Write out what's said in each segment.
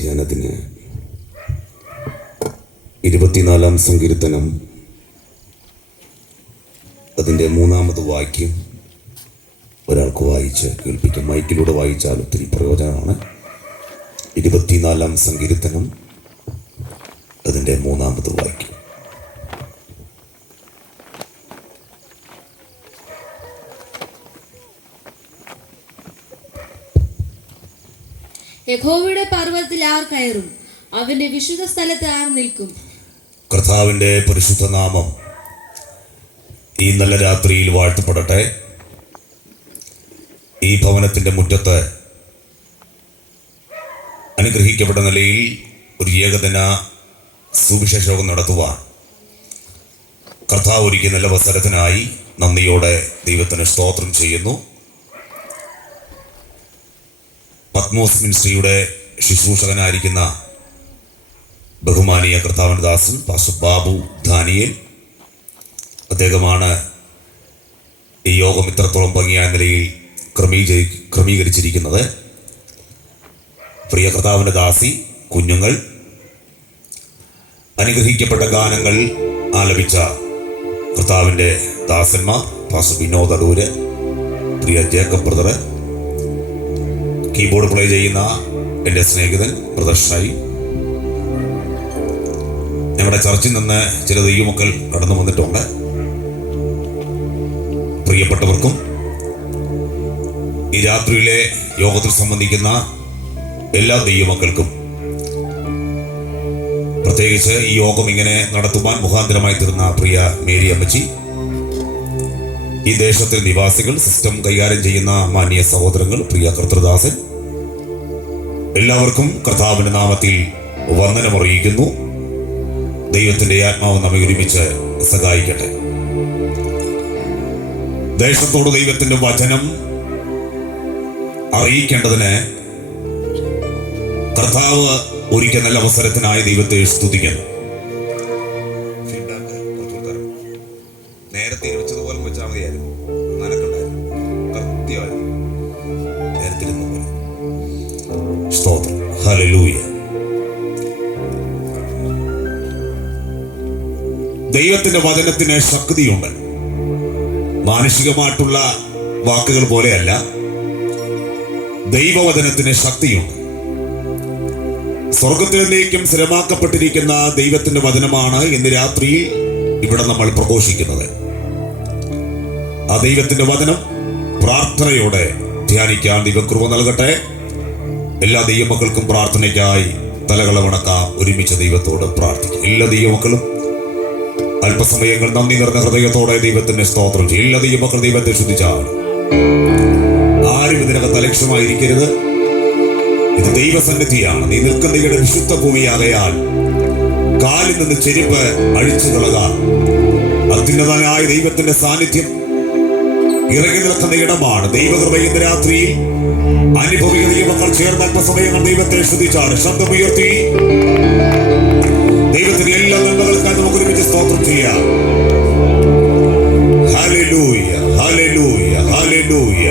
ധ്യാനത്തിന് 24-ാം സങ്കീർത്തനം അതിൻ്റെ 3-ാമത് വാക്യം ഒരാൾക്ക് വായിച്ച് കേൾപ്പിക്കും. മൈക്കിലൂടെ വായിച്ചാൽ ഒത്തിരി പ്രയോജനമാണ്. 24-ാം സങ്കീർത്തനം അതിൻ്റെ 3-ാമത് വാക്യം. യഹോവയുടെ പർവ്വതത്തിൽ ആർ കയറും? അവന്റെ വിശുദ്ധ സ്ഥലത്ത് ആർ നിൽക്കും? കർത്താവിൻ്റെ പരിശുദ്ധ നാമം ഈ നല്ല രാത്രിയിൽ വാഴ്ത്തപ്പെടട്ടെ. ഈ ഭവനത്തിൻ്റെ മുറ്റത്ത് അനുഗ്രഹിക്കപ്പെട്ട നിലയിൽ ഒരു ഏകദിന സുവിശേഷയോഗം നടത്തുവാൻ കർത്താവ് ഒരുക്കിയ നല്ല അവസരത്തിനായി നന്ദിയോടെ ദൈവത്തിന് സ്തോത്രം ചെയ്യുന്നു. പത്മോസ് മിനിസ്ട്രിയുടെ ശുശ്രൂഷകനായിരിക്കുന്ന ബഹുമാനീയ കർത്താവിൻ്റെ ദാസൻ പാസ്റ്റർ ബാബു ദാനിയേൽ, അദ്ദേഹമാണ് ഈ യോഗം ഇത്രത്തോളം ഭംഗിയായ നിലയിൽ ക്രമീകരിച്ചിരിക്കുന്നത്. പ്രിയ കർത്താവിൻ്റെ ദാസി, കുഞ്ഞുങ്ങൾ, അനുഗ്രഹിക്കപ്പെട്ട ഗാനങ്ങൾ ആലപിച്ച കർത്താവിൻ്റെ ദാസന്മാർ, പാസ്റ്റർ വിനോദ് അടൂര്, പ്രിയ ജേക്കബ് ബ്രദർ, കീബോർഡ് പ്ലേ ചെയ്യുന്ന എൻ്റെ സ്നേഹിതൻ ബ്രദർ ഷൈ, ഞങ്ങളുടെ ചർച്ചിൽ നിന്ന് ചില ദൈവമക്കൾ കടന്നു വന്നിട്ടുണ്ട്. പ്രിയപ്പെട്ടവർക്കും ഈ രാത്രിയിലെ യോഗത്തിൽ സംബന്ധിക്കുന്ന എല്ലാ ദൈവമക്കൾക്കും, പ്രത്യേകിച്ച് ഈ യോഗം ഇങ്ങനെ നടത്തുവാൻ മുഖാന്തരമായി തീർന്ന പ്രിയ മേരി അമ്മച്ചി, ഈ ദേശത്തെ നിവാസികൾ, സിസ്റ്റം കൈകാര്യം ചെയ്യുന്ന മാന്യ സഹോദരങ്ങൾ, പ്രിയ കർത്തൃദാസൻ, എല്ലാവർക്കും കർത്താവിൻ്റെ നാമത്തിൽ വന്ദനമറിയിക്കുന്നു. ദൈവത്തിൻ്റെ ആത്മാവ് നമ്മെ ഒരുമിച്ച് സഹായിക്കട്ടെ. ദേശത്തോട് ദൈവത്തിൻ്റെ വചനം അറിയിക്കേണ്ടതിന് കർത്താവ് ഒരുക്കിയ നല്ല അവസരത്തിനായി ദൈവത്തെ സ്തുതിക്കുന്നു. നേരത്തെ വെച്ചതുപോലെ വെച്ചാൽ മതിയായിരുന്നു, നനക്കുണ്ടായിരുന്നു, കൃത്യമായിരുന്നു, നേരത്തെ ഇരുന്ന പോലെ. സ്തോത്രം, ഹല്ലേലൂയ. ദൈവത്തിന്റെ വചനത്തിന് ശക്തിയുണ്ട്. മാനുഷികമായിട്ടുള്ള വാക്കുകൾ പോലെയല്ല, ദൈവവചനത്തിന് ശക്തിയുണ്ട്. സ്വർഗത്തിലേക്കും സ്ഥിരമാക്കപ്പെട്ടിരിക്കുന്ന ദൈവത്തിന്റെ വചനമാണ് ഇന്ന് രാത്രിയിൽ ഇവിടെ നമ്മൾ പ്രഘോഷിക്കുന്നത്. ആ ദൈവത്തിന്റെ വചനം പ്രാർത്ഥനയോടെ ധ്യാനിക്കാൻ ദൈവകൃപ നൽകട്ടെ. എല്ലാ ദൈവമക്കൾക്കും പ്രാർത്ഥനയ്ക്കായി തലകള വണക്കാം. ഒരുമിച്ച് ദൈവത്തോട് പ്രാർത്ഥിക്കും. എല്ലാ ദൈവമക്കളും അല്പസമയങ്ങൾ നന്ദി നിറഞ്ഞ ഹൃദയത്തോടെ ദൈവത്തിന് സ്തോത്രം ചെയ്യും. എല്ലാ ദൈവമക്കൾ ദൈവത്തെ ശുദ്ധിച്ചാണ്. ആരും ഇതിനകത്ത് അലക്ഷ്യമായിരിക്കരുത്. ഇത് ദൈവസന്നിധിയാണ്. നീ നിൽക്കുന്നയുടെ വിശുദ്ധ ഭൂമിയാകയാൽ കാലിൽ നിന്ന് ചെരുപ്പ് അഴിച്ചു കളക. അത്യുന്നതനായ ദൈവത്തിന്റെ സാന്നിധ്യം ഇറങ്ങി നിൽക്കുന്ന ഇടമാണ്. ദൈവകൃപയുടെ രാത്രിയിൽ അനുഭവിക്കുന്ന ദൈവമക്കൾ ചേർന്ന് അല്പസമയങ്ങൾ ദൈവത്തെ സ്തുതിച്ചാണ്. ശബ്ദമുയർത്തി ദൈവത്തിന് എല്ലാ നന്മകൾക്കായി നമുക്ക് ഒരുമിച്ച് സ്തോത്രം ചെയ്യാം. Hallelujah, hallelujah, hallelujah,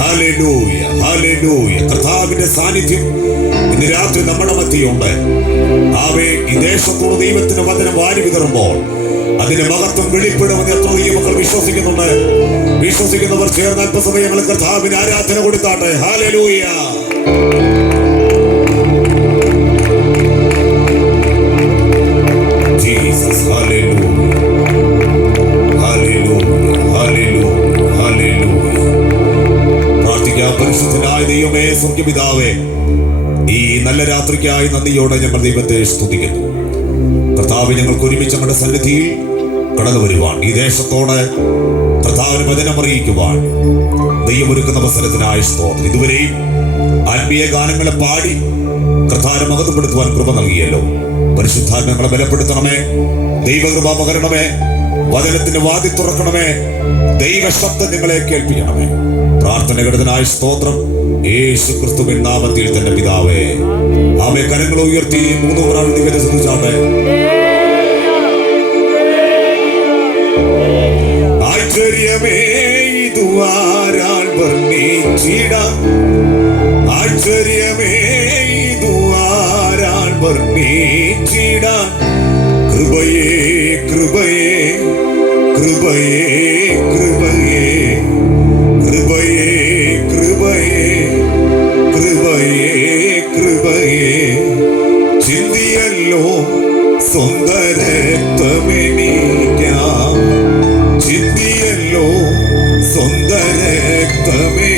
hallelujah, hallelujah. കർത്താവിന്റെ സാന്നിധ്യം ഇന്ന് രാത്രി നമ്മുടെ മധ്യയുണ്ട്. ആവേ, ഈ ദേശത്തോട് ദൈവത്തിന്റെ വചനം വാരി വിതറുമ്പോൾ അതിന്റെ മഹത്വം വെളിപ്പെടുമെന്ന് എത്ര ദൈവമക്കൾ വിശ്വസിക്കുന്നുണ്ട്? വിശ്വസിക്കുന്നവർ ചേർന്ന് അല്പസമയങ്ങൾ കർത്താവിന് ആരാധന കൊടുത്താട്ടെ. Hallelujah. Jesus, hallelujah, hallelujah, hallelujah, hallelujah. പ്രാർത്ഥിക്കാം. പരിശുദ്ധനായ ദൈവമേ, സ്വർഗ്ഗപിതാവേ, ഈ നല്ല രാത്രിക്കായി നന്ദിയോടെ ഞങ്ങൾ ദൈവത്തെ സ്തുതിക്കുന്നു. കർത്താവ്, ഞങ്ങൾക്ക് ഒരുമിച്ച് ഞങ്ങളുടെ സന്നിധിയിൽ കടന്നു വരുവാൻ, ഈ ദേശത്തോട് കർത്താവിന് വചനം അറിയിക്കുവാൻ ദൈവമൊരുക്കുന്ന അവസരത്തിനായ സ്തോത്രം. ഇതുവരെയും ആത്മീയ ഗാനങ്ങളെ പാടി കർത്താവിനെ മഹത്വപ്പെടുത്തുവാൻ കൃപ നൽകിയല്ലോ. പരിശുദ്ധാത്മാക്കളെ ബലപ്പെടുത്തണമേ. ദൈവകൃപ പകരണമേ. വചനത്തിന്റെ വാതിൽ തുറക്കണമേ. ദൈവശബ്ദം നിങ്ങളെ കേൾപ്പിക്കണമേ. പ്രാർത്ഥനകടനായ സ്തോത്രം യേശു ക്രിസ്തുവിൻ നാമത്തിൽ തന്നെ പിതാവേ. ആമേൻ. കരങ്ങൾ ഉയർത്തി 3 പ്രാവശ്യം ദൈവത്തെ സ്തുതിച്ചാട്ടെ. ആശ്ചര്യമേ ഇതുവാരാൽ വർണ്ണിച്ചിടാം. ആശ്ചര്യമേ ഇതുവാ വർണ്ണിച്ചിടാൻ കൃപയേ കൃപയേ കൃപയേ കൃപയേ കൃപയേ കൃപയേ കൃപയേ കൃപയേ ചിന്തിയല്ലോ സ്വന്ത രക്തമെനിക്കാം ചിന്തിയല്ലോ സ്വന്ത രക്തമെനിക്കാം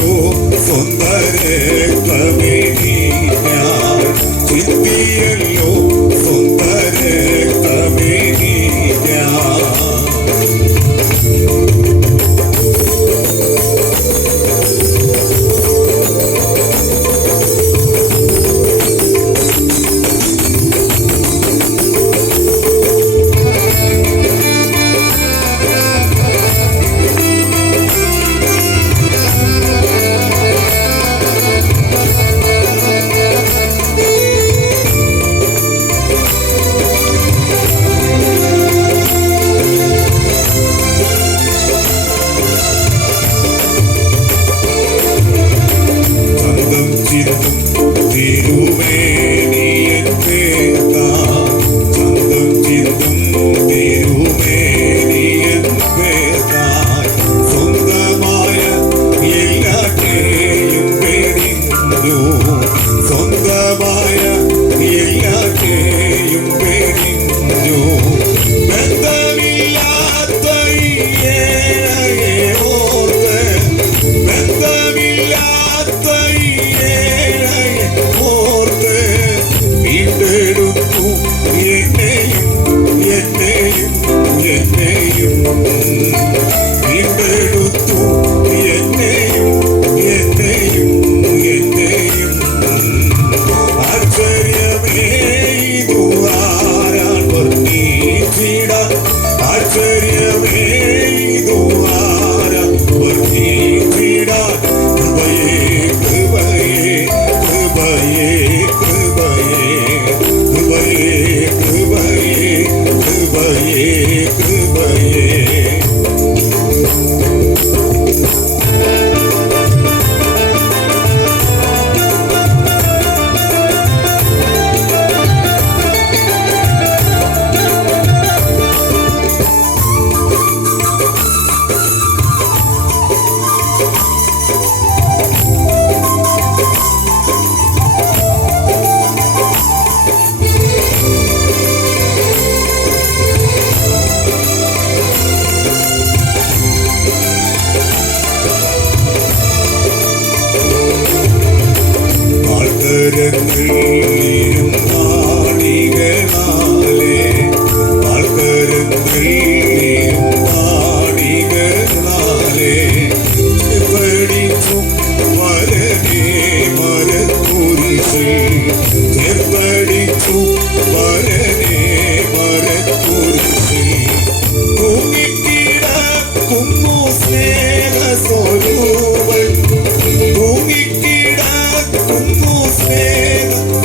ചിന്തിയല്ലോ സ്വന്ത രക്തമെനിക്കാം ചിന്തിയല്ലോ സ്വന്ത രക്തമെനിക്കാം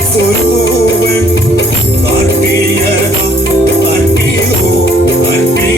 സ്വരൂപൻ കാട്ടിയതാ അൻപിലോ അൻപി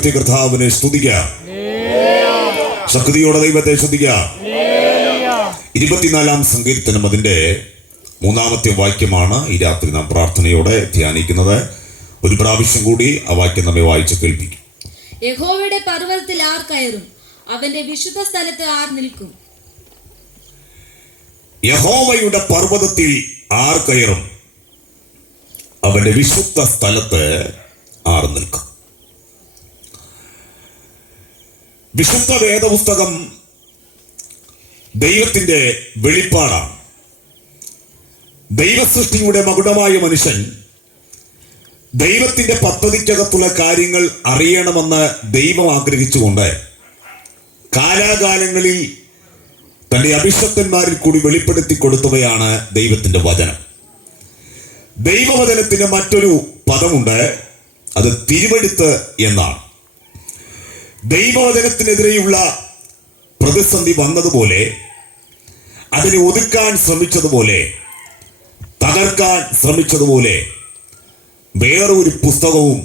ഉയർത്തി കർത്താവിനെ സ്തുതിക്കാം. ശക്തിയോടെ ദൈവത്തെ സ്തുതിക്കാം. 24-ാം സങ്കീർത്തനം അതിന്റെ 3-ാമത്തെ വാക്യമാണ് ഈ രാത്രി നാം പ്രാർത്ഥനയോടെ ധ്യാനിക്കുന്നത്. ഒരു പ്രാവശ്യം കൂടി ആ വാക്യം നമ്മെ വായിച്ച് കേൾപ്പിക്കും. യഹോവയുടെ പർവ്വതത്തിൽ ആർ കയറും? അവന്റെ വിശുദ്ധ സ്ഥലത്ത് ആർ നിൽക്കും? യഹോവയുടെ പർവ്വതത്തിൽ ആർ കയറും? അവന്റെ വിശുദ്ധ സ്ഥലത്ത് ആർ നിൽക്കും? വിശുദ്ധ വേദപുസ്തകം ദൈവത്തിന്റെ വെളിപ്പാടാണ്. ദൈവസൃഷ്ടിയുടെ മകുടമായ മനുഷ്യൻ ദൈവത്തിന്റെ പദ്ധതിക്കകത്തുള്ള കാര്യങ്ങൾ അറിയണമെന്ന് ദൈവം ആഗ്രഹിച്ചുകൊണ്ട് കാലാകാലങ്ങളിൽ തന്റെ അഭിഷക്തന്മാരിൽ കൂടി വെളിപ്പെടുത്തി കൊടുത്തവയാണ് ദൈവത്തിന്റെ വചനം. ദൈവവചനത്തിന് മറ്റൊരു പദമുണ്ട്, അത് തിരുവെഴുത്ത് എന്നാണ്. ദൈവവചനത്തിനെതിരെയുള്ള പ്രതിസന്ധി വന്നതുപോലെ, അതിനെ ഒതുക്കാൻ ശ്രമിച്ചതുപോലെ, തകർക്കാൻ ശ്രമിച്ചതുപോലെ വേറൊരു പുസ്തകവും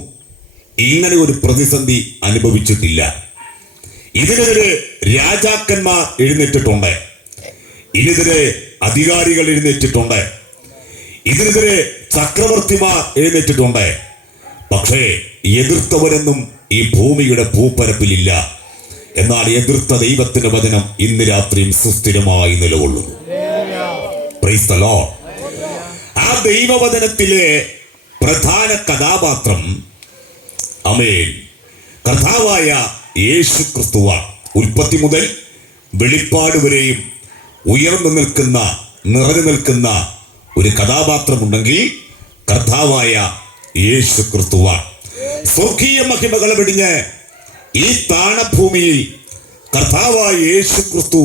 ഇങ്ങനെ ഒരു പ്രതിസന്ധി അനുഭവിച്ചിട്ടില്ല. ഇതിനെതിരെ രാജാക്കന്മാർ എഴുന്നേറ്റിട്ടുണ്ട്, ഇതിനെതിരെ അധികാരികൾ എഴുന്നേറ്റിട്ടുണ്ട്, ഇതിനെതിരെ ചക്രവർത്തിമാർ എഴുന്നേറ്റിട്ടുണ്ട്. പക്ഷേ എതിർത്തവരൊന്നും ഈ ഭൂമിയുടെ ഭൂപരപ്പിലില്ല. എന്നാൽ എതിർത്ത ദൈവത്തിന്റെ വചനം ഇന്ന് രാത്രിയും സുസ്ഥിരമായി നിലകൊള്ളുന്നു. Price the Lord. ആ ദൈവവചനത്തിലെ പ്രധാന കഥാപാത്രം ആമേൻ കർത്താവായ യേശു ക്രിസ്തുവാണ്. ഉൽപ്പത്തി മുതൽ വെളിപ്പാട് വരെയും ഉയർന്നു നിൽക്കുന്ന, നിറഞ്ഞു നിൽക്കുന്ന ഒരു കഥാപാത്രമുണ്ടെങ്കിൽ കർത്താവായ യേശു ക്രിസ്തുവാണ്. സ്വർഗീയ മഹിമകൾ വെടിഞ്ഞ് ഈ താണഭൂമിയിൽ കർത്താവായ യേശു ക്രിസ്തു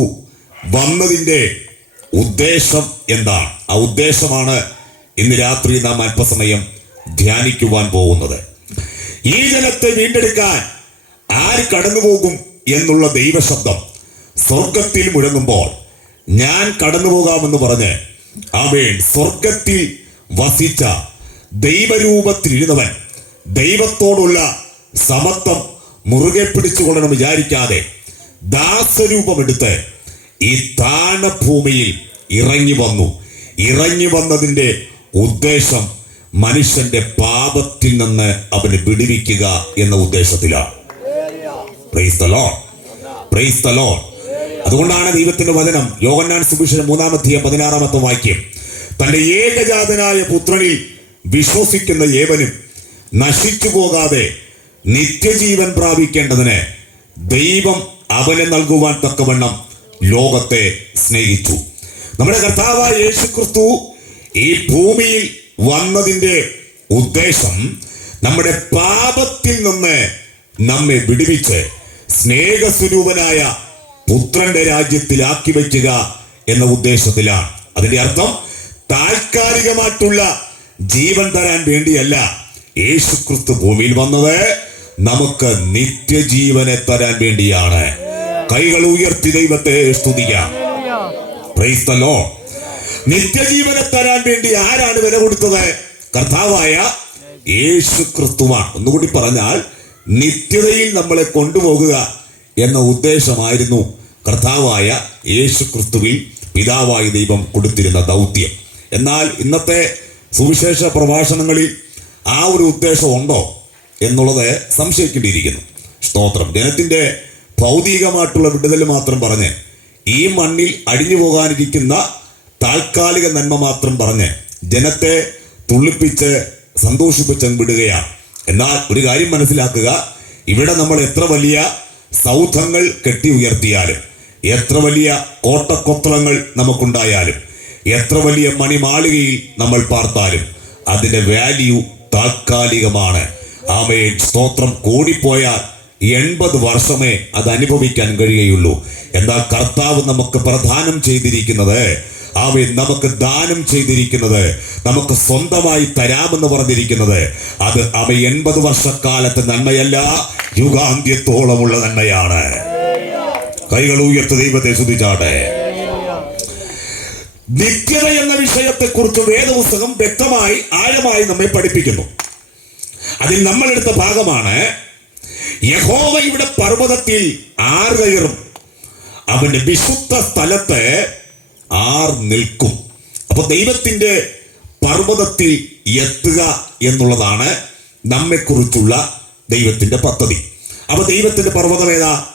വന്നതിന്റെ ഉദ്ദേശം എന്താണ്? ആ ഉദ്ദേശമാണ് ഇന്ന് രാത്രി നാം അല്പസമയം ധ്യാനിക്കുവാൻ പോകുന്നത്. ഈ ജനത്തെ വീണ്ടെടുക്കാൻ ആര് കടന്നുപോകും എന്നുള്ള ദൈവശബ്ദം സ്വർഗത്തിൽ മുഴങ്ങുമ്പോൾ ഞാൻ കടന്നുപോകാമെന്ന് പറഞ്ഞ് ആമേൻ സ്വർഗത്തിൽ വസിച്ച ദൈവരൂപത്തിലിരുന്നവൻ ദൈവത്തോടുള്ള സമത്വം മുറുകെ പിടിച്ചുകൊള്ളണം വിചാരിക്കാതെ ദാസരൂപമെടുത്ത് ഈ താണഭൂമിയിൽ ഇറങ്ങി വന്നു. ഇറങ്ങി വന്നതിന്റെ ഉദ്ദേശം മനുഷ്യന്റെ പാപത്തിൽ നിന്ന് അവനെ വിടുവിക്കുക എന്ന ഉദ്ദേശത്തിലാണ്. Praise the Lord, praise the Lord. അതുകൊണ്ടാണ് ദൈവത്തിന്റെ വചനം യോഹന്നാൻ സുവിശേഷം 3-ാമത്തെ വാക്യം, തന്റെ ഏകജാതനായ പുത്രനിൽ വിശ്വസിക്കുന്ന ഏവനും നശിച്ചു പോകാതെ നിത്യജീവൻ പ്രാപിക്കേണ്ടതിന് ദൈവം അവനെ നൽകുവാൻ തക്കവണ്ണം ലോകത്തെ സ്നേഹിച്ചു. നമ്മുടെ കർത്താവായ യേശു ക്രിസ്തു ഈ ഭൂമിയിൽ വന്നതിന്റെ ഉദ്ദേശം നമ്മുടെ പാപത്തിൽ നിന്ന് നമ്മെ വിടുവിച്ച് സ്നേഹസ്വരൂപനായ പുത്രന്റെ രാജ്യത്തിലാക്കി വയ്ക്കുക എന്ന ഉദ്ദേശത്തിലാണ്. അതിന്റെ അർത്ഥം താൽക്കാലികമായിട്ടുള്ള ജീവൻ തരാൻ വേണ്ടിയല്ല യേശു ക്രിസ്തു ഭൂമിയിൽ വന്നത്, നമുക്ക് നിത്യജീവനെ തരാൻ വേണ്ടിയാണ്. കൈകൾ ഉയർത്തി ദൈവത്തെ സ്തുതിക്കാം. Price the Lord. നിത്യജീവനെ തരാൻ വേണ്ടി ആരാണ് വില കൊടുത്തത്? കർത്താവായ യേശു ക്രിസ്തുവാണ്. ഒന്നുകൂടി പറഞ്ഞാൽ നിത്യതയിൽ നമ്മളെ കൊണ്ടുപോകുക എന്ന ഉദ്ദേശമായിരുന്നു കർത്താവായ യേശു ക്രിസ്തുവിൽ പിതാവായ ദൈവം കൊടുത്തിരുന്ന ദൗത്യം. എന്നാൽ ഇന്നത്തെ സുവിശേഷ പ്രഭാഷണങ്ങളിൽ ആ ഒരു ഉദ്ദേശം ഉണ്ടോ എന്നുള്ളത് സംശയിക്കേണ്ടിയിരിക്കുന്നു. സ്തോത്രം. ജനത്തിന്റെ ഭൗതികമായിട്ടുള്ള വിടുതൽ മാത്രം പറഞ്ഞ്, ഈ മണ്ണിൽ അടിഞ്ഞു പോകാനിരിക്കുന്ന താൽക്കാലിക നന്മ മാത്രം പറഞ്ഞ് ജനത്തെ തുള്ളിപ്പിച്ച് സന്തോഷിപ്പിച്ച് വിടുകയാണ്. എന്നാൽ ഒരു കാര്യം മനസ്സിലാക്കുക, ഇവിടെ നമ്മൾ എത്ര വലിയ സൗധങ്ങൾ കെട്ടി ഉയർത്തിയാലും, എത്ര വലിയ കോട്ടക്കൊത്തളങ്ങൾ നമുക്കുണ്ടായാലും, എത്ര വലിയ മണിമാളികയിൽ നമ്മൾ പാർത്താലും അതിന്റെ വാല്യൂ താൽക്കാലികമാണ്. ആമേൻ. സ്തോത്രം. കൂടിപ്പോയാൽ 80 വർഷമേ അത് അനുഭവിക്കാൻ കഴിയുകയുള്ളൂ. എന്നാൽ കർത്താവ് നമുക്ക് പ്രദാനം ചെയ്തിരിക്കുന്നത്, ആമേൻ, നമുക്ക് ദാനം ചെയ്തിരിക്കുന്നത്, നമുക്ക് സ്വന്തമായി തരാമെന്ന് പറഞ്ഞിരിക്കുന്നത്, അത് അവ 80 വർഷക്കാലത്തെ നന്മയല്ല, യുഗാന്ത്യത്തോളമുള്ള നന്മയാണ്. കൈകൾ ഉയർത്തി ദൈവത്തെ സ്തുതിച്ചാട്ടെ. നിത്യത എന്ന വിഷയത്തെക്കുറിച്ച് വേദപുസ്തകം വ്യക്തമായി ആഴമായി നമ്മെ പഠിപ്പിക്കുന്നു. അതിൽ നമ്മളെടുത്ത ഭാഗമാണ് യഹോവയുടെ പർവ്വതത്തിൽ ആർ കയറും, അവന്റെ വിശുദ്ധ സ്ഥലത്ത് ആർ നിൽക്കും. അപ്പൊ ദൈവത്തിന്റെ പർവ്വതത്തിൽ എത്തുക എന്നുള്ളതാണ് നമ്മെക്കുറിച്ചുള്ള ദൈവത്തിന്റെ പദ്ധതി. അപ്പൊ ദൈവത്തിന്റെ പർവ്വതം ഏതാ?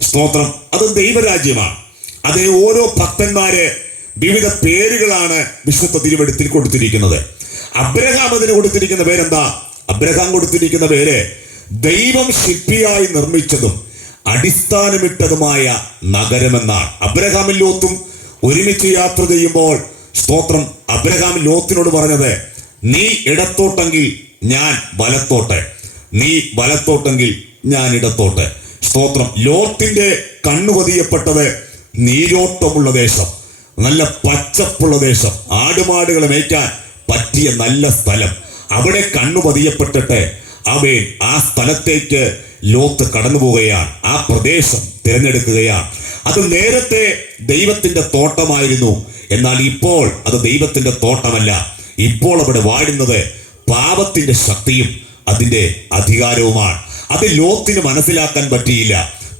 സ്തോത്രം, അത് ദൈവരാജ്യമാണ്. അതേ ഓരോ ഭക്തന്മാര് വിവിധ പേരുകളാണ് വിശുദ്ധ തിരുവെഴുത്തിൽ കൊടുത്തിരിക്കുന്നത്. അബ്രഹാം അതിന് കൊടുത്തിരിക്കുന്ന പേരെന്താ? അബ്രഹാം കൊടുത്തിരിക്കുന്ന പേര് ദൈവം ശില്പിയായി നിർമ്മിച്ചതും അടിസ്ഥാനമിട്ടതുമായ നഗരമെന്നാണ്. അബ്രഹാമും ലോത്തും ഒരുമിച്ച് യാത്ര ചെയ്യുമ്പോൾ സ്തോത്രം അബ്രഹാം ലോത്തിനോട് പറഞ്ഞത്, നീ ഇടത്തോട്ടെങ്കിൽ ഞാൻ വലത്തോട്ട്, നീ വലത്തോട്ടെങ്കിൽ ഞാൻ ഇടത്തോട്ട്. സ്തോത്രം. ലോത്തിന്റെ കണ്ണു പതിയപ്പെട്ടത് നീരോട്ടമുള്ള ദേശം, നല്ല പച്ചപ്പുള്ള ദേശം, ആടുമാടുകളെ മേയ്ക്കാൻ പറ്റിയ നല്ല സ്ഥലം. അവിടെ കണ്ണു പതിയപ്പെട്ടിട്ട് അവൻ ആ സ്ഥലത്തേക്ക് ലോത്ത് കടന്നു പോവുകയാണ്. ആ പ്രദേശം തിരഞ്ഞെടുക്കുകയാണ്. അത് നേരത്തെ ദൈവത്തിന്റെ തോട്ടമായിരുന്നു. എന്നാൽ ഇപ്പോൾ അത് ദൈവത്തിന്റെ തോട്ടമല്ല. ഇപ്പോൾ അവിടെ വാഴുന്നത് പാപത്തിന്റെ ശക്തിയും അതിന്റെ അധികാരവുമാണ്. അത് ലോത്തിന് മനസ്സിലാക്കാൻ പറ്റിയില്ല.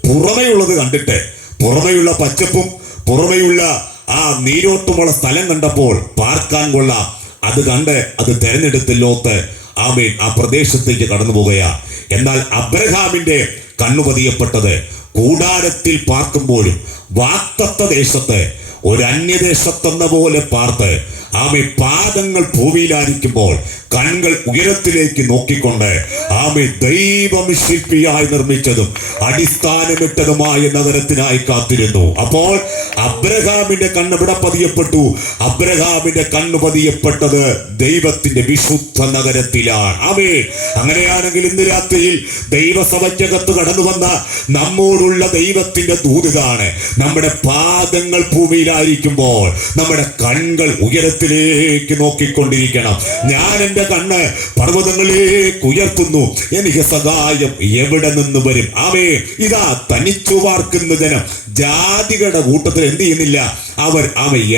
പുറമെയുള്ളത് കണ്ടിട്ട്, പുറമെയുള്ള പച്ചപ്പും പുറമെയുള്ള ആ നീരോട്ടുമുള്ള സ്ഥലം കണ്ടപ്പോൾ പാർക്കാൻ കൊള്ളാം, അത് കണ്ട് അത് തെരഞ്ഞെടുത്ത് ലോത്ത് ആമേൻ ആ പ്രദേശത്തേക്ക് കടന്നു പോവുകയാണ്. എന്നാൽ അബ്രഹാമിന്റെ കണ്ണു പതിയപ്പെട്ടത് കൂടാരത്തിൽ പാർക്കുമ്പോഴും വാഗ്ദത്ത ദേശത്ത് ഒരു അന്യദേശത്തെന്ന പോലെ പാർത്ത് ആമേ പാദങ്ങൾ ഭൂമിയിലായിരിക്കുമ്പോൾ കണ്ണുകൾ ഉയരത്തിലേക്ക് നോക്കിക്കൊണ്ട് ആമേ ദൈവം ശില്പിയായി നിർമ്മിച്ചതും അടിസ്ഥാനമിട്ടതുമായ നഗരത്തിനായി കാത്തിരുന്നു. അപ്പോൾ അബ്രഹാമിന്റെ കണ്ണ് ഇവിടെ പതിയപ്പെട്ടു. അബ്രഹാമിന്റെ കണ്ണ് പതിയപ്പെട്ടത് ദൈവത്തിന്റെ വിശുദ്ധ നഗരത്തിലാണ്. ആമേ. അങ്ങനെയാണെങ്കിൽ ഇന്ന് രാത്രിയിൽ ദൈവസഭയ്ക്കകത്ത് കടന്നു വന്ന നമ്മോടുള്ള ദൈവത്തിന്റെ ദൂതാണ്, നമ്മുടെ പാദങ്ങൾ ഭൂമിയിലായിരിക്കുമ്പോൾ നമ്മുടെ കണ്ണുകൾ ഉയരത്തിലേക്ക് നോക്കിക്കൊണ്ടിരിക്കണം. ഞാൻ എന്റെ കണ്ണ് പർവ്വതങ്ങളിലേക്ക് ഉയർത്തുന്നു, എനിക്ക് സഹായം എവിടെ നിന്ന് വരും? ആമേ. ഇതാ തനിച്ചു പാർക്കുന്ന ജനം ജാതികളുടെ കൂട്ടത്തിൽ എന്ത് ചെയ്യുന്നില്ല, അവർ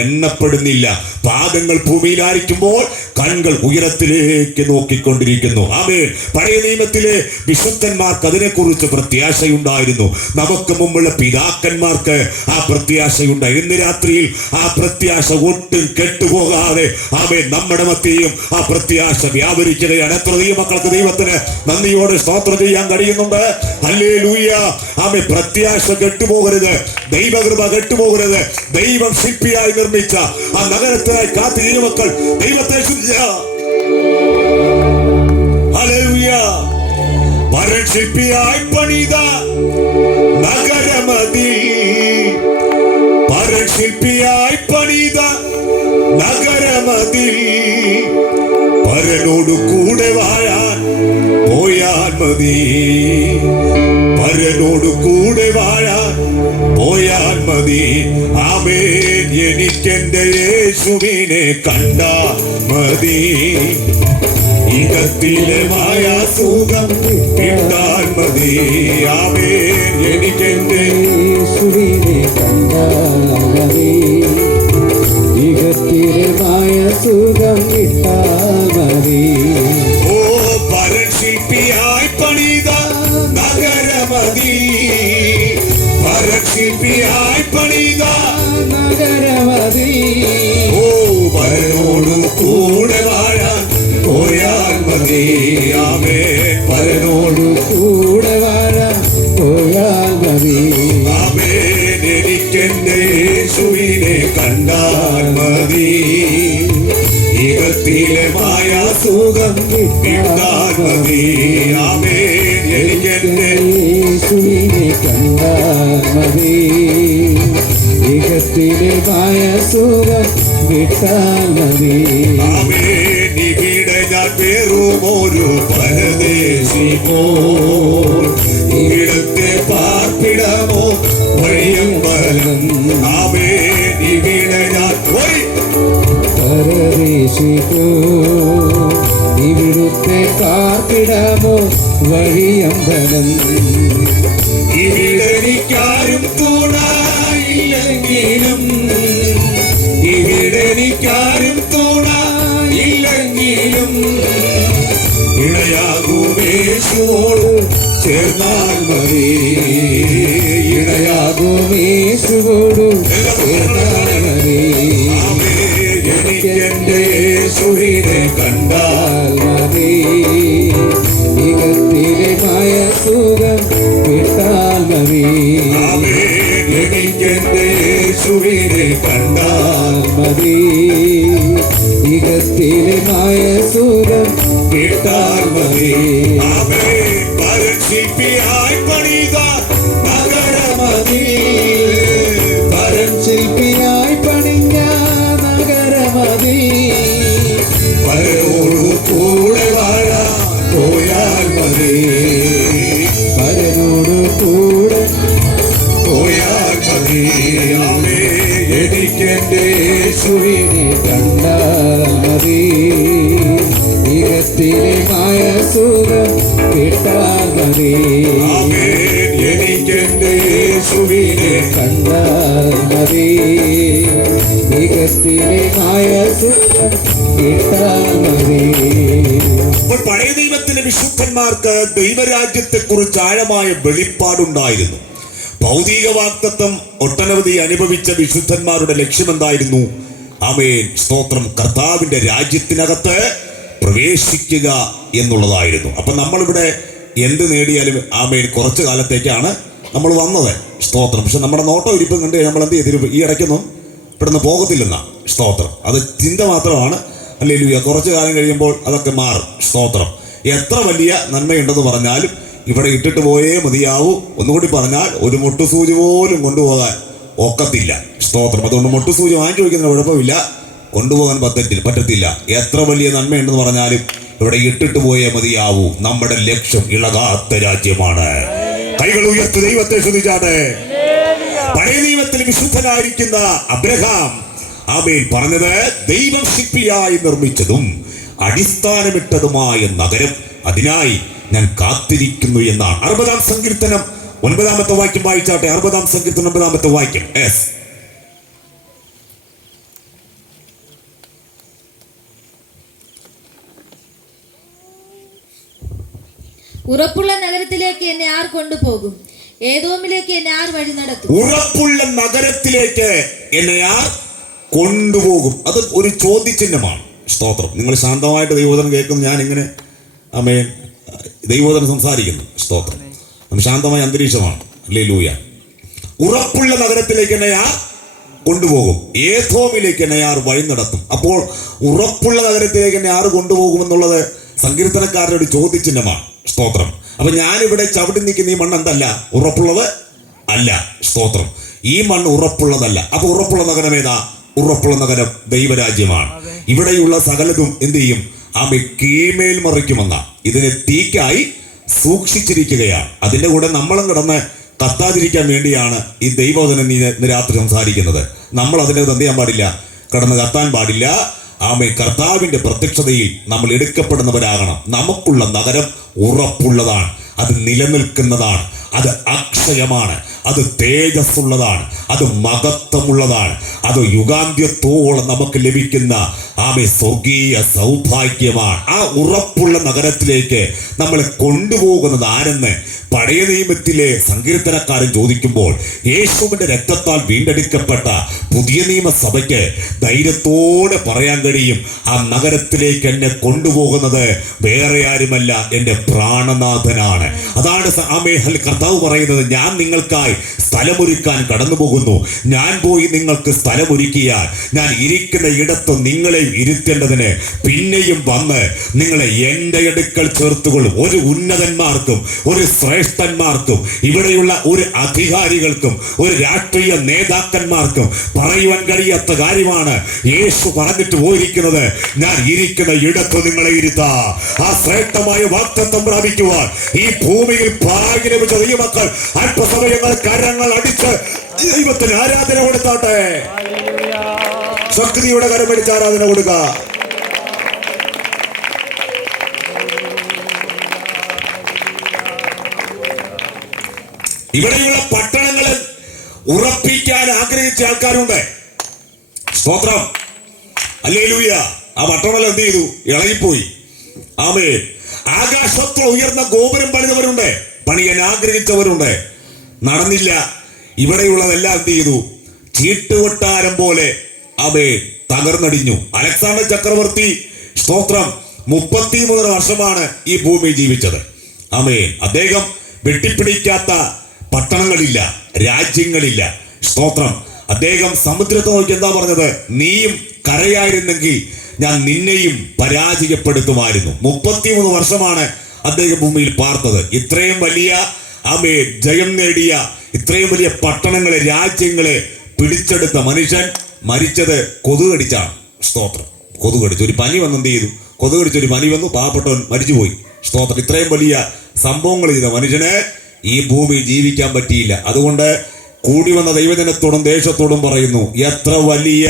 എണ്ണപ്പെടുന്നില്ല. പാദങ്ങൾ ഭൂമിയിലായിരിക്കുമ്പോൾ കണ്ണുകൾ ഉയരത്തിലേക്ക് നോക്കിക്കൊണ്ടിരിക്കുന്നു. ആമേ. പഴയ നിയമത്തിലെ വിശുദ്ധന്മാർക്ക് അതിനെക്കുറിച്ച് പ്രത്യാശയുണ്ടായിരുന്നു. നമുക്ക് മുമ്പുള്ള പിതാക്കന്മാർക്ക് ആ പ്രത്യാശയുണ്ടായി. ഇന്ന് രാത്രിയിൽ ആ പ്രത്യാശ ഒട്ടും കെട്ടുപോകാതെ ആമേ നമ്മുടെ മധ്യയും ആ പ്രത്യാശ വ്യാപരിക്കുകയാണ്. എത്ര ദൈവമക്കൾക്ക് ദൈവത്തിന് നന്ദിയോടെ സ്തോത്രം ചെയ്യാൻ കഴിയുന്നുണ്ട്. ഹല്ലേലൂയ. ആമേ. പ്രത്യാശ കെട്ടുപോകരുത്, ദൈവകൃപ കെട്ടുപോകരുത്. ദൈവം ശില്പിയായി നിർമ്മിച്ച ആ നഗരത്തിനായി കാത്ത് ദൈവമക്കൾ ദൈവത്തെ വരൻ ശില്പിയായി പണിത നഗരമതിൽ, വരൻ ശില്പിയായി പണിത നഗരമതിൽ പരനോട് കൂടെ വാഴാൻ പോയാൽ മതി, പരനോട് കൂടെ വാഴാൻ പോയാൽ മതി. ആമേൻ. എനിക്കെന്റെ യേശുവിനെ കണ്ടാൽ മതി, ഇകത്തിലെ മായാസുഖം കിട്ടാൻ മതി. ആമേൻ. എനിക്കെന്റെ യേശുവിനെ കണ്ടാൽ മതി, ഇകത്തിലെ മായാസുഖം കിട്ടാൻ മതി. ഓ പരൻ ശില്പിയായി പണിത നഗരമതി, പരൻ ശില്പിയായി പണിത നഗരമതി. ഓ പരനോട് കൂടെ വാഴാൻ പോയാൽ മതി. ആമേ. പരനോട് കൂടെ വാഴാൻ പോയാൽ മതി. ആമേൻ. എനിക്കെന്റെ യേശുവിനെ കണ്ടാൽ മതി, ഇകത്തിലെ മായാസുഖം കിട്ടാൻ മതി. ആമേൻ. എനിക്കെന്റെ യേശുവിനെ കണ്ടാൽ മതി, ഇകത്തിലെ മായാസുഖം കിട്ടാൻ മതി. ആമേൻ. ഇവിടെ ഞാൻ വേറുമൊരു പരദേശി പോ, ഇവിടുത്തെ പാർപ്പിടമോ വഴിയും വലം. ആമേൻ. ഇവിടെ ഞാൻ പരദേശിക്കോ, ഇവിടുത്തെ പാർപ്പിടമോ വഴിയമ്പലം. ഇവിടെ എനിക്കാരും തുണയില്ലെങ്കിലും, ഇവിടെ എനിക്കാരും തുണയില്ലെങ്കിലും ഇളയാകുമേശുവോട് ചേർന്നാൽ മതി ഇണയാകും യേശുവോടു ചേർന്നാൽ മതി എനിക്കെന്റെ യേശുവിനെ കണ്ടാൽ മതി ഇകത്തിലെ മായ സുഖം വിട്ടാൽ മതി എനിക്കെന്റെ യേശുവിനെ കണ്ടാൽ മതി ഇകത്തിലെ മായ സുഖം വിട്ടാൽ മതി ശില്പിയായി പണിത നഗരമതി പരം ശില്പിയായി പണിഞ്ഞ നഗരമതി പരനോടു കൂടെ വാഴാൻ പോയാൽ മതി പരനോടു കൂടെ പോയാൽ മതി എനിക്കെന്റെ യേശുവിനെ കണ്ടാൽ മതി ഇകത്തിലെ മായ സുഖം കിട്ടാൽ മതി എനിക്കെന്റെ യേശുവിനെ കണ്ടാൽ മതി ഇകത്തിലെ മായ സുഖം കിട്ടാൽ മതി. അപ്പോൾ പഴയ നിയമത്തിലെ വിശുദ്ധന്മാർക്ക് ദൈവരാജ്യത്തെ കുറിച്ച് ആഴമായ വെളിപ്പാടുണ്ടായിരുന്നു. ഭൗതിക വാഗ്ദത്തം ഒട്ടനവധി അനുഭവിച്ച വിശുദ്ധന്മാരുടെ ലക്ഷ്യമെന്തായിരുന്നു? ആമേൻ, സ്തോത്രം, കർത്താവിന്റെ രാജ്യത്തിനകത്ത് പ്രവേശിക്കുക എന്നുള്ളതായിരുന്നു. അപ്പൊ നമ്മളിവിടെ എന്ത് നേടിയാലും ആമേൻ കുറച്ചു കാലത്തേക്കാണ് നമ്മൾ വന്നത്, സ്തോത്രം. പക്ഷെ നമ്മുടെ നോട്ടം ഇരിപ്പം കണ്ട് നമ്മൾ എന്ത് ചെയ്തിരും? ഈ ഇടയ്ക്കൊന്നും ഇവിടുന്ന് പോകത്തില്ലെന്ന, സ്തോത്രം. അത് ചിന്ത മാത്രമാണ്. ഹല്ലേലൂയ. കുറച്ചു കാലം കഴിയുമ്പോൾ അതൊക്കെ മാറും, സ്തോത്രം. എത്ര വലിയ നന്മയുണ്ടെന്ന് പറഞ്ഞാലും ഇവിടെ ഇട്ടിട്ട് പോയേ മതിയാവൂ. ഒന്നുകൂടി പറഞ്ഞാൽ ഒരു മുട്ടുസൂചി പോലും കൊണ്ടുപോകാൻ ഒക്കത്തില്ല, സ്തോത്രം. അതുകൊണ്ട് മുട്ടുസൂചി വാങ്ങിച്ചു വയ്ക്കുന്നതിന് കുഴപ്പമില്ല, കൊണ്ടുപോകാൻ പറ്റത്തില്ല. എത്ര വലിയ നന്മയുണ്ടെന്ന് പറഞ്ഞാലും ഇവിടെ ഇട്ടിട്ട് പോയേ മതിയാവൂ. നമ്മുടെ ലക്ഷ്യം ഇളകാത്ത രാജ്യമാണ്. കൈകൾ ഉയർത്തി ദൈവത്തെ സ്തുതിച്ചാട്ടെ. പഴയ നിയമത്തിൽ വിശുദ്ധനായിരിക്കുന്ന അബ്രഹാം ആമേൻ പറഞ്ഞത്, ദൈവം ശില്പിയായി നിർമ്മിച്ചതും അടിസ്ഥാനമിട്ടതുമായ നഗരം, അതിനായി ഞാൻ കാത്തിരിക്കുന്നു എന്നാണ്. 60-ാം സങ്കീർത്തനം 9-ാമത്തെ വാക്യം വായിച്ചാട്ടെ. 60-ാം സങ്കീർത്തനം 9-ാമത്തെ വാക്യം. ഉറപ്പുള്ള നഗരത്തിലേക്ക് എന്നെ ആർ കൊണ്ടുപോകും? ഏദോമിലേക്ക് എന്നെ ആർ വഴി നടത്തും? ഉറപ്പുള്ള നഗരത്തിലേക്ക് എന്നെ ആർ കൊണ്ടുപോകും? അത് ഒരു ചോദ്യചിഹ്നമാണ്, സ്തോത്രം. നിങ്ങൾ ശാന്തമായിട്ട് ദൈവവചനം കേൾക്കുന്നു. ഞാൻ ഇങ്ങനെ ആമേൻ ദൈവവചനം സംസാരിക്കുന്നു, സ്തോത്രം. നമ്മൾ ശാന്തമായ അന്തരീക്ഷമാണ്. ഹല്ലേലൂയ. ഉറപ്പുള്ള നഗരത്തിലേക്ക് എന്നെ ആർ കൊണ്ടുപോകും, ഏദോമിലേക്ക് എന്നെ ആർ വഴി നടത്തും. അപ്പോൾ ഉറപ്പുള്ള നഗരത്തിലേക്ക് എന്നെ ആർ കൊണ്ടുപോകുമെന്നുള്ളത് സങ്കീർത്തനക്കാരുടെ ഒരു ചോദ്യചിഹ്നമാണ്, സ്തോത്രം. അപ്പൊ ഞാനിവിടെ ചവിട്ടി നിൽക്കുന്ന ഈ മണ്ണ് എന്തല്ല? ഉറപ്പുള്ളത് അല്ല, സ്തോത്രം. ഈ മണ്ണ് ഉറപ്പുള്ളതല്ല. അപ്പൊ ഉറപ്പുള്ള നഗരം ഏതാ? ഉറപ്പുള്ള നഗരം ദൈവരാജ്യമാണ്. ഇവിടെയുള്ള സകലതും എന്ത് ചെയ്യും? ആമേ കീഴ്മേൽ മറിക്കുമെന്ന ഇതിനെ തീക്കായി സൂക്ഷിച്ചിരിക്കുകയാണ്. അതിന്റെ കൂടെ നമ്മളും കിടന്ന് കത്താതിരിക്കാൻ വേണ്ടിയാണ് ഈ ദൈവവചനം ഇന്ന് രാത്രി സംസാരിക്കുന്നത്. നമ്മൾ അതിനെ എന്ത് ചെയ്യാൻ പാടില്ല? കിടന്ന് കത്താൻ പാടില്ല. ആമേ കർത്താവിന്റെ പ്രത്യക്ഷതയിൽ നമ്മൾ എടുക്കപ്പെടുന്നവരാകണം. നമുക്കുള്ള നഗരം ഉറപ്പുള്ളതാണ്, അത് നിലനിൽക്കുന്നതാണ്, അത് അക്ഷയമാണ്, അത് തേജസ്സുള്ളതാണ്, അത് മഹത്വമുള്ളതാണ്, അത് യുഗാന്ത്യത്തോളം നമുക്ക് ലഭിക്കുന്ന ആമേ സ്വർഗീയ സൗഭാഗ്യമാണ്. ആ ഉറപ്പുള്ള നഗരത്തിലേക്ക് നമ്മളെ കൊണ്ടുപോകുന്നത് ആരെന്ന് പഴയ നിയമത്തിലെ സങ്കീർത്തനക്കാരൻ ചോദിക്കുമ്പോൾ, യേശുവിന്റെ രക്തത്താൽ വീണ്ടെടുക്കപ്പെട്ട പുതിയ നിയമസഭയ്ക്ക് ധൈര്യത്തോടെ പറയാൻ കഴിയും, ആ നഗരത്തിലേക്ക് എന്നെ കൊണ്ടുപോകുന്നത് വേറെ ആരുമല്ല, എൻ്റെ പ്രാണനാഥനാണ്. അതാണ് ആമേ കർത്താവ് പറയുന്നത്, ഞാൻ നിങ്ങൾക്കായി സ്ഥലമൊരുക്കാൻ കടന്നു പോകുന്നു. ഞാൻ പോയി നിങ്ങൾക്ക് സ്ഥലമൊരുക്കിയാൽ ഞാൻ ഇരിക്കുന്ന ഇടത്ത് നിങ്ങളെ ഇരുത്തേണ്ടതിന് പിന്നെയും വന്ന് നിങ്ങളെ എൻ്റെ അടുക്കൽ ചേർത്തുകൊള്ളും. ഒരു ഉന്നതന്മാർക്കും ഒരു ശ്രേഷ്ഠന്മാർക്കും ഇവിടെയുള്ള ഒരു അധികാരികൾക്കും ഒരു രാഷ്ട്രീയ നേതാക്കന്മാർക്കും പറയുവാൻ കഴിയാത്ത കാര്യമാണ് യേശു പറഞ്ഞിട്ട് പോയിരിക്കുന്നത്. ഞാൻ ഇരിക്കുന്ന ഇടത്ത് നിങ്ങളെ ഇരുത്താ. ആ ശ്രേഷ്ഠമായ വാഗ്ദത്തം പ്രാപിക്കുവാൻ ഈ ഭൂമിയിൽ ഭാഗ്യം ലഭിച്ച ദൈവമക്കൾ അല്പസമയങ്ങൾ കരങ്ങൾ അടിച്ച് ദൈവത്തിന് ആരാധന കൊടുത്താട്ടെ. ശക്തിയുടെ കരമടിച്ച് ആരാധന കൊടുക്ക. ഇവിടെയുള്ള പട്ടണങ്ങളിൽ ഉറപ്പിക്കാൻ ആഗ്രഹിച്ച ആൾക്കാരുണ്ട്, സ്തോത്രം. ഹല്ലേലൂയ. ആ പട്ടണം എന്ത് ചെയ്തു? ഇളകിപ്പോയി. ആമേൻ. ആകാശത്തിൽ ഉയർന്ന ഗോപുരം പണിതവരുണ്ട്, പണിയാൻ ആഗ്രഹിച്ചവരുണ്ട്, നടന്നില്ല. ഇവിടെയുള്ളതെല്ലാം എന്ത് ചെയ്തു? ചീട്ടുകൊട്ടാരം പോലെ തകർന്നടിഞ്ഞു. അലക്സാണ്ടർ ചക്രവർത്തി സ്തോത്രം 33 വർഷമാണ് ഈ ഭൂമി ജീവിച്ചത്. അദ്ദേഹം വെട്ടിപ്പിടിക്കാത്ത പട്ടണങ്ങളില്ല, രാജ്യങ്ങളില്ല. സ്തോത്രം. അദ്ദേഹം സമുദ്രത്തെ നോക്കി എന്താ പറഞ്ഞത്? നീയും കരയായിരുന്നെങ്കിൽ ഞാൻ നിന്നെയും പരാജയപ്പെടുത്തുമായിരുന്നു. 33 വർഷമാണ് അദ്ദേഹം ഭൂമിയിൽ പാർത്തത്. ഇത്രയും വലിയ ജയം നേടിയ, ഇത്രയും വലിയ പട്ടണങ്ങളെ, രാജ്യങ്ങളെ പിടിച്ചെടുത്ത മനുഷ്യൻ മരിച്ചത് കൊതുകടിച്ചാണ്. സ്തോത്രം. കൊതുകടിച്ചു. ഒരു പനി വന്ന് എന്ത് ചെയ്തു? കൊതുകടിച്ചൊരു പനി വന്നു, പാവപ്പെട്ടവൻ മരിച്ചുപോയി. സ്തോത്രം. ഇത്രയും വലിയ സംഭവങ്ങൾ ചെയ്ത മനുഷ്യന് ഈ ഭൂമി ജീവിക്കാൻ പറ്റിയില്ല. അതുകൊണ്ട് കൂടി വന്ന ദൈവജനത്തോടും ദേശത്തോടും പറയുന്നു, എത്ര വലിയ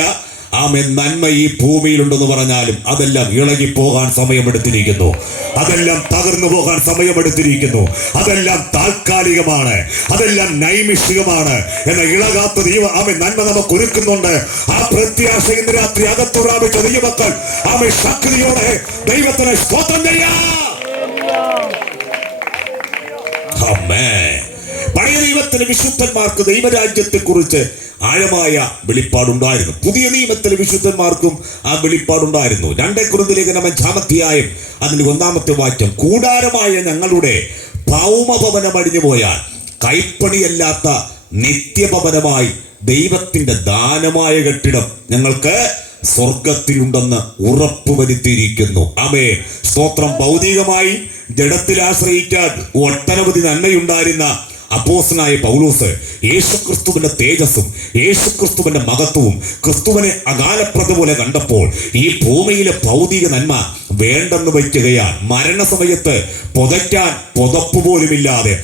നന്മ ഈ ഭൂമിയിലുണ്ടെന്ന് പറഞ്ഞാലും അതെല്ലാം ഇളകിപ്പോകാൻ സമയമെടുത്തിരിക്കുന്നു, അതെല്ലാം തകർന്നു പോകാൻ സമയമെടുത്തിരിക്കുന്നു. അതെല്ലാം താൽക്കാലികമാണ്, അതെല്ലാം നൈമിഷികമാണ്. എന്ന ഇളകാത്ത നന്മ നമുക്ക് ഒരുക്കുന്നുണ്ട്. ആ പ്രത്യാശ ഇന്ന് രാത്രി അകത്തു പ്രാപിച്ച ദൈവമക്കൾ ശക്തിയോടെ ദൈവത്തിന് സ്തോത്രം ചെയ്യാം. പഴയ നിയമത്തിലെ വിശുദ്ധന്മാർക്ക് ദൈവരാജ്യത്തെ കുറിച്ച് ആഴമായ വെളിപ്പാടുണ്ടായിരുന്നു. പുതിയ നിയമത്തിലെ വിശുദ്ധന്മാർക്കും ആ വെളിപ്പാടുണ്ടായിരുന്നു. 2 കൊരിന്ത്യർ 5-ാം അധ്യായം അതിൽ 1-ാമത്തെ വാക്യം, കൂടാരമായ ഞങ്ങളുടെ ഭൗമഭവനം അടിഞ്ഞു പോയാൽ കൈപ്പണിയല്ലാത്ത നിത്യഭവനമായി ദൈവത്തിന്റെ ദാനമായ കെട്ടിടം ഞങ്ങൾക്ക് സ്വർഗത്തിലുണ്ടെന്ന് ഉറപ്പുവരുത്തിയിരിക്കുന്നു. സ്തോത്രം. ഭൗതികമായി ജഡത്തിൽ ആശ്രയിക്കാൻ ഒട്ടനവധി നന്മയുണ്ടായിരുന്ന അപ്പോസ്തലനായ പൗലോസ് യേശുക്രിസ്തുവിന്റെ തേജസ്സും യേശുക്രിസ്തുവിന്റെ മഹത്വവും ക്രിസ്തുവിനെ അകാലപ്രദ പോലെ കണ്ടപ്പോൾ ഈ ഭൂമിയിലെ ഭൗതിക നന്മ വേണ്ടെന്ന് വയ്ക്കുകയാണ്. മരണസമയത്ത് പുതയ്ക്കാൻ പുതപ്പ് പോലുമില്ലാതെ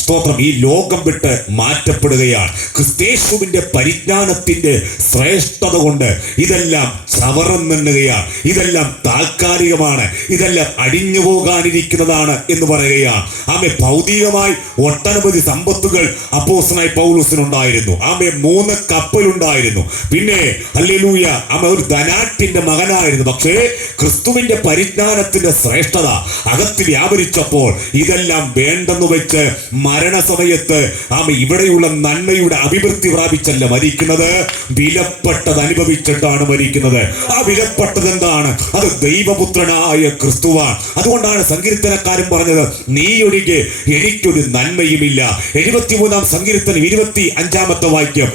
സ്തോത്രം ഈ ലോകം വിട്ട് മാറ്റപ്പെടുകയാണ്. ക്രിസ്തേശുവിന്റെ പരിജ്ഞാനത്തിന്റെ ശ്രേഷ്ഠത കൊണ്ട് ഇതെല്ലാം ചവറെന്നുകയാണ്. ഇതെല്ലാം താൽക്കാലികമാണ്, ഇതെല്ലാം അടിഞ്ഞു പോകാനിരിക്കുന്നതാണ് എന്ന് പറയുകയാണ്. ഭൗതികമായി ഒട്ടനവധി സമ്പത്തുകൾ അപ്പോസ്തലനായ പൗലോസിനുണ്ടായിരുന്നു. 3 കപ്പലുണ്ടായിരുന്നു. പിന്നെ ഹല്ലേലൂയ ഒരു ധനാട്ടിന്റെ മകനായിരുന്നു. പക്ഷേ ക്രിസ്തുവിന്റെ പരിജ്ഞാനത്തിന്റെ ശ്രേഷ്ഠത അകത്ത് വ്യാപരിച്ചപ്പോൾ ഇതെല്ലാം വേണ്ടെന്ന് വെച്ച് മരണസമയത്ത് ഇവിടെയുള്ള നന്മയുടെ അഭിവൃദ്ധി പ്രാപിച്ചല്ല മരിക്കുന്നത്, വിലപ്പെട്ടത് അനുഭവിച്ചിട്ടാണ് മരിക്കുന്നത്. ആ വിലപ്പെട്ടത് എന്താണ്? അത് ദൈവപുത്രനായ ക്രിസ്തുവാണ്. അതുകൊണ്ടാണ് സങ്കീർത്തനക്കാരൻ പറഞ്ഞത്, നീ ഒഴികെ എനിക്കൊരു നന്മയുമില്ല. 73-ാം സങ്കീർത്തനം 25-ാമത്തെ വാക്യം,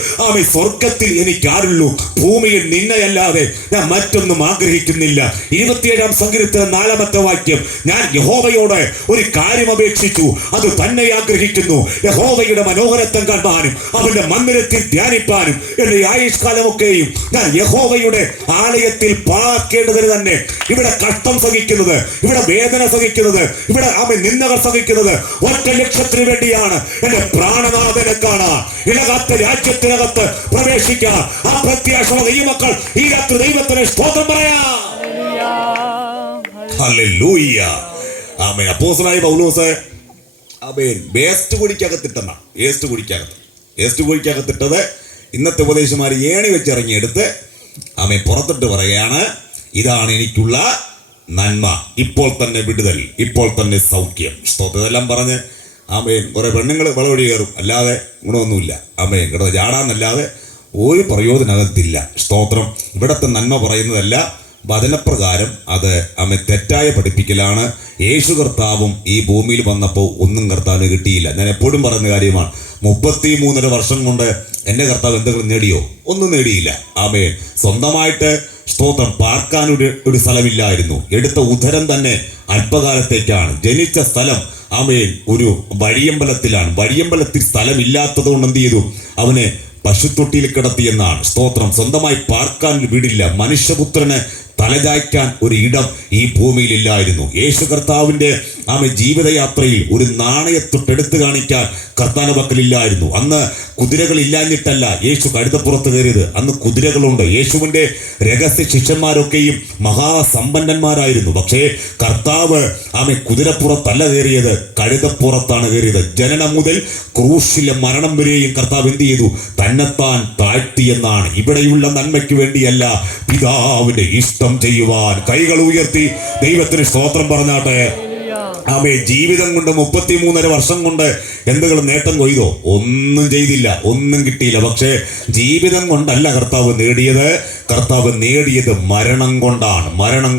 സ്വർഗത്തിൽ എനിക്കാരുള്ളൂ, ഭൂമിയിൽ നിന്നെയല്ലാതെ ഞാൻ മറ്റൊന്നും ആഗ്രഹിക്കുന്നില്ല. 27-ാം സങ്കീർത്തനം 4-ാമത്തെ വാക്യം, ഞാൻ യഹോവയോട് ഒരു കാര്യം അപേക്ഷിച്ചു, അത് തന്നെ ആഗ്രഹിക്കുന്നു, യഹോവയുടെ മനോഹരത്വം കാണാനും അവന്റെ മന്ദിരത്തിൽ ധ്യാനിപ്പാനും എന്റെ ആയുഷ്കാലമൊക്കെയും ഞാൻ യഹോവയുടെ ആലയത്തിൽ പാർക്കേണ്ടതിന് തന്നെ. ഇവിടെ കഷ്ടം സഹിക്കുന്നത്, ഇവിടെ വേദന സഹിക്കുന്നത്, ഇവിടെ നിന്ദകൾ സഹിക്കുന്നത് ഒറ്റ ലക്ഷ്യത്തിന് വേണ്ടിയാണ്, എന്റെ പ്രാണനാഥനെ കാണാൻ, ഇളകാത്ത രാജ്യത്തിനകത്ത് പ്രവേശിക്കാൻ. ആ പ്രത്യാശ ദൈവമക്കൾ ഈ രാത്രി ദൈവത്തിന് സ്തോത്രം പറയാം. ഹല്ലേലൂയ. അപ്പോസ്തലനായ പൗലോസ് വേസ്റ്റ് കുഴിക്കകത്തിട്ടെന്ന വേസ്റ്റ് കുഴിക്കകത്തിട്ടത് ഇന്നത്തെ ഉപദേശമാര് ഏണി വെച്ചിറങ്ങിയെടുത്ത് പുറത്തിട്ട് പറയുകയാണ്, ഇതാണ് എനിക്കുള്ള നന്മ, ഇപ്പോൾ തന്നെ വിടുതൽ, ഇപ്പോൾ തന്നെ സൗഖ്യം. ഇതെല്ലാം പറഞ്ഞ് കുറെ പെണ്ണുങ്ങൾ വളവഴി കയറും, അല്ലാതെ ഗുണമൊന്നുമില്ല. കിടന്ന് ചാടാന്നല്ലാതെ ഒരു പ്രയോജനകത്തില്ല. സ്തോത്രം. ഇവിടത്തെ നന്മ പറയുന്നതല്ല, വചനപ്രകാരം അത് തെറ്റായ പഠിപ്പിക്കലാണ്. യേശു കർത്താവും ഈ ഭൂമിയിൽ വന്നപ്പോൾ ഒന്നും കർത്താവിന് കിട്ടിയില്ല. ഞാൻ എപ്പോഴും പറയുന്ന കാര്യമാണ്, 33.5 വർഷം കൊണ്ട് എൻ്റെ കർത്താവ് എന്തെങ്കിലും നേടിയോ? ഒന്നും നേടിയില്ല. സ്വന്തമായിട്ട് സ്തോത്രം പാർക്കാൻ ഒരു സ്ഥലമില്ലായിരുന്നു. എടുത്ത ഉദരം തന്നെ അല്പകാലത്തേക്കാണ്. ജനിച്ച സ്ഥലം ഒരു വഴിയമ്പലത്തിലാണ്. വഴിയമ്പലത്തിൽ സ്ഥലമില്ലാത്തത് കൊണ്ട് എന്ത് ചെയ്തു? അവനെ പശുത്തൊട്ടിയിൽ കിടത്തിയെന്നാണ്. സ്തോത്രം. സ്വന്തമായി പാർക്കാൻ വീടില്ല. മനുഷ്യപുത്രന് തലചായ്ക്കാൻ ഒരു ഇടം ഈ ഭൂമിയിൽ ഇല്ലായിരുന്നു. യേശു കർത്താവിന്റെ ജീവിതയാത്രയിൽ ഒരു നാണയത്തൊട്ടെടുത്ത് കാണിക്കാൻ കർത്താവിന്റെ പക്കലില്ലായിരുന്നു. അന്ന് കുതിരകൾ ഇല്ലാഞ്ഞിട്ടല്ല യേശു കഴുതപ്പുറത്ത് കയറിയത്, അന്ന് കുതിരകളുണ്ട്. യേശുവിന്റെ രഹസ്യ ശിഷ്യന്മാരൊക്കെയും മഹാസമ്പന്നന്മാരായിരുന്നു. പക്ഷേ കർത്താവ് കുതിരപ്പുറത്തല്ല കയറിയത്, കഴുതപ്പുറത്താണ് കയറിയത്. ജനനം മുതൽ ക്രൂശിലെ മരണം വരെയും കർത്താവ് എന്ത് ചെയ്തു? തന്നെത്താൻ താഴ്ത്തിയെന്നാണ്. ഇവിടെയുള്ള നന്മയ്ക്ക് വേണ്ടിയല്ല, പിതാവിന്റെ ഇഷ്ടം ചെയ്യുവാൻ. കൈകൾ ഉയർത്തി ദൈവത്തിന് സ്തോത്രം പറഞ്ഞാട്ടെ. ആമേ ജീവിതം കൊണ്ട് 33.5 വർഷം കൊണ്ട് എന്തെങ്കിലും നേട്ടം കൊയ്തോ? ഒന്നും ചെയ്തില്ല, ഒന്നും കിട്ടിയില്ല. പക്ഷേ ജീവിതം കൊണ്ടല്ല കർത്താവ് നേടിയത്. കർത്താവ് നേടിയത് മരണം കൊണ്ടാണ്. മരണം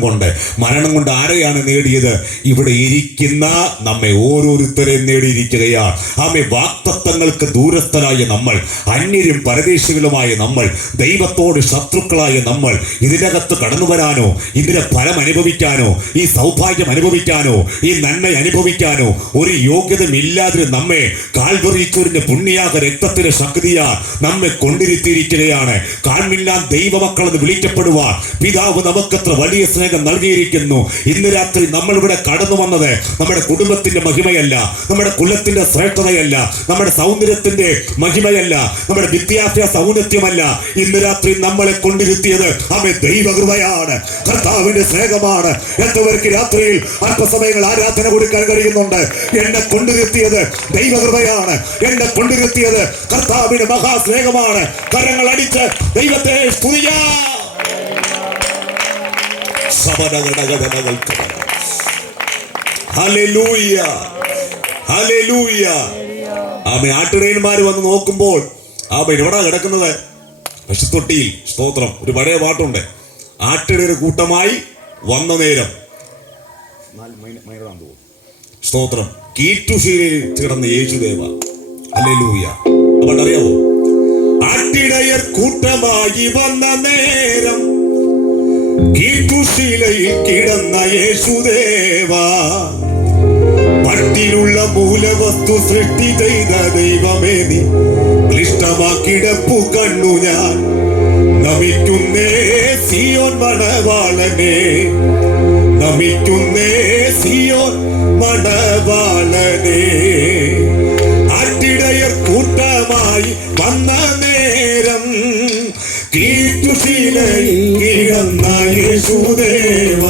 കൊണ്ട് ആരെയാണ് നേടിയത്? ഇവിടെ ഇരിക്കുന്ന നമ്മെ ഓരോരുത്തരെയും നേടിയിരിക്കുകയാണ്. ആമേ വാക്തത്വങ്ങൾക്ക് ദൂരസ്ഥരായ നമ്മൾ, അന്യരും പരദേശികളുമായ നമ്മൾ, ദൈവത്തോട് ശത്രുക്കളായ നമ്മൾ ഇതിനകത്ത് കടന്നു വരാനോ, ഇതിന്റെ ഫലം അനുഭവിക്കാനോ, ഈ സൗഭാഗ്യം അനുഭവിക്കാനോ, ഈ നന്മ അനുഭവിക്കാനോ ഒരു യോഗ്യതയില്ലാതെ നമ്മെ കാൽവറിച്ചൊരിന്റെ പുണ്യാക രക്തത്തിന്റെ ശക്തിയാ നമ്മെ കൊണ്ടിരുത്തിയിരിക്കുകയാണ്. കാൺമില്ലാ ദൈവമക്കളെന്ന് വിളിക്കപ്പെടുവാൻ പിതാവ് നമുക്കത്ര വലിയ സ്നേഹം നൽകിയിരിക്കുന്നു. ഇന്ന് രാത്രി നമ്മൾ ഇവിടെ കടന്നു വന്നത് നമ്മുടെ കുടുംബത്തിന്റെ മഹിമയല്ല, നമ്മുടെ കുലത്തിന്റെ ശ്രേഷ്ഠതയല്ല, നമ്മുടെ സൗന്ദര്യത്തിന്റെ മഹിമയല്ല, നമ്മുടെ വിദ്യാഭ്യാസ ഔന്നത്യമല്ല. ഇന്ന് രാത്രി നമ്മളെ കൊണ്ടിരുത്തിയത് അവൻ ദൈവകൃപയാണ്, കർത്താവിന്റെ സ്നേഹമാണ്. എത്രവർക്ക് രാത്രിയിൽ അല്പസമയങ്ങൾ ആരാധന കൊടുക്കാൻ കഴിയുന്നുണ്ട്? എന്നെ കൊണ്ടിരുത്തിയത് ദൈവകൃപയാണ്, എന്നെ കൊണ്ടിരുത്തിയത് കർത്താവിന്റെ മഹാസ്നേഹമാണ്. കരങ്ങൾ അടിച്ച് ദൈവത്തെ സ്തുതിക്കാം. Hallelujah, hallelujah. ആമേ ആട്ടിടയന്മാർ വന്ന് നോക്കുമ്പോൾ ആമേ എവിടാ കിടക്കുന്നത്? പശുത്തൊട്ടിയിൽ. സ്തോത്രം. ഒരു പഴയ പാട്ടുണ്ട്, ആട്ടിടയൊരു കൂട്ടമായി വന്ന നേരം. സ്തോത്രം. കീറ്റുശീലയിൽ കിടന്ന യേശുദേവ. ഹല്ലേലൂയ. അപ്പോൾ അറിയാവോ? ആട്ടിടയർ കൂട്ടമായി വന്ന നേരം കീറ്റുശീലയിൽ കിടന്ന യേശുദേവ. പട്ടിലുള്ള മൂലവസ്തു സൃഷ്ടി ചെയ്ത ദൈവമേ, നീ ക്ലിഷ്ടമാക്കിടപ്പു കണ്ണു ഞാൻ നമിക്കുന്നേ സിയോൻ മണവാളനെ, നമിക്കുന്നേ സിയോൻ മണവാളനെ. ആട്ടിടയർ കൂട്ടമായി വന്ന നേരം കീറ്റുശീലയിൽ കിടന്ന യേശുദേവ.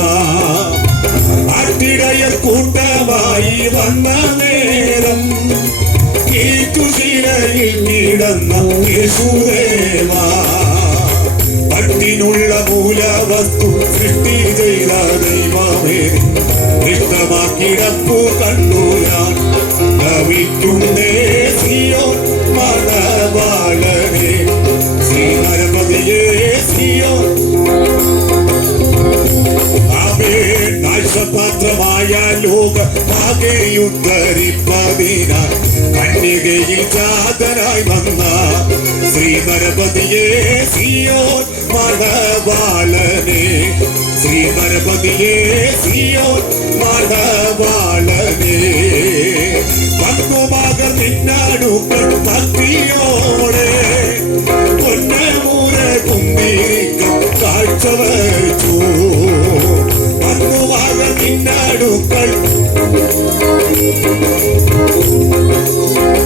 ആട്ടിടയർ കൂട്ടമായി വന്ന നേരം കീറ്റുശീലയിൽ കിടന്ന യേശുദേവ. പട്ടിനുള്ള മൂലവസ്തു സൃഷ്ടി ചെയ്ത ദൈവമേ, ഇഷ്ടമാക്കിടപ്പു കണ്ടു ഞാൻ നമിക്കുന്നേ സിയോൻ മണവാളനെ. ശ്രീനരപതിയേ സിയോൻ. ആമേൻ. നാശപാത്രമായ ലോകമാകെയുദ്ധരിപ്പതിനാൽ കന്യകയിൽ ജാതനായി വന്ന ശ്രീനരപതിയേ സിയോൻ മണവാളനെ. ശ്രീനരപതിയേ സിയോൻ മണവാളനെ. പത്മമാകർ നിന്നാടുക്കൾ ഭക്തിയോടെ പൊന്നമൂര കുന്തിരിക്കം കാഴ്ച വച്ചു. പത്മമാകർ നിന്നാടുക്കൾ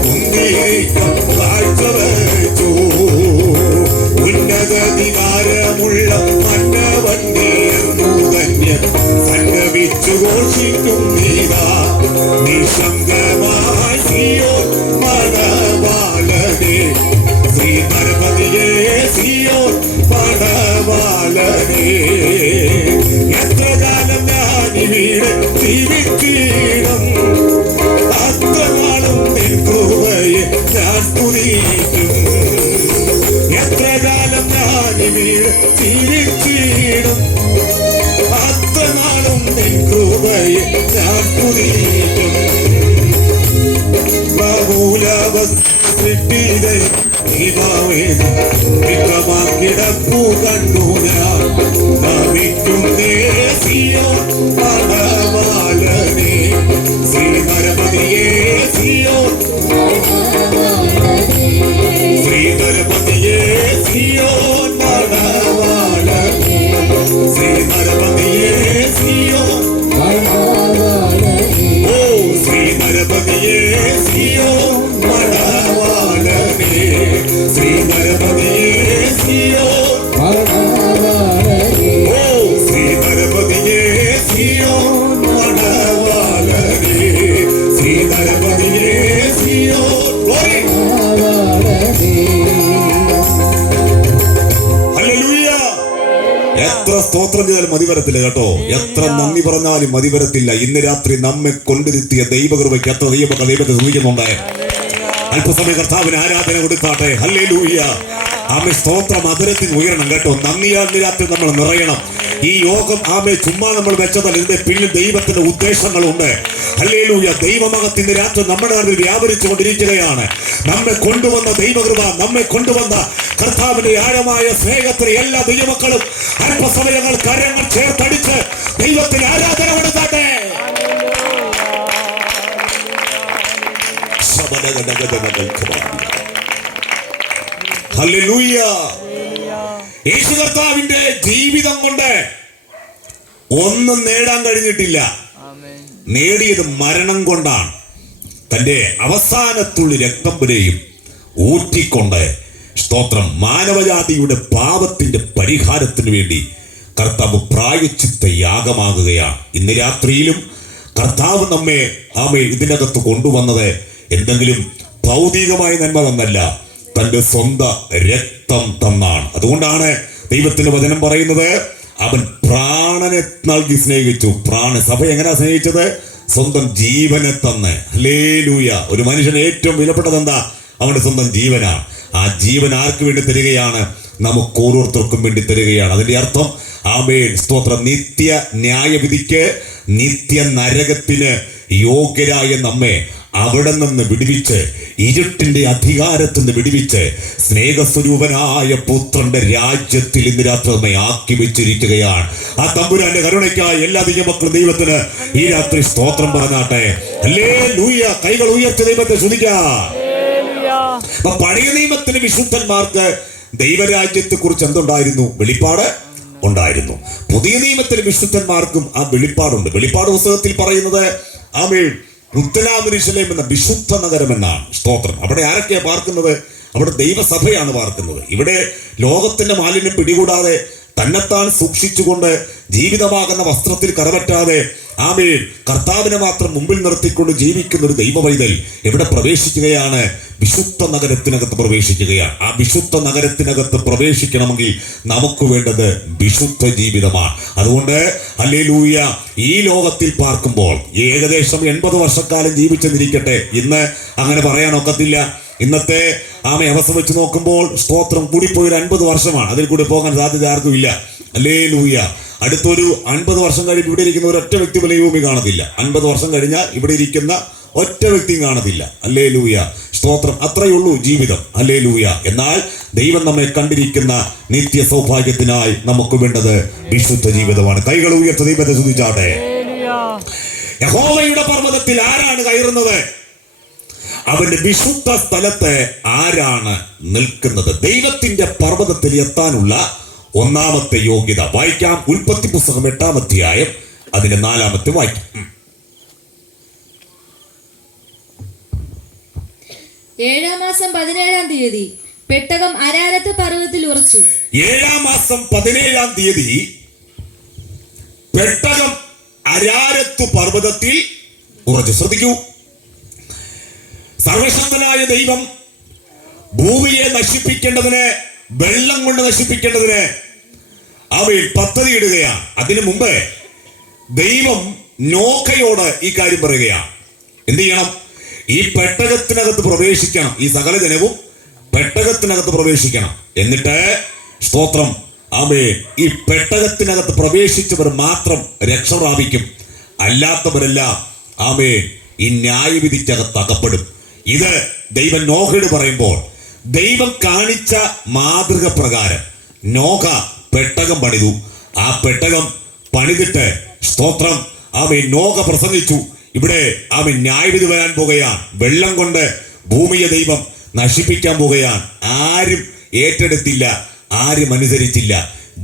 കുന്തിരിക്കം കാഴ്ച വച്ചു. ഉന്നതാധികാരമുള്ള മന്നവന്യർന്നു ധന്യൻ സംഗമിച്ചു ഘോഷിക്കും നീതാ. നിശബ്ദമായി സിയോൻ മണവാളനെ. ശ്രീനരപതിയേ സിയോൻ മണവാളനെ. എത്ര കാലം ഞാനിവിടെ ജീവിച്ചിടും, അത്ര നാളും നിൻ കൃപയെ ഞാൻ സ്തുതിക്കും. എത്ര കാലം ഞാനിവിടെ ജീവിച്ചിടും, അത്ര നാളും നിൻ കൃപയെ ഞാൻ സ്തുതിക്കും. കിടപ്പു കണ്ടു ഞാൻ നമിക്കുന്നേ സിയോൻ മണവാളനെ. ശ്രീനരപതിയേ സിയോൻ. ശ്രീനരപതിയേ സിയോൻ മണവാളനെ. ശ്രീനരപതിയേ സിയോൻ. ഓ ശ്രീനരപതിയേ സിയോൻ മണവാളനെ. ശ്രീനരപതിയേ സിയോൻ. ഓ ശ്രീനരപതിയേ സിയോൻ മണവാളനെ. ശ്രീനരപതിയേ സ്തോത്രം ചെയ്താൽ മതി വരത്തില്ല കേട്ടോ. എത്ര നന്ദി പറഞ്ഞാലും മതി വരത്തില്ല. ഇന്ന് രാത്രി നമ്മെ കൊണ്ടിരുത്തിയ ദൈവകൃപയ്ക്ക് എത്ര ദൈവത്തെ സൂചിക്കുന്നുണ്ട്. അല്പസമയം കർത്താവിന് ആരാധന കൊടുക്കാട്ടെ. ഹല്ലേലൂയ. ആമേ സ്തോത്രം അതിരത്തിന് ഉയരണം കേട്ടോ. നന്ദിയാൽ രാത്രി നമ്മൾ നിറയണം. ഈ യോഗം ആമേ ചുമ്മാ നമ്മൾ വെച്ചതല്ല, ഇതിന്റെ പിന്നിൽ ദൈവത്തിന്റെ ഉദ്ദേശങ്ങളുണ്ട്. ഹല്ലേലൂയ. ദൈവമകത്തിന്റെ രാത്രി നമ്മുടെ നാട്ടിൽ വ്യാപരിച്ചു കൊണ്ടിരിക്കുകയാണ്. നമ്മെ കൊണ്ടുവന്ന ദൈവകൃപ, നമ്മെ കൊണ്ടുവന്ന കർത്താവിന്റെ ആഴമായ സ്നേഹത്തിന് എല്ലാ ദൈവമക്കളും അല്പസമയങ്ങൾ കരങ്ങൾ ചേർത്തടിച്ച് ദൈവത്തിന് ആരാധന കൊടുത്താട്ടെ. ഹല്ലേലൂയ. യേശു കർത്താവിന്റെ ജീവിതം കൊണ്ട് ഒന്നും നേടാൻ കഴിഞ്ഞിട്ടില്ല. നേടിയത് മരണം കൊണ്ടാണ്. തന്റെ അവസാനത്തുള്ളി രക്തം വരെയും ഊറ്റിക്കൊണ്ട് സ്തോത്രം മാനവജാതിയുടെ പാപത്തിന്റെ പരിഹാരത്തിന് വേണ്ടി കർത്താവ് പ്രായശ്ചിത്ത യാഗമാകുകയാണ്. ഇന്ന് രാത്രിയിലും കർത്താവ് നമ്മെ ഇതിനകത്ത് കൊണ്ടുവന്നത് എന്തെങ്കിലും ഭൗതികമായ നന്മ തന്നല്ല, തന്റെ സ്വന്തം രക്തം തന്നാണ്. അതുകൊണ്ടാണ് ദൈവത്തിന്റെ വചനം പറയുന്നത്, അവൻ പ്രാണനെ നൽകി സ്നേഹിച്ചു. സഭ എങ്ങനെയാ സ്നേഹിച്ചത്? സ്വന്തം ജീവനെ തന്ന്. ഹല്ലേലൂയ. ഒരു മനുഷ്യന് ഏറ്റവും വിലപ്പെട്ടത് എന്താ? അവന്റെ സ്വന്തം ജീവനാണ്. ആ ജീവൻ ആർക്ക് വേണ്ടി തരികയാണ്? നമുക്ക് ഓരോരുത്തർക്കും വേണ്ടി തരികയാണ്. അതിന്റെ അർത്ഥം ആമേൻ സ്തോത്രം, നിത്യ ന്യായവിധിക്ക്, നിത്യ നരകത്തിന് യോഗ്യരായ നമ്മെ അവിടെ നിന്ന് വിടുവിച്ച്, ഇരുട്ടിന്റെ അധികാരത്തിൽ നിന്ന് വിടുവിച്ച്, സ്നേഹസ്വരൂപനായ പുത്രന്റെ രാജ്യത്തിൽ ഇന്ന് രാത്രി നമ്മെ ആക്കി വെച്ചിരിക്കുകയാണ്. ആ തമ്പുരാന്റെ കരുണയ്ക്കായി എല്ലാ ദൈവമക്കളും ദൈവത്തിന് ഈ രാത്രി സ്തോത്രം പറഞ്ഞാട്ടെ. ഹല്ലേലൂയ. കൈകൾ ഉയർത്തി ദൈവത്തെ സ്തുതിക്കാം. പഴയ നിയമത്തിന് വിശുദ്ധന്മാർക്ക് ദൈവരാജ്യത്തെ കുറിച്ച് എന്തുണ്ടായിരുന്നു? വെളിപ്പാട് ഉണ്ടായിരുന്നു. പുതിയ നിയമത്തിലെ വിശുദ്ധന്മാർക്കും ആ വെളിപ്പാടുണ്ട്. വെളിപ്പാട് പുസ്തകത്തിൽ പറയുന്നത് ആമേൻ യെരൂശലേം എന്ന വിശുദ്ധ നഗരം എന്നാണ്. സ്തോത്രം. അവിടെ ആരൊക്കെയാ പാർക്കുന്നത്? അവിടെ ദൈവസഭയാണ് പാർക്കുന്നത്. ഇവിടെ ലോകത്തിന്റെ മാലിന്യം പിടികൂടാതെ തന്നെത്താൻ സൂക്ഷിച്ചുകൊണ്ട് ജീവിതമാകുന്ന വസ്ത്രത്തിൽ കറപറ്റാതെ ആമേൻ കർത്താവിനെ മാത്രം മുമ്പിൽ നിർത്തിക്കൊണ്ട് ജീവിക്കുന്ന ഒരു ദൈവവൈതൽ എവിടെ പ്രവേശിക്കുകയാണ്? വിശുദ്ധ നഗരത്തിനകത്ത് പ്രവേശിക്കുകയാണ്. ആ വിശുദ്ധ നഗരത്തിനകത്ത് പ്രവേശിക്കണമെങ്കിൽ നമുക്ക് വേണ്ടത് വിശുദ്ധ ജീവിതമാണ്. അതുകൊണ്ട് ഹല്ലേലൂയ, ഈ ലോകത്തിൽ പാർക്കുമ്പോൾ ഏകദേശം 80 വർഷക്കാലം ജീവിച്ചെന്നിരിക്കട്ടെ. ഇന്ന് അങ്ങനെ പറയാനൊക്കത്തില്ല. ഇന്നത്തെ അവസ്ഥ വെച്ച് നോക്കുമ്പോൾ സ്തോത്രം കൂടിപ്പോയി 50 വർഷമാണ്. അതിൽ കൂടി പോകാൻ സാധ്യത ആർക്കും ഇല്ല. ഹല്ലേലൂയ. അടുത്തൊരു 50 വർഷം കഴിഞ്ഞ് ഇവിടെ ഇരിക്കുന്ന ഒരൊറ്റ വ്യക്തി പോലും ഈ ഭൂമി കാണത്തില്ല. 50 വർഷം കഴിഞ്ഞാൽ ഇവിടെ ഇരിക്കുന്ന ഒറ്റ വ്യക്തിയും കാണത്തില്ല. ഹല്ലേലൂയ. സ്തോത്രം. അത്രയുള്ളൂ ജീവിതം. ഹല്ലേലൂയ. എന്നാൽ ദൈവം നമ്മെ കണ്ടിരിക്കുന്ന നിത്യ സൗഭാഗ്യത്തിനായി നമുക്ക് വേണ്ടത് വിശുദ്ധ ജീവിതമാണ്. കൈകൾ ഉയർത്തി ദൈവത്തെ സ്തുതിച്ചാട്ടെ. യഹോവയുടെ പർവ്വതത്തിൽ ആരാണ് കയറുന്നത്? അവന്റെ വിശുദ്ധ സ്ഥലത്ത് ആരാണ് നിൽക്കുന്നത്? ദൈവത്തിന്റെ പർവ്വതത്തിൽ എത്താനുള്ള ഒന്നാമത്തെ യോഗ്യത വായിക്കാം. ഉൽപ്പത്തി പുസ്തകം 8-ാം അധ്യായം അതിന്റെ 4-ാമത്തെ വാക്യം. 7-ാം മാസം 17-ാം തീയതി പെട്ടകം അരാരത്ത് പർവ്വതത്തിൽ ഉറച്ചു. 7-ാം മാസം 17-ാം തീയതി പെട്ടകം അരാരത്ത് പർവ്വതത്തിൽ ഉറച്ചു. ശ്രദ്ധിക്കൂ. സർവശക്തനായ ദൈവം ഭൂമിയെ നശിപ്പിക്കേണ്ടതിന്, വെള്ളം കൊണ്ട് നശിപ്പിക്കേണ്ടതിന് അവയിൽ പദ്ധതി ഇടുകയാണ്. അതിനു മുമ്പ് ദൈവം നോഹയോട് ഈ കാര്യം പറയുകയാണ്. എന്ത് ചെയ്യണം? ഈ പെട്ടകത്തിനകത്ത് പ്രവേശിക്കണം. ഈ സകല ജനവും പെട്ടകത്തിനകത്ത് പ്രവേശിക്കണം. എന്നിട്ട് സ്തോത്രം ഈ പെട്ടകത്തിനകത്ത് പ്രവേശിച്ചവർ മാത്രം രക്ഷ പ്രാപിക്കും. അല്ലാത്തവരെല്ലാം ഈ ന്യായവിധിക്കകത്ത് അകപ്പെടും. ഇത് ദൈവം നോഹയോട് പറയുമ്പോൾ ദൈവം കാണിച്ച മാതൃക പ്രകാരം നോഹ പെട്ടകം പണിതു. ആ പെട്ടകം പണിതിട്ട് സ്തോത്രം നോഹ പ്രസംഗിച്ചു. ഇവിടെ ന്യായവിധി വരാൻ പോകുകയാണ്. വെള്ളം കൊണ്ട് ഭൂമിയെ ദൈവം നശിപ്പിക്കാൻ പോകുകയാണ്. ആരും ഏറ്റെടുത്തില്ല, ആരും അനുസരിച്ചില്ല.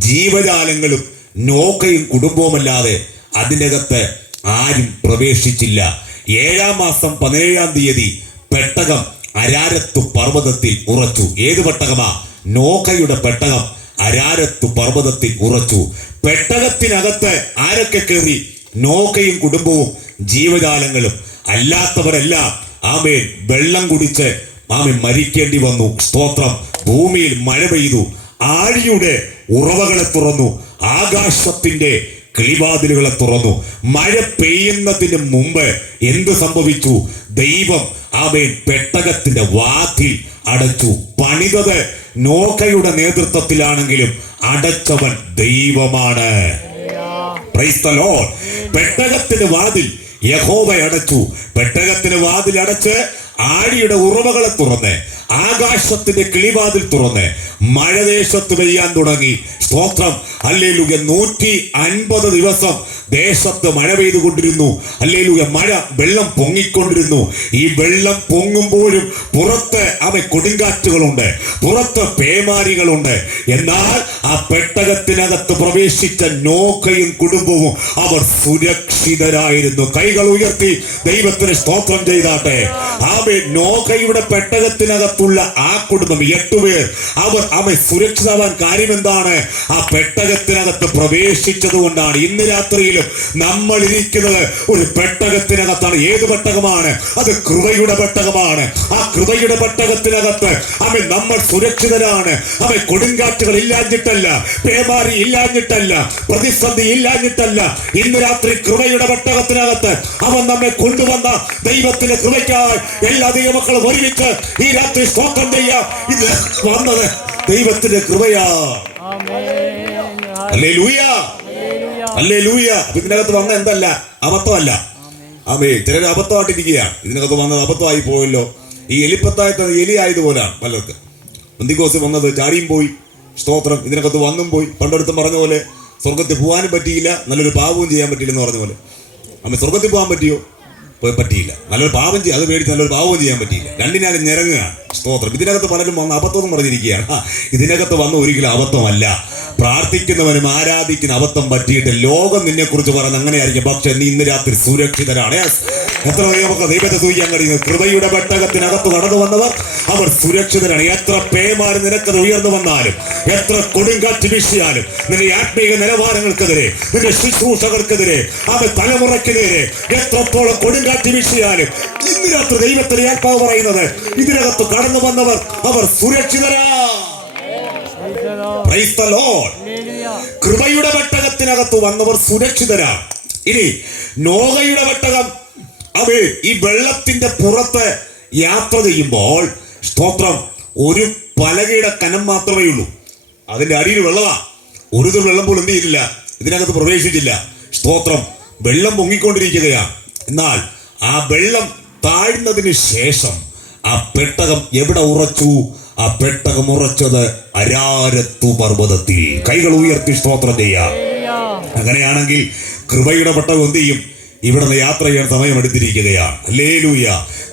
ജീവജാലങ്ങളും നോഹയും കുടുംബവുമല്ലാതെ അതിനകത്ത് ആരും പ്രവേശിച്ചില്ല. 7-ാം മാസം 17-ാം തീയതി പെട്ടകം അരാരത്തു പർവ്വതത്തിൽ ഉറച്ചു. ഏത് പെട്ടകമാ? നോഹയുടെ പെട്ടകം അരാരത്തു പർവ്വതത്തിൽ ഉറച്ചു. പെട്ടകത്തിനകത്ത് ആരൊക്കെ കയറി? നോഹയും കുടുംബവും ജീവജാലങ്ങളും. അല്ലാത്തവരെല്ലാം വെള്ളം കുടിച്ച് മരിക്കേണ്ടി വന്നു. സ്തോത്രം. ഭൂമിയിൽ മഴ പെയ്തു. ആഴിയുടെ ഉറവകളെ തുറന്നു, ആകാശത്തിന്റെ കിളിവാതിലുകളെ തുറന്നു. മഴ പെയ്യുന്നതിന് മുമ്പ് എന്ത് സംഭവിച്ചു? ദൈവം അവൻ പെട്ടകത്തിന്റെ വാതിൽ അടച്ചു. പണിതത് നോഹയുടെ നേതൃത്വത്തിലാണെങ്കിലും അടച്ചവൻ ദൈവമാണ്. Price the Lord. പെട്ടകത്തിന്റെ വാതിൽ യഹോവ അടച്ചു. പെട്ടകത്തിന് വാതിൽ അടച്ച് ആഴിയുടെ ഉറവകളെ തുറന്ന് ആകാശത്തിന്റെ കിളിവാതിൽ തുറന്ന് മഴദേശത്ത് പെയ്യാൻ തുടങ്ങി. സ്തോത്രം, ഹല്ലേലൂയ. 150 ദിവസം ദേശത്ത് മഴ പെയ്തുകൊണ്ടിരുന്നു. ഹല്ലേലൂയ. മഴ, വെള്ളം പൊങ്ങിക്കൊണ്ടിരുന്നു. ഈ വെള്ളം പൊങ്ങുമ്പോഴും പുറത്ത് കൊടുങ്കാറ്റുകളുണ്ട്, പുറത്ത് പേമാരികളുണ്ട്. എന്നാൽ ആ പെട്ടകത്തിനകത്ത് പ്രവേശിച്ച നോഹയും കുടുംബവും അവർ സുരക്ഷിതരായിരുന്നു. കൈകൾ ഉയർത്തി ദൈവത്തിന് സ്തോത്രം ചെയ്താട്ടെ. നോഹയുടെ പെട്ടകത്തിനകത്തുള്ള ആ കുടുംബം 8 പേർ അവർ സുരക്ഷിതമാവാൻ കാര്യം എന്താണ്? ആ പെട്ടകത്തിനകത്ത് പ്രവേശിച്ചത് കൊണ്ടാണ്. ഇന്ന് രാത്രിയിലും നമ്മൾ ഇരിക്കുന്നത് ഒരു പെട്ടകത്തിനകത്താണ്. ഏത് പെട്ടകമാണ്? അത് കൃപയുടെ പെട്ടകമാണ്. ആ കൃപയുടെ പെട്ടകത്തിനകത്ത് നമ്മൾ സുരക്ഷിതരാണ്. കൊടുങ്കാറ്റുകൾ ഇല്ലാഞ്ഞിട്ടല്ല, പേമാരി ഇല്ലാഞ്ഞിട്ടല്ല, പ്രതിസന്ധി ഇല്ലാഞ്ഞിട്ടല്ല. ഇന്ന് രാത്രി കൃപയുടെ പെട്ടകത്തിനകത്ത് അവൻ നമ്മെ കൊണ്ടുവന്ന ദൈവത്തിന്റെ കൃപയ്ക്കായി എല്ലാ ദൈവമക്കളും ഒരുമിച്ച് ഈ രാത്രി സ്തോത്രം ചെയ്യാം. ഇത് വന്നത് ദൈവത്തിന്റെ കൃപയാ. Hallelujah, hallelujah. ഇതിനകത്ത് വന്ന എന്തല്ല? അബദ്ധമല്ല. ചിലർ അബദ്ധമായിട്ടിരിക്കുകയാണ്. ഇതിനകത്ത് വന്നത് അബദ്ധമായി പോയല്ലോ. ഈ എലിപ്പത്തായത്ത് എലി ആയതുപോലാണ് പലർക്ക്. പെന്തിക്കോസിൽ വന്നത് ചാടിയും പോയി. സ്തോത്രം. ഇതിനകത്ത് വന്നും പോയി. പണ്ടടുത്തും പറഞ്ഞ പോലെ സ്വർഗത്തിൽ പോകാനും പറ്റിയില്ല, നല്ലൊരു പാപവും ചെയ്യാൻ പറ്റിയില്ലെന്ന് പറഞ്ഞ പോലെ. സ്വർഗത്തിൽ പോകാൻ പറ്റിയോ? പറ്റിയില്ല. നല്ലൊരു പാപം ചെയ്യും, അത് പേടിച്ച് നല്ലൊരു പാപവും ചെയ്യാൻ പറ്റിയില്ല. രണ്ടിനാലും ഞെരങ്ങുകയാണ്. സ്തോത്രം. ഇതിനകത്ത് പലരും വന്ന് അബദ്ധം പറഞ്ഞിരിക്കുകയാണ്. ഇതിനകത്ത് വന്ന ഒരിക്കലും അബദ്ധമല്ല. പ്രാർത്ഥിക്കുന്നവനും ആരാധിക്കുന്ന അബദ്ധം പറ്റിയിട്ട് ലോകം നിന്നെ കുറിച്ച് പറയുന്നത് അങ്ങനെയായിരിക്കും. പക്ഷെ നീ ഇന്ന് രാത്രി സുരക്ഷിതരാണ്. എത്ര നമുക്ക് ദൈവത്തെ സൂചിക്കാൻ കഴിയുന്നത്? കൃപയുടെ പെട്ടകത്തിനകത്ത് കടന്നു വന്നവർ അവർ സുരക്ഷിതരാണ്. എത്ര പേമാര് നിനക്കത് ഉയർന്നു വന്നാലും, എത്ര കൊടുങ്കാറ്റ് വീശിയാലും, നിന്റെ ആത്മീയ നിലവാരങ്ങൾക്കെതിരെ, നിന്റെ ശുശ്രൂഷകൾക്കെതിരെ, തലമുറയ്ക്കെതിരെ എത്രത്തോളം കൊടുങ്കാറ്റ് വീശിയാലും ഇന്ന് രാത്രി ദൈവത്തിന്റെ ആത്മാവ് പറയുന്നത് ഇതിനകത്ത് കടന്നു വന്നവർ അവർ സുരക്ഷിതരാ. Praise the Lord. കൃപയുടെ പെട്ടകത്തിനകത്ത് വന്നവർ സുരക്ഷിതരാണ്. ഇനി നോഹയുടെ പെട്ടകം ഈ വെള്ളത്തിന്റെ പുറത്ത് യാത്ര ചെയ്യുമ്പോൾ സ്തോത്രം ഒരു പലകയുടെ കനം മാത്രമേ ഉള്ളൂ. അതിന്റെ അടിയിൽ വെള്ളമാ. ഒരു തുള്ളി വെള്ളം പോലും എന്ത് ചെയ്തില്ല, ഇതിനകത്ത് പ്രവേശിച്ചില്ല. സ്തോത്രം. വെള്ളം പൊങ്ങിക്കൊണ്ടിരിക്കുകയാണ്. എന്നാൽ ആ വെള്ളം താഴ്ന്നതിന് ശേഷം ആ പെട്ടകം എവിടെ ഉറച്ചു? ആ പെട്ടകം ഉറച്ചത് അരാരത്തു പർവ്വതത്തിൽ. കൈകൾ ഉയർത്തി സ്തോത്രം ചെയ്യാം. അങ്ങനെയാണെങ്കിൽ കൃപയുടെ പെട്ടകം എന്ത് ചെയ്യും? ഇവിടുന്ന് യാത്ര ചെയ്യാൻ സമയമെടുത്തിരിക്കുകയാണ്. ഹല്ലേലൂയ.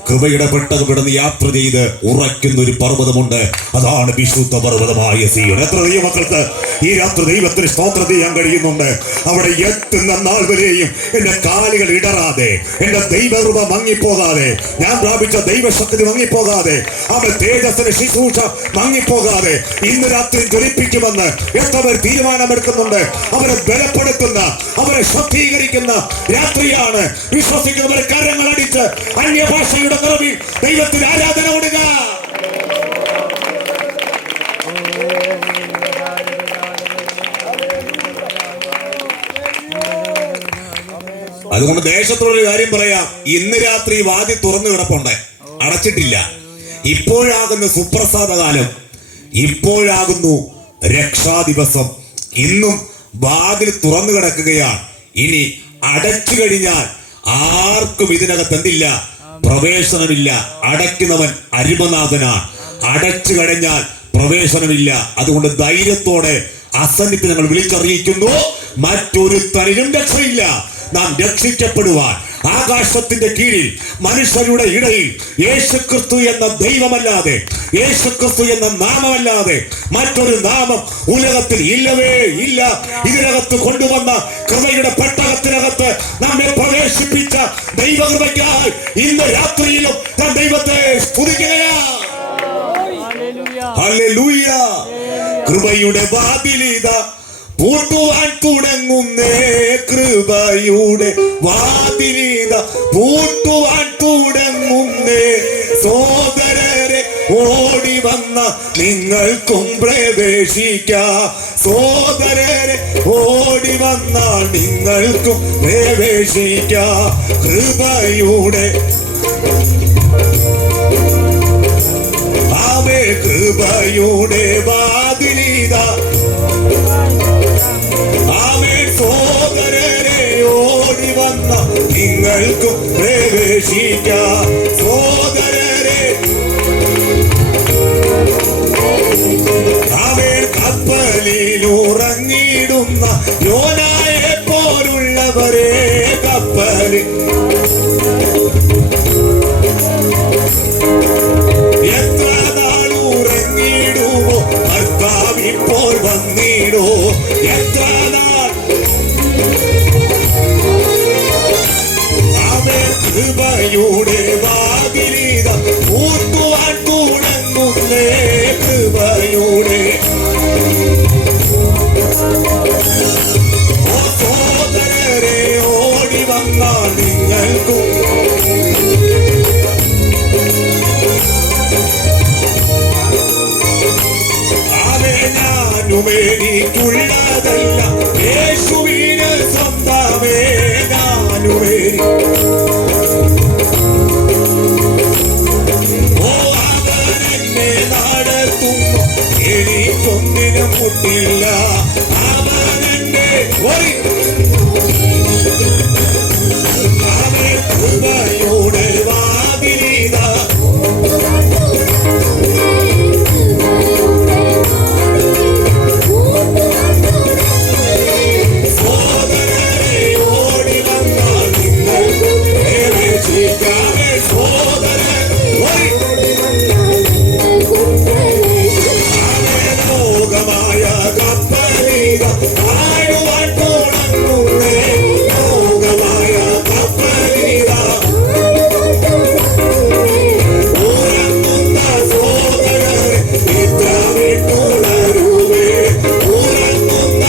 കൃപയുടെ പെട്ടകം ഇവിടുന്ന് യാത്ര ചെയ്ത് ഉറയ്ക്കുന്ന ഒരു പർവ്വതമുണ്ട്. അതാണ് വിശുദ്ധ പർവ്വതമായ സിയോൻ. എത്ര ദൈവമക്കൾക്ക് ഈ രാത്രി ദൈവത്തിന് സ്തോത്രം ചെയ്യാൻ കഴിയുന്നുണ്ട്? അവിടെ എത്തുന്ന നാൾ വരെയും എന്റെ കാലുകൾ ഇടറാതെ, എന്റെ ദൈവകൃപ മങ്ങിപ്പോകാതെ, ഞാൻ പ്രാപിച്ച ദൈവശക്തി മങ്ങിപ്പോകാതെ, അവൻ തേജസ്സിന്റെ ശുശ്രൂഷ മങ്ങിപ്പോകാതെ ഇന്ന് രാത്രി ജ്വലിപ്പിക്കുമെന്ന് എത്ര പേർ തീരുമാനമെടുക്കുന്നുണ്ട്? അവരെ ബലപ്പെടുത്തുന്ന, അവരെ ശക്തീകരിക്കുന്ന രാത്രിയാണ്. വിശ്വസിക്കുന്നവരെ കരങ്ങളടിച്ച് അന്യഭാഷയുടെ നിറവിൽ ദൈവത്തിന് ആരാധന കൊടുക്കുക. അതുകൊണ്ട് ദേശത്തോടൊരു കാര്യം പറയാം. ഇന്ന് രാത്രി വാതിൽ തുറന്നു കിടപ്പുണ്ട്, അടച്ചിട്ടില്ല. ഇപ്പോഴാകുന്നു സുപ്രസാദ കാലം, ഇപ്പോഴാകുന്നു രക്ഷാദിവസം. ഇന്നും വാതിൽ തുറന്നു കിടക്കുകയാണ്. ഇനി അടച്ചു കഴിഞ്ഞാൽ ആർക്കും ഇതിനകത്ത് എന്തില്ല? പ്രവേശനമില്ല. അടയ്ക്കുന്നവൻ അരിമനാഥനാണ്. അടച്ചു കഴിഞ്ഞാൽ പ്രവേശനമില്ല. അതുകൊണ്ട് ധൈര്യത്തോടെ അസന്നിധി ഞങ്ങൾ വിളിച്ചറിയിക്കുന്നു, മറ്റൊരുത്തരിലും രക്ഷയില്ല. നാം രക്ഷിക്കപ്പെടുവാൻ ആകാശത്തിന്റെ കീഴിൽ മനുഷ്യരുടെ ഇടയിൽ യേശുക്രിസ്തു എന്ന ദൈവമല്ലാതെ, യേശുക്രിസ്തു എന്ന നാമമല്ലാതെ മറ്റൊരു നാമം ഉലകത്തിൽ ഇല്ലവേ ഇല്ല. ഇതിനകത്ത് കൊണ്ടുവന്ന കൃപയുടെ പെട്ടകത്തിനകത്ത് നമ്മെ പ്രവേശിപ്പിച്ച ദൈവകൃപയ്ക്കായി ഇന്ന് രാത്രിയിലും ഞാൻ ദൈവത്തെ സ്തുതിക്കുകയാണ്. ഹല്ലേലൂയ. കൃപയുടെ വാതിലിതാ പൂട്ടുവാൻ തുടങ്ങുന്നേ. കൃപയുടെ വാതിലിത പൂട്ടുവാൻ തുടങ്ങുന്നേ. സോദരരെ ഓടി വന്ന നിങ്ങൾക്കും പ്രവേശിക്കാം. സോദരരെ ഓടി വന്ന നിങ്ങൾക്കും പ്രവേശിക്കാം. കൃപയുടെ ആമേ കൃപയുടെ വാതിലിത ആമേ സോദരരെ ഓടി വന്ന നിങ്ങൾക്കും പ്രവേശിക്കാം. സോദരരെ ആമേ കപ്പലിൽ ഉറങ്ങിടുന്ന യോനായെ പോലുള്ളവരെ കപ്പലിൽ എത്ര നാൾ ഉറങ്ങിടുമോ ഭർത്താവ് ഇപ്പോൾ വന്നിടോ. എത്ര നാൾ അവൻ കൃപയുടെ വാതിലിത ഊർത്തുവാൻ തുടങ്ങുന്നേ. കൃപയുടെ സോദരരെ ഓടി വന്ന നിങ്ങൾക്കും ഞാനുമേനിക്കുള്ളതല്ല യേശുവിന് സ്വന്തമേ. ഞാനുമേനി അവനെന്നെ നടത്തുന്നു എനിക്കൊന്നിനും മുട്ടില്ല. അവനെന്നെ അവൻ കൃപയുടെ വാതിലിത ലോകമായ കപ്പലിത ആഴുവാൻ തുടങ്ങുന്നേ. ലോകമായ കപ്പലിത ഉറങ്ങുന്ന സോദരരെ നിദ്ര വിട്ടുണരുവേ. ഉറങ്ങുന്ന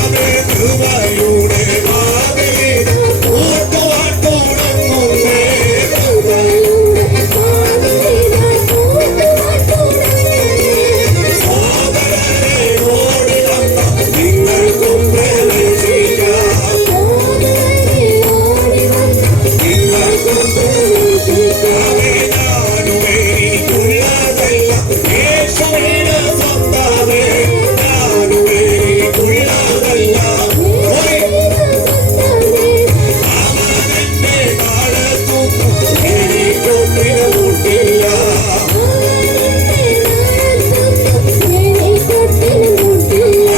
അവേ കൃപയുടെ വാതിലിത ഊർത്തുവാൻ തുടങ്ങുന്നേ. സോദരരെ ഓടി വന്ന നിങ്ങൾക്കും പ്രവേശിക്കാം. നിങ്ങൾക്കും അവേ ഞാനുമേനിക്കുള്ളതല്ല യേശുവിന് സ്വന്തമേ. ഞാനുമേനിക്കുള്ളതല്ല അവനെന്നെ നടത്തുന്നു എനിക്കൊന്നിനും മുട്ടില്ല.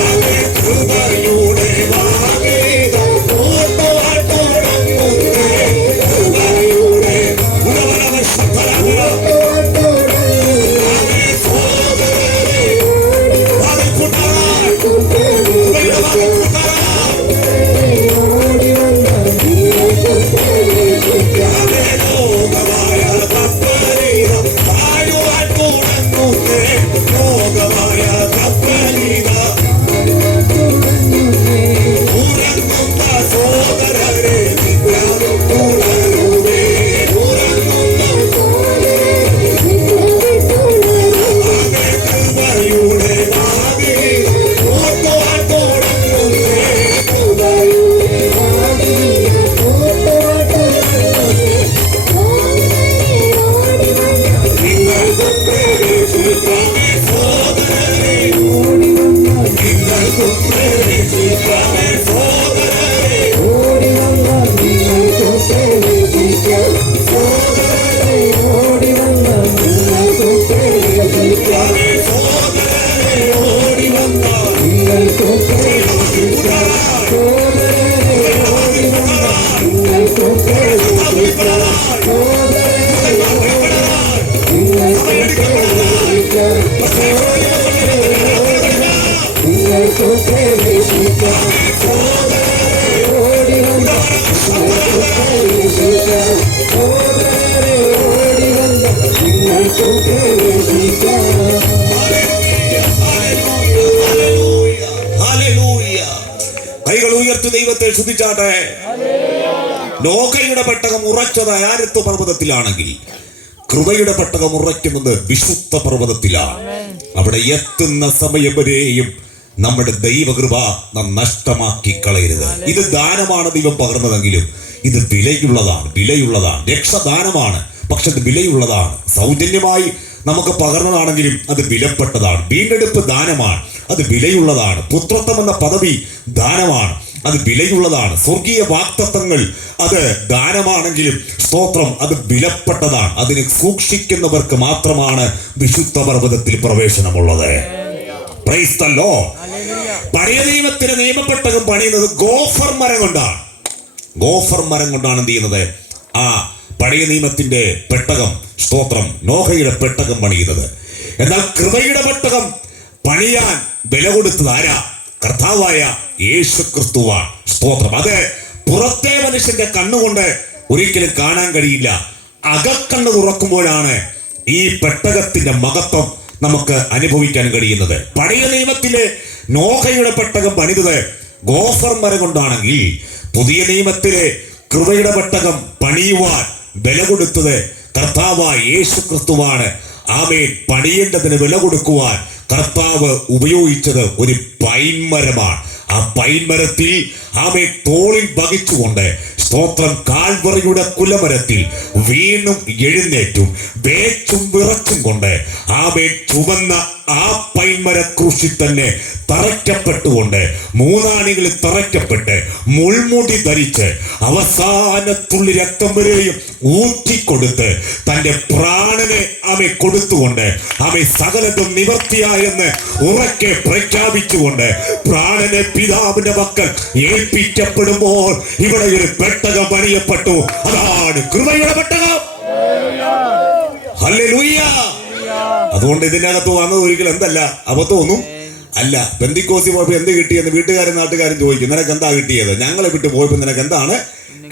അവൻ കൃപയുടെ വാതിലിത ഊർത്തുവാൻ തുടങ്ങുന്നേ. കൃപയുടെ ഉടമസ്ഥരാകുക. അവൻ സോദരരെ വാതിൽക്കുട്ടാൻ ഉടയുടെ വാതിൽക്കുട്ടാൻ അവൻ ലോകമായ കപ്പലിത ആഴുവാൻ തുടങ്ങുന്നേ. ലോകമായ കപ്പലിത ഉറങ്ങുന്ന സോദരരെ നിദ്ര വിട്ടുണരുവേ. ഉറങ്ങുന്ന അവൻ കൃപയുടെ വാതിലിത ഊർത്തുവാൻ തുടങ്ങുന്നേ. നിങ്ങൾക്കും പ്രവേശിക്കാം. സോദരരെ നിങ്ങൾക്കും പ്രവേശിക്കാം. സോദരരെ അവൻ സോദരരെ ഓടി വന്ന കൈകൾ ഉയർത്തി ദൈവത്തെ സ്തുതിച്ചാട്ടെ. നോഹയുടെ പെട്ടകം ഉറച്ചത് ആരത്വ പർവ്വതത്തിലാണെങ്കിൽ കൃപയുടെ പെട്ടകം ഉറയ്ക്കുന്നത് വിശുദ്ധ പർവ്വതത്തിലാണ്. അവിടെ എത്തുന്ന സമയം വരെയും നമ്മുടെ ദൈവകൃപ നാം നഷ്ടമാക്കി കളയരുത്. ഇത് ദാനമാണ് ദൈവം പകർന്നതെങ്കിലും ഇത് വിലയുള്ളതാണ്. രക്ഷദാനമാണ്, പക്ഷെ അത് വിലയുള്ളതാണ്. സൗജന്യമായി നമുക്ക് പകർന്നതാണെങ്കിലും അത് വിലപ്പെട്ടതാണ്. വീണ്ടെടുപ്പ് ദാനമാണ്, അത് വിലയുള്ളതാണ്. പുത്രത്വം എന്ന പദവി ദാനമാണ്, അത് വിലയുള്ളതാണ്. സ്വർഗീയ വാഗ്ദത്തങ്ങൾ അത് ദാനമാണെങ്കിലും സ്തോത്രം, അത് വിലപ്പെട്ടതാണ്. അതിനെ സൂക്ഷിക്കുന്നവർക്ക് മാത്രമാണ് വിശുദ്ധ പർവ്വതത്തിൽ പ്രവേശനമുള്ളത്. Price the Lord. പഴയ നിയമത്തിലെ നിയമപ്പെട്ടകം പണിയുന്നത് ഗോഫർ മരം കൊണ്ടാണ്. എന്ത് ചെയ്യുന്നത്? ആ പഴയ നിയമത്തിന്റെ പെട്ടകം, സ്തോത്രം, നോഹയുടെ പെട്ടകം പണിയുന്നത്. എന്നാൽ കൃപയുടെ പെട്ടകം പണിയാൻ വില കൊടുത്തത് ആരാ? കർത്താവായ യേശു ക്രിസ്തുവാണ്. സ്തോത്രം. അത് പുറത്തെ മനുഷ്യന്റെ കണ്ണുകൊണ്ട് ഒരിക്കലും കാണാൻ കഴിയില്ല. അകക്കണ്ണ് തുറക്കുമ്പോഴാണ് ഈ പെട്ടകത്തിന്റെ മഹത്വം നമുക്ക് അനുഭവിക്കാൻ കഴിയുന്നത്. പഴയ നിയമത്തിലെ നോഹയുടെ പെട്ടകം പണിതത് ഗോഫർ മരം കൊണ്ടാണെങ്കിൽ പുതിയ നിയമത്തിലെ കൃപയുടെ പെട്ടകം പണിയുവാൻ വില കൊടുത്തത് കർത്താവായ യേശു ക്രിസ്തുവാണ്. ആമേൻ. പണിയേണ്ടതിന് വില കൊടുക്കുവാൻ കർത്താവ് ഉപയോഗിച്ചത് ഒരു പൈൻമരമാണ്. ആ പൈൻമരത്തിൽ ആമേൻ തോളിൽ വഹിച്ചുകൊണ്ട് സ്തോത്രം കാൽവറിയുടെ കുലമരത്തിൽ വീണ്ടും എഴുന്നേറ്റും വേച്ചും വിറച്ചും കൊണ്ട് ആമേൻ ചുവന്ന ആ പൈൻമര ക്രൂശിൽ തന്നെ തറയ്ക്കപ്പെട്ടുകൊണ്ട് മൂന്നാണികളിൽ തറയ്ക്കപ്പെട്ട് മുൾമുടി ധരിച്ച് അവസാനത്തുള്ളി രക്തം വരെയും ഊറ്റിക്കൊടുത്ത് തന്റെ പ്രാണനെ ആമേ കൊടുത്തുകൊണ്ട് ആമേ സകലതും നിവർത്തിയായെന്ന് ഉറക്കെ പ്രഖ്യാപിച്ചുകൊണ്ട് പ്രാണനെ പിതാവിന്റെ മക്കൾ ഏൽപ്പിക്കപ്പെടുമ്പോൾ ഇവിടെ ഒരു പെട്ടകം പണിയപ്പെട്ടു. അതാണ് കൃപയുടെ പെട്ടകം. ഹല്ലേലൂയ. അതുകൊണ്ട് ഇതിനകത്ത് വന്നത് ഒരിക്കലും എന്തല്ല, അബദ്ധമൊന്നും അല്ല. പെന്തിക്കോസി പോയപ്പോ എന്ത് കിട്ടിയെന്ന് വീട്ടുകാരും നാട്ടുകാരും ചോദിക്കും. നിനക്ക് എന്താ കിട്ടിയത്? ഞങ്ങളെ വിട്ടു പോയപ്പോ നിനക്ക് എന്താണ്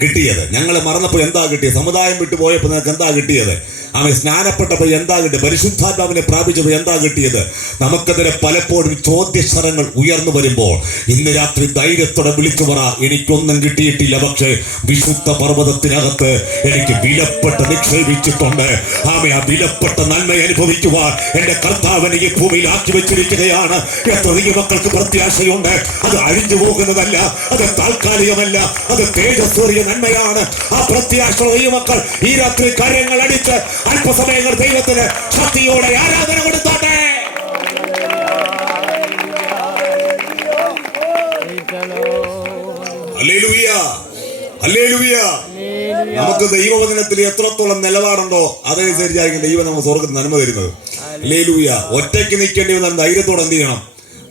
കിട്ടിയത്? ഞങ്ങളെ മറന്നപ്പോ എന്താ കിട്ടിയത്? സമുദായം വിട്ടു പോയപ്പോ നിനക്ക് എന്താ കിട്ടിയത്? അവൻ സ്നാനപ്പെട്ടപ്പോൾ എന്താ കിട്ടിയത്? പരിശുദ്ധാത്മാവിനെ പ്രാപിച്ചപ്പോൾ എന്താ കിട്ടിയത്? നമുക്കെതിരെ പലപ്പോഴും ചോദ്യസ്വരങ്ങൾ ഉയർന്നു വരുമ്പോൾ ഇന്ന് രാത്രി ധൈര്യത്തോടെ വിളിച്ചു പറ, എനിക്കൊന്നും കിട്ടിയിട്ടില്ല, പക്ഷേ വിശുദ്ധ പർവ്വതത്തിനകത്ത് എനിക്ക് വിലപ്പെട്ട് നിക്ഷേപിച്ചിട്ടുണ്ട്. ആമേ, ആ വിലപ്പെട്ട നന്മ അനുഭവിക്കുവാൻ എന്റെ കർത്താവിനെ ഈ ഭൂമിയിൽ ആക്കി വെച്ചിരിക്കുകയാണ്. എത്ര ദൈവമക്കൾക്ക് പ്രത്യാശയുണ്ട്. അത് അഴിഞ്ഞു പോകുന്നതല്ല, അത് താൽക്കാലികമല്ല, അത് തേജസ്വേറിയ നന്മയാണ്. ആ പ്രത്യാശ ദൈവമക്കൾ ഈ രാത്രി കാര്യങ്ങൾ അടിച്ച് അല്പസമയങ്ങൾ ദൈവത്തിന് ശക്തിയോടെ ആരാധന കൊടുത്തോട്ടെ. Hallelujah, hallelujah. നമുക്ക് ദൈവവചനത്തിൽ എത്രത്തോളം നിലപാടുണ്ടോ അതനുസരിച്ചായിരിക്കും ദൈവം നമുക്ക് സ്വർഗ്ഗത്തിൽ നന്മ തരുന്നത്. ഹല്ലേലൂയ. ഒറ്റയ്ക്ക് നിൽക്കേണ്ടി വന്നാൽ ധൈര്യത്തോടെ എന്ത് ചെയ്യണം?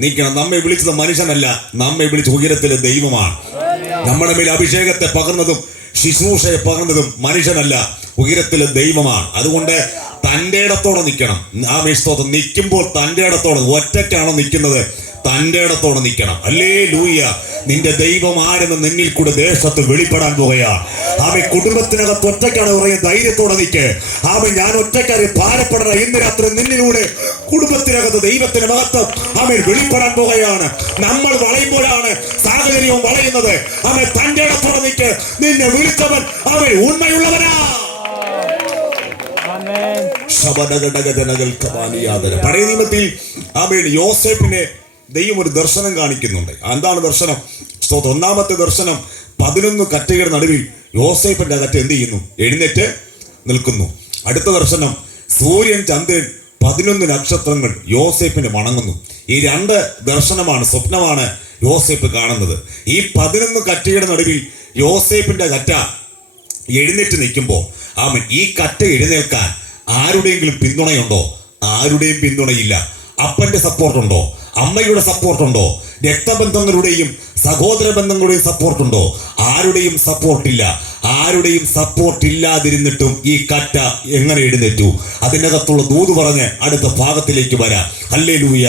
നിൽക്കണം. നമ്മെ വിളിച്ചത് മനുഷ്യനല്ല, നമ്മെ വിളിച്ച ഉയരത്തിലെ ദൈവമാണ്. നമ്മുടെ മേൽ അഭിഷേകത്തെ പകർന്നതും ശുശ്രൂഷയെ പകർന്നതും മനുഷ്യനല്ല, ഉയരത്തിലെ ദൈവമാണ്. അതുകൊണ്ട് തൻ്റെ ഇടത്തോടെ നിൽക്കണം. ആ വിശ്വാസം നിൽക്കുമ്പോൾ തൻ്റെ ഇടത്തോടെ, ഒറ്റയ്ക്കാണോ നിൽക്കുന്നത്? തൻ്റെ ഇടത്തോടെ നിൽക്കണം. ഹല്ലേലൂയ. നിന്റെ ദൈവം ആരെന്ന് നിന്നിൽ കൂടെ ദേശത്ത് വെളിപ്പെടാൻ പോകുകയാണ്. ആമേ, കുടുംബത്തിനകത്ത് ഒറ്റയ്ക്കാണ് പറയുന്നത്, ധൈര്യത്തോടെ നിൽക്ക്. ആമേ, ഞാൻ ഒറ്റയ്ക്കാരെ ഭാരപ്പെടണ. ഇന്ന് രാത്രി നിന്നിലൂടെ കുടുംബത്തിനകത്ത് ദൈവത്തിന്റെ മഹത്വം ആമേ വെളിപ്പെടാൻ പോകുകയാണ്. നമ്മൾ വളയുമ്പോഴാണ് സാഹചര്യവും വളയുന്നത്. ആമേ, തൻ്റെ ഇടത്തോടെ നിൽക്ക്. നിന്നെ വിളിച്ചവൻ ആമേ ഉണ്മയുള്ളവനാ. പഴയ നിയമത്തിൽ ആമേൻ യോസേഫിനെ ദൈവം ഒരു ദർശനം കാണിക്കുന്നുണ്ട്. എന്താണ് ദർശനം? ഒന്നാമത്തെ ദർശനം 11 കറ്റയുടെ നടുവിൽ യോസേഫിന്റെ കറ്റ എന്ത് ചെയ്യുന്നു? എഴുന്നേറ്റ് നിൽക്കുന്നു. അടുത്ത ദർശനം സൂര്യൻ, ചന്ദ്രൻ, 11 നക്ഷത്രങ്ങൾ യോസേഫിനെ വണങ്ങുന്നു. ഈ 2 ദർശനമാണ്, സ്വപ്നമാണ് യോസേഫ് കാണുന്നത്. ഈ 11 കറ്റയുടെ നടുവിൽ യോസേഫിന്റെ കറ്റ എഴുന്നേറ്റ് നിൽക്കുമ്പോൾ ആമൻ, ഈ കറ്റ എഴുന്നേൽക്കാൻ ആരുടെയെങ്കിലും പിന്തുണയുണ്ടോ? ആരുടെയും പിന്തുണയില്ല. അപ്പന്റെ സപ്പോർട്ടുണ്ടോ? അമ്മയുടെ സപ്പോർട്ടുണ്ടോ? രക്തബന്ധങ്ങളുടെയും സഹോദര ബന്ധങ്ങളുടെയും സപ്പോർട്ടുണ്ടോ? ആരുടെയും സപ്പോർട്ടില്ല. ആരുടെയും സപ്പോർട്ട് ഇല്ലാതിരുന്നിട്ടും ഈ കറ്റ എങ്ങനെ എഴുന്നേറ്റു? അതിനകത്തുള്ള ദൂത് പറഞ്ഞ് അടുത്ത ഭാഗത്തിലേക്ക് വരാം. ഹല്ലേലൂയ.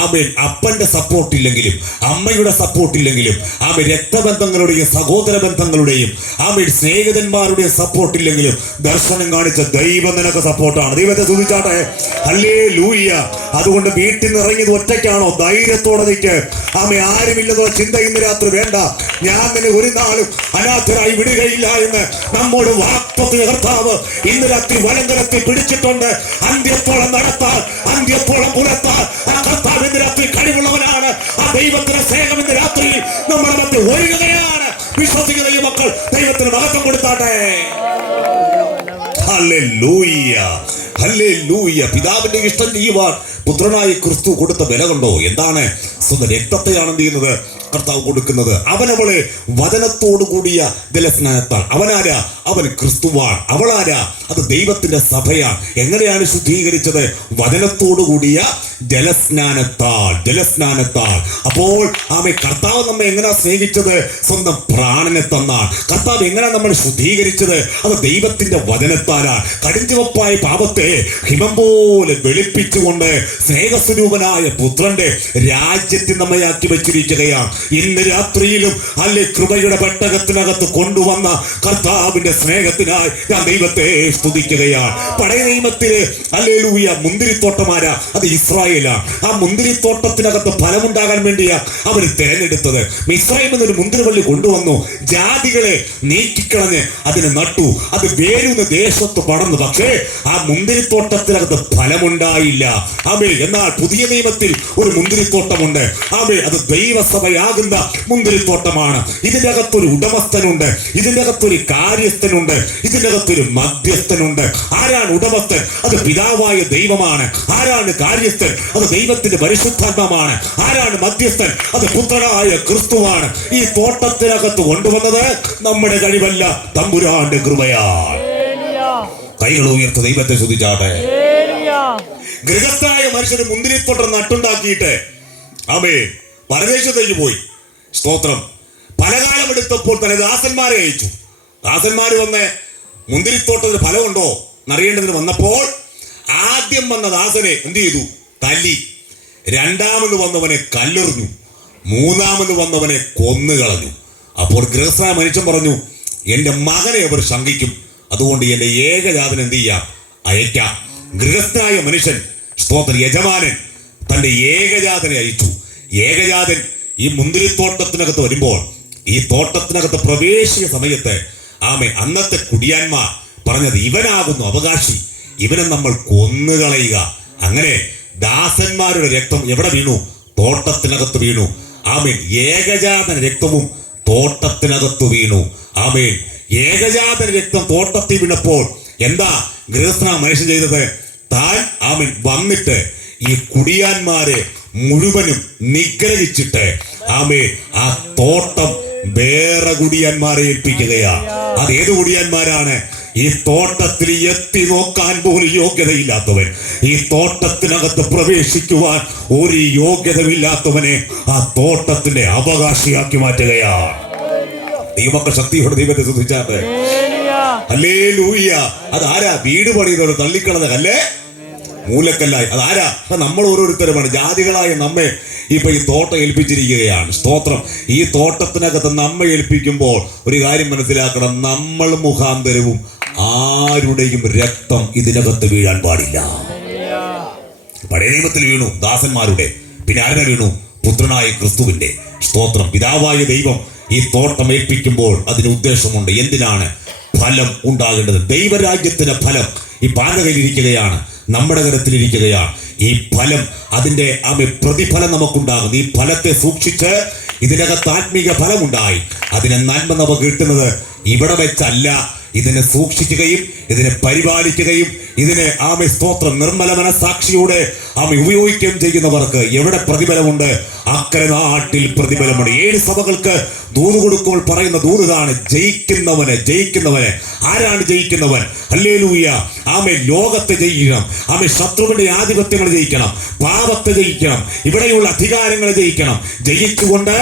ആമേൻ. അപ്പന്റെ സപ്പോർട്ട് ഇല്ലെങ്കിലും അമ്മയുടെ സപ്പോർട്ട് ഇല്ലെങ്കിലും ആമേൻ രക്തബന്ധങ്ങളുടെയും സഹോദര ബന്ധങ്ങളുടെയും ആമേൻ സ്നേഹിതന്മാരുടെയും സപ്പോർട്ട് ഇല്ലെങ്കിലും ദർശനം കാണിച്ച ദൈവം നിനക്ക് സപ്പോർട്ടാണ്. ദൈവത്തെ സ്തുതിച്ചാട്ടെ. ഹല്ലേലൂയ. അതുകൊണ്ട് വീട്ടിൽ നിന്ന് ഇറങ്ങിയത് ഒറ്റയ്ക്കാണോ? ധൈര്യത്തോടെ നിൽക്ക്. ആമേ, ആരുമില്ലെന്നോ ചിന്ത ഇന്ന് രാത്രി വേണ്ട. ഞാൻ നിന്നെ ഒരു നാളും അനാഥരായി വിടുകയില്ല എന്ന് നമ്മോട് വാഗ്ദത്തം കർത്താവ് ഇന്ന് രാത്രി വലങ്കരത്തിൽ പിടിച്ചിട്ടുണ്ട്. അന്ത്യത്തോളം നടത്താൻ, അന്ത്യത്തോളം പുലർത്താൻ ആ കർത്താവ് ഇന്ന് രാത്രി കഴിവുള്ളവനാണ്. ആ ദൈവത്തിന്റെ സ്നേഹം ഇന്ന് രാത്രി നമ്മുടെ മധ്യ ഒരുങ്ങുകയാണ്. വിശ്വസിക്കുന്ന ഈ മക്കൾ ദൈവത്തിന് മഹത്വം കൊടുത്താട്ടെ. Hallelujah, hallelujah. പിതാവിന്റെ ഇഷ്ടം ചെയ്യുവാൻ പുത്രനായി ക്രിസ്തു കൊടുത്ത വില കണ്ടോ? എന്താണ്? സ്വന്തം രക്തത്തെയാണ് എന്ത് ചെയ്യുന്നത്? കർത്താവ് കൊടുക്കുന്നത്. അവനവളെ വചനത്തോടു കൂടിയ ജലസ്നാനത്താൽ. അവനാരാ? അവൻ ക്രിസ്തുവാണ്. അവളാരാ? അത് ദൈവത്തിന്റെ സഭയാണ്. എങ്ങനെയാണ് ശുദ്ധീകരിച്ചത്? വചനത്തോടു കൂടിയ ജലസ്നാനത്താൽ, ജലസ്നാനത്താൽ. അപ്പോൾ ആമേ, കർത്താവ് നമ്മെ എങ്ങനെയാ സ്നേഹിച്ചത്? സ്വന്തം പ്രാണനെ തന്നാണ്. കർത്താവ് എങ്ങനെ നമ്മൾ ശുദ്ധീകരിച്ചത്? അത് ദൈവത്തിന്റെ വചനത്താലാണ്. കടിഞ്ചുവപ്പായ പാപത്തെ ഹിമം പോലെ വെളുപ്പിച്ചുകൊണ്ട് സ്നേഹസ്വരൂപനായ പുത്രന്റെ രാജ്യത്തിൽ നമ്മെ ആക്കി വെച്ചിരിക്കുകയാണ്. ഇന്ന് രാത്രിയിലും അല്ലെ കൃപയുടെ പെട്ടകത്തിനകത്ത് കൊണ്ടുവന്ന കർത്താവിന്റെ സ്നേഹത്തിനായി ഞാൻ ദൈവത്തെ സ്തുതിക്കുകയാണ്. പഴയ നിയമത്തില് ഹല്ലേലൂയ മുന്തിരിത്തോട്ടമാരാ? അത് ഇസ്രായേലാണ്. ആ മുന്തിരിത്തോട്ടത്തിനകത്ത് ഫലമുണ്ടാകാൻ വേണ്ടിയാ അവർ തിരഞ്ഞെടുത്തത്. മിസ്രൈമിൽ നിന്നൊരു മുന്തിരിവള്ളി കൊണ്ടുവന്നു, ജാതികളെ നീക്കിക്കളഞ്ഞ് അതിനെ നട്ടു. അത് വേരുന്ന ദേശത്ത് പടർന്നു. പക്ഷേ ആ മുന്തിരിത്തോട്ടത്തിനകത്ത് ഫലമുണ്ടായില്ല. ആമേ. എന്നാൽ പുതിയ നിയമത്തിൽ ഒരു മുന്തിരിത്തോട്ടമുണ്ട്. ആമേ. അത് ദൈവസഭയാകുന്ന മുന്തിരിത്തോട്ടമാണ്. ഇതിന്റെ അകത്തൊരു ഉടമസ്ഥനുണ്ട്, ഇതിന്റെ അകത്തൊരു കാര്യസ്ഥനുണ്ട്, ഇതിന്റെ അകത്തൊരു മധ്യസ്ഥനുണ്ട്. ആരാണ് ഉടമസ്ഥൻ? അത് പിതാവായ ദൈവമാണ്. ആരാണ് കാര്യസ്ഥൻ? അത് ദൈവത്തിന്റെ പരിശുദ്ധാത്മാവാണ്. ആരാണ് മധ്യസ്ഥൻ? അത് പുത്രനായ ക്രിസ്തുവാണ്. ഈ തോട്ടത്തിനകത്ത് കൊണ്ടുവന്നത് നമ്മുടെ കഴിവല്ല, തമ്പുരാന്റെ കൃപയാണ്. കൈകൾ ഉയർത്തി ദൈവത്തെ സ്തുതിച്ചാട്ടെ. ഗൃഹസ്ഥായ മനുഷ്യന് മുന്തിരിത്തോട്ടം നട്ടുണ്ടാക്കിയിട്ട് ആമേ പരദേശത്തേക്ക് പോയി. സ്തോത്രം. പലകാലം എടുത്തപ്പോൾ തന്നെ ദാസന്മാരെ അയച്ചു. ദാസന്മാര് വന്ന് മുന്തിരിത്തോട്ടത്തിന് ഫലമുണ്ടോ എന്നറിയേണ്ടതിന് വന്നപ്പോൾ ആദ്യം വന്ന ദാസനെ എന്ത് ചെയ്തു? തല്ലി. രണ്ടാമത് വന്നവനെ കല്ലെറിഞ്ഞു. മൂന്നാമത് വന്നവനെ കൊന്നുകളഞ്ഞു. അപ്പോൾ ഗൃഹസ്ഥായ മനുഷ്യൻ പറഞ്ഞു, എന്റെ മകനെ അവർ ശങ്കിക്കും, അതുകൊണ്ട് എന്റെ ഏകജാതൻ എന്ത് ചെയ്യാം? അയക്കാം. ഗൃഹസ്ഥായ മനുഷ്യൻ, സ്തോത്ര യജമാനൻ തന്റെ ഏകജാതനെ അയച്ചു. ഏകജാതൻ ഈ മുന്തിരിത്തോട്ടത്തിനകത്ത് വരുമ്പോൾ, ഈ തോട്ടത്തിനകത്ത് പ്രവേശിച്ച സമയത്ത് ആമേ അന്നത്തെ കുടിയാന്മാർ പറഞ്ഞത്, ഇവനാകുന്നു അവകാശി, ഇവനെ നമ്മൾ കൊന്നുകളയുക. അങ്ങനെ ദാസന്മാരുടെ രക്തം എവിടെ വീണു? തോട്ടത്തിനകത്ത് വീണു. ആമേൻ. ഏകജാതന രക്തവും തോട്ടത്തിനകത്ത് വീണു. ആമേൻ. ഏകജാതന രക്തം തോട്ടത്തിൽ വീണപ്പോൾ എന്താ ഗൃഹസ്ഥ മനുഷ്യൻ ചെയ്തത്? താൻ ആമേൻ വന്നിട്ട് ഈ കുടിയാന്മാരെ മുഴുവനും നിഗ്രഹിച്ചിട്ട് ആമേൻ ആ തോട്ടം വേറെ കുടിയാന്മാരെ ഏൽപ്പിക്കുകയാണ്. അത് ഏത് കുടിയാന്മാരാണ്? ഈ തോട്ടത്തിൽ എത്തി നോക്കാൻ പോലും യോഗ്യതയില്ലാത്തവൻ, ഈ തോട്ടത്തിനകത്ത് പ്രവേശിക്കുവാൻ ഒരു യോഗ്യതയില്ലാത്തവനെ ആ തോട്ടത്തിന്റെ അവകാശിയാക്കി മാറ്റുകയാണ്. ദൈവമക്കൾ ശക്തിയോടെ ദൈവത്തെ സ്തുതിച്ചാട്ടെ. ഹല്ലേലൂയ. അതാരാ? വീട് പണിയുന്നവർ തള്ളിക്കളഞ്ഞ കല്ലേ മൂലക്കല്ലായി. അതാരാ? നമ്മൾ ഓരോരുത്തരുമാണ്. ജാതികളായ നമ്മെ ഇപ്പൊ ഈ തോട്ടം ഏൽപ്പിച്ചിരിക്കുകയാണ്. സ്തോത്രം. ഈ തോട്ടത്തിനകത്ത് നമ്മെ ഏൽപ്പിക്കുമ്പോൾ ഒരു കാര്യം മനസ്സിലാക്കണം, നമ്മൾ മുഖാന്തരവും ആരുടെയും രക്തം ഇതിനകത്ത് വീഴാൻ പാടില്ല. പഴയ നിയമത്തിൽ വീണു ദാസന്മാരുടെ, പിന്നെ ആരുടെ വീണു? പുത്രനായ ക്രിസ്തുവിന്റെ. സ്തോത്രം. പിതാവായ ദൈവം ഈ തോട്ടം ഏൽപ്പിക്കുമ്പോൾ അതിന് ഉദ്ദേശമുണ്ട്. എന്തിനാണ്? ഫലം ഉണ്ടാകേണ്ടത്. ദൈവരാജ്യത്തിന്റെ ഫലം ഈ പാതകയിലിരിക്കുകയാണ്, നമ്മുടെ കരത്തിലിരിക്കുകയാണ്. ഈ ഫലം, അതിന്റെ പ്രതിഫലം നമുക്കുണ്ടാകും. ഈ ഫലത്തെ സൂക്ഷിച്ച് ഇതിനകത്ത് ആത്മീക ഫലമുണ്ടായി അതിനെ നന്മ നമുക്ക് കിട്ടുന്നത് ഇവിടെ വെച്ചല്ല. ഇതിനെ സൂക്ഷിക്കുകയും ഇതിനെ പരിപാലിക്കുകയും ഇതിനെ സ്തോത്രം നിർമ്മല മനസാക്ഷിയോടെ ഉപയോഗിക്കുകയും ചെയ്യുന്നവർക്ക് എവിടെ പ്രതിഫലമുണ്ട്? അക്കരെ നാട്ടിൽ പ്രതിഫലമുണ്ട്. 7 സഭകൾക്ക് ദൂത് കൊടുക്കുമ്പോൾ പറയുന്ന ദൂത് ഇതാണ്: ജയിക്കുന്നവന്. ആരാണ് ജയിക്കുന്നവൻ? ഹല്ലേലൂയ. ലോകത്തെ ജയിക്കണം. ശത്രുവിന്റെ ആധിപത്യങ്ങൾ ജയിക്കണം, പാപത്തെ ജയിക്കണം, ഇവിടെയുള്ള അധികാരങ്ങളെ ജയിക്കണം. ജയിച്ചുകൊണ്ട്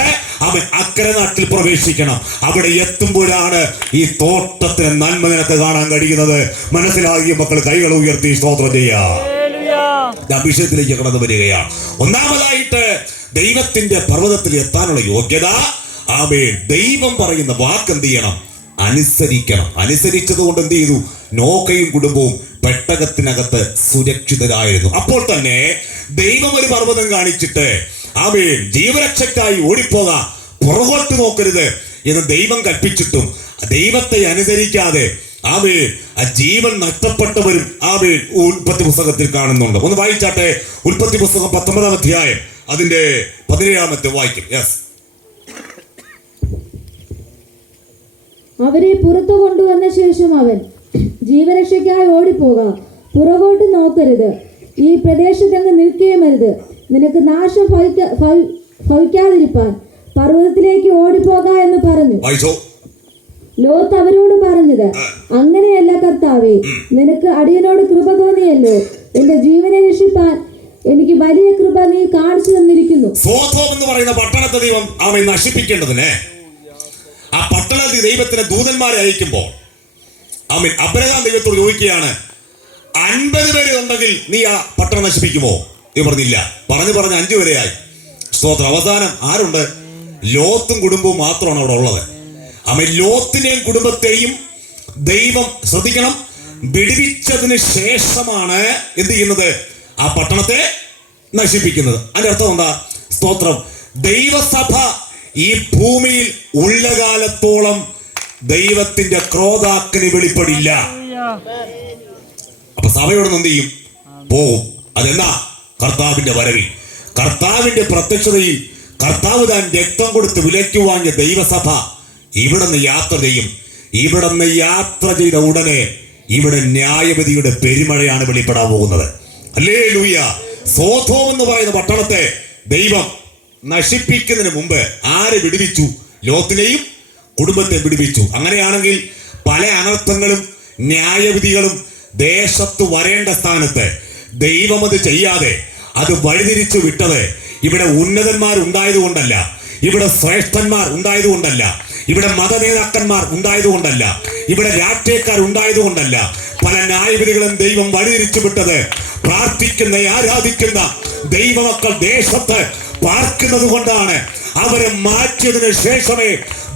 അക്കരെ നാട്ടിൽ പ്രവേശിക്കണം. അവിടെ എത്തുമ്പോഴാണ് ഈ തോട്ടത്തിന് നന്മ നിനക്ക് കാണാൻ കഴിയുന്നത്. മനസ്സിലാകിയ മക്കൾ കൈകൾ ഉയർത്തി സ്തോത്രം ചെയ്യാം. അഭിഷേകത്തിലേക്ക് കടന്നു വരികയാണ്. ഒന്നാമതായിട്ട് ദൈവത്തിന്റെ പർവ്വതത്തിൽ എത്താനുള്ള യോഗ്യത. ദൈവം പറയുന്ന വാക്ക് എന്ത് ചെയ്യണം? അനുസരിക്കണം. അനുസരിച്ചത് കൊണ്ട് എന്ത് ചെയ്തു? നോക്കയും കുടുംബവും പെട്ടകത്തിനകത്ത് സുരക്ഷിതരായിരുന്നു. അപ്പോൾ തന്നെ ദൈവം ഒരു പർവ്വതം കാണിച്ചിട്ട് ആമേൻ ജീവരക്ഷയ്ക്കായി ഓടിപ്പോക, പുറകോട്ട് നോക്കരുത് എന്ന് ദൈവം കൽപ്പിച്ചിട്ടും ദൈവത്തെ അനുസരിക്കാതെ ആമേൻ ആ ജീവൻ നഷ്ടപ്പെട്ടവരും ആമേൻ ഉൽപ്പത്തി പുസ്തകത്തിൽ കാണുന്നുണ്ട്. ഒന്ന് വായിച്ചാട്ടെ, ഉൽപ്പത്തി പുസ്തകം 19-ാം അധ്യായം അതിന്റെ 17-ാമത്തെ വായിക്കും. യെസ്. അവരെ പുറത്തു കൊണ്ടുവന്ന ശേഷം അവൻ, ജീവരക്ഷയ്ക്കായി ഓടിപ്പോകാം, പുറകോട്ട് നോക്കരുത്, ഈ പ്രദേശത്തങ്ങ് നിൽക്കുകയുമരുത്, നിനക്ക് നാശം ഭവിക്കാതിരിപ്പാൻ പർവ്വതത്തിലേക്ക് ഓടിപ്പോക എന്ന് പറഞ്ഞു. ലോത്ത് അവരോട് പറഞ്ഞത്, അങ്ങനെയല്ല കർത്താവേ, നിനക്ക് അടിയനോട് കൃപ തോന്നിയല്ലോ, എന്റെ ജീവനെ രക്ഷിപ്പാൻ എനിക്ക് വലിയ കൃപ നീ കാണിച്ചു തന്നിരിക്കുന്നു. സോദോം എന്ന് പറയുന്ന പട്ടണത്തെ ദൈവം അവനെ നശിപ്പിക്കേണ്ടതിന് ആ പട്ടണത്തിൽ ദൈവത്തിന് ദൂതന്മാരെ അയക്കുമ്പോൾ അവൻ അബ്രഹാം ദൈവത്തോട് ചോദിക്കുകയാണ്, 50 പേര് ഉണ്ടെങ്കിൽ നീ ആ പട്ടണം നശിപ്പിക്കുമോ? ദൈവം പറഞ്ഞില്ല. പറഞ്ഞു 5 വരെയായി. സ്തോത്രം. അവസാനം ആരുണ്ട്? ലോത്തും കുടുംബവും മാത്രമാണ് അവിടെ ഉള്ളത്. അവൻ ലോത്തിനെയും കുടുംബത്തെയും ദൈവം ശ്രദ്ധിക്കണം, വിടുവിച്ചതിന് ശേഷമാണ് എന്ത് ചെയ്യുന്നത്? ആ പട്ടണത്തെ നശിപ്പിക്കുന്നത്. അതിന്റെ അർത്ഥം എന്താ? സ്തോത്രം. ദൈവസഭ ഈ ഭൂമിയിൽ ഉള്ള കാലത്തോളം ദൈവത്തിന്റെ ക്രോധാഗ്നി വെളിപ്പെടില്ല. അപ്പൊ സഭയോട് എന്ത് ചെയ്യും? പോവും. അതെന്താ? കർത്താവിന്റെ വരവിൽ, കർത്താവിന്റെ പ്രത്യക്ഷതയിൽ, കർത്താവ് താൻ രക്തം കൊടുത്ത് വിലയ്ക്ക് വാങ്ങിയ ദൈവസഭ ഇവിടുന്ന് യാത്ര ചെയ്യും. ഇവിടുന്ന് യാത്ര ചെയ്ത ഉടനെ ഇവിടെ ന്യായവിധിയുടെ പെരുമഴയാണ് വെളിപ്പെടാൻ പോകുന്നത്. ഹല്ലേലൂയ. സോദോം എന്ന് പറയുന്ന പട്ടണത്തെ ദൈവം നശിപ്പിക്കുന്നതിന് മുമ്പ് ആരെ വിടുവിച്ചു? ലോത്തിനെയും കുടുംബത്തെ വിടുവിച്ചു. അങ്ങനെയാണെങ്കിൽ പല അനർത്ഥങ്ങളും ന്യായവിധികളും ദേശത്ത് വരേണ്ട സ്ഥാനത്ത് ദൈവം അത് ചെയ്യാതെ അത് വഴിതിരിച്ചു വിട്ടത് ഇവിടെ ഉന്നതന്മാർ ഉണ്ടായതുകൊണ്ടല്ല, ഇവിടെ ശ്രേഷ്ഠന്മാർ ഉണ്ടായതുകൊണ്ടല്ല, ഇവിടെ മതനേതാക്കന്മാർ ഉണ്ടായതുകൊണ്ടല്ല, ഇവിടെ രാഷ്ട്രീയക്കാർ ഉണ്ടായതുകൊണ്ടല്ല. പല ന്യായവിധികളും ദൈവം വഴിതിരിച്ചു വിട്ടത് പ്രാർത്ഥിക്കുന്ന ആരാധിക്കുന്ന ദൈവമക്കൾ ദേശത്ത് പാർക്കുന്നത് കൊണ്ടാണ്. അവരെ മാറ്റിയതിനു ശേഷമേ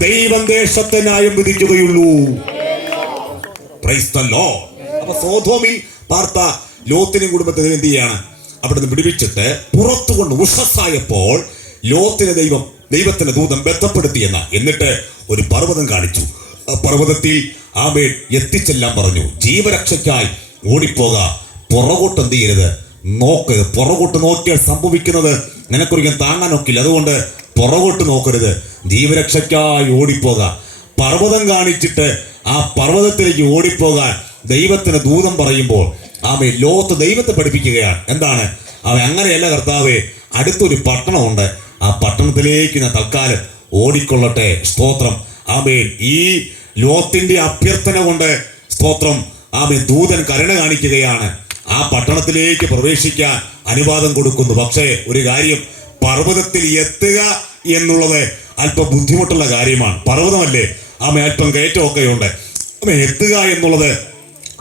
ദൈവം ദേശത്തെ ന്യായം വിധിക്കുകയുള്ളൂ. Price the Lord. അപ്പൊ സോദോമിൽ പാർത്ത ലോത്തിനെയും കുടുംബത്തെ എന്ത് ചെയ്യാണ്? അവിടുന്ന് വിടുവിച്ചിട്ട് പുറത്തു കൊണ്ട് ഉഷസ്സായപ്പോൾ ലോത്തിനെ ദൈവത്തിന്റെ ദൂതൻ ബന്ധപ്പെടുത്തിയെന്ന. എന്നിട്ട് ഒരു പർവ്വതം കാണിച്ചു. ആ പർവ്വതത്തിൽ ആമേൻ എത്തിച്ചെല്ലാം പറഞ്ഞു, ജീവരക്ഷയ്ക്കായി ഓടിപ്പോക, പുറകോട്ട് എന്ത് ചെയ്യരുത്? നോക്കരുത്. പുറകോട്ട് നോക്കിയാൽ സംഭവിക്കുന്നത് നിനക്കൊരിക്കലും താങ്ങാനൊക്കില്ല. അതുകൊണ്ട് പുറകോട്ട് നോക്കരുത്, ജീവരക്ഷയ്ക്കായി ഓടിപ്പോക. പർവ്വതം കാണിച്ചിട്ട് ആ പർവ്വതത്തിലേക്ക് ഓടിപ്പോകാൻ ദൈവത്തിന് ദൂതം പറയുമ്പോൾ ആമേൻ ലോത്ത് ദൈവത്തെ പഠിപ്പിക്കുകയാണ്. എന്താണ്? അവൻ അങ്ങനെയല്ല കർത്താവേ, അടുത്തൊരു പട്ടണമുണ്ട്, ആ പട്ടണത്തിലേക്ക് ഞാൻ തൽക്കാലം ഓടിക്കൊള്ളട്ടെ. സ്തോത്രം. ആമേൻ. ഈ ലോത്തിന്റെ അഭ്യർത്ഥന കൊണ്ട് സ്തോത്രം ആമേൻ ദൂതൻ കരുണ കാണിക്കുകയാണ്. ആ പട്ടണത്തിലേക്ക് പ്രവേശിക്കാൻ അനുവാദം കൊടുക്കുന്നു. പക്ഷേ ഒരു കാര്യം, പർവ്വതത്തിൽ എത്തുക എന്നുള്ളത് അല്പം ബുദ്ധിമുട്ടുള്ള കാര്യമാണ്. പർവ്വതമല്ലേ, ആമേൻ, അല്പം കയറ്റമൊക്കെയുണ്ട്. ആമേൻ, എത്തുക എന്നുള്ളത്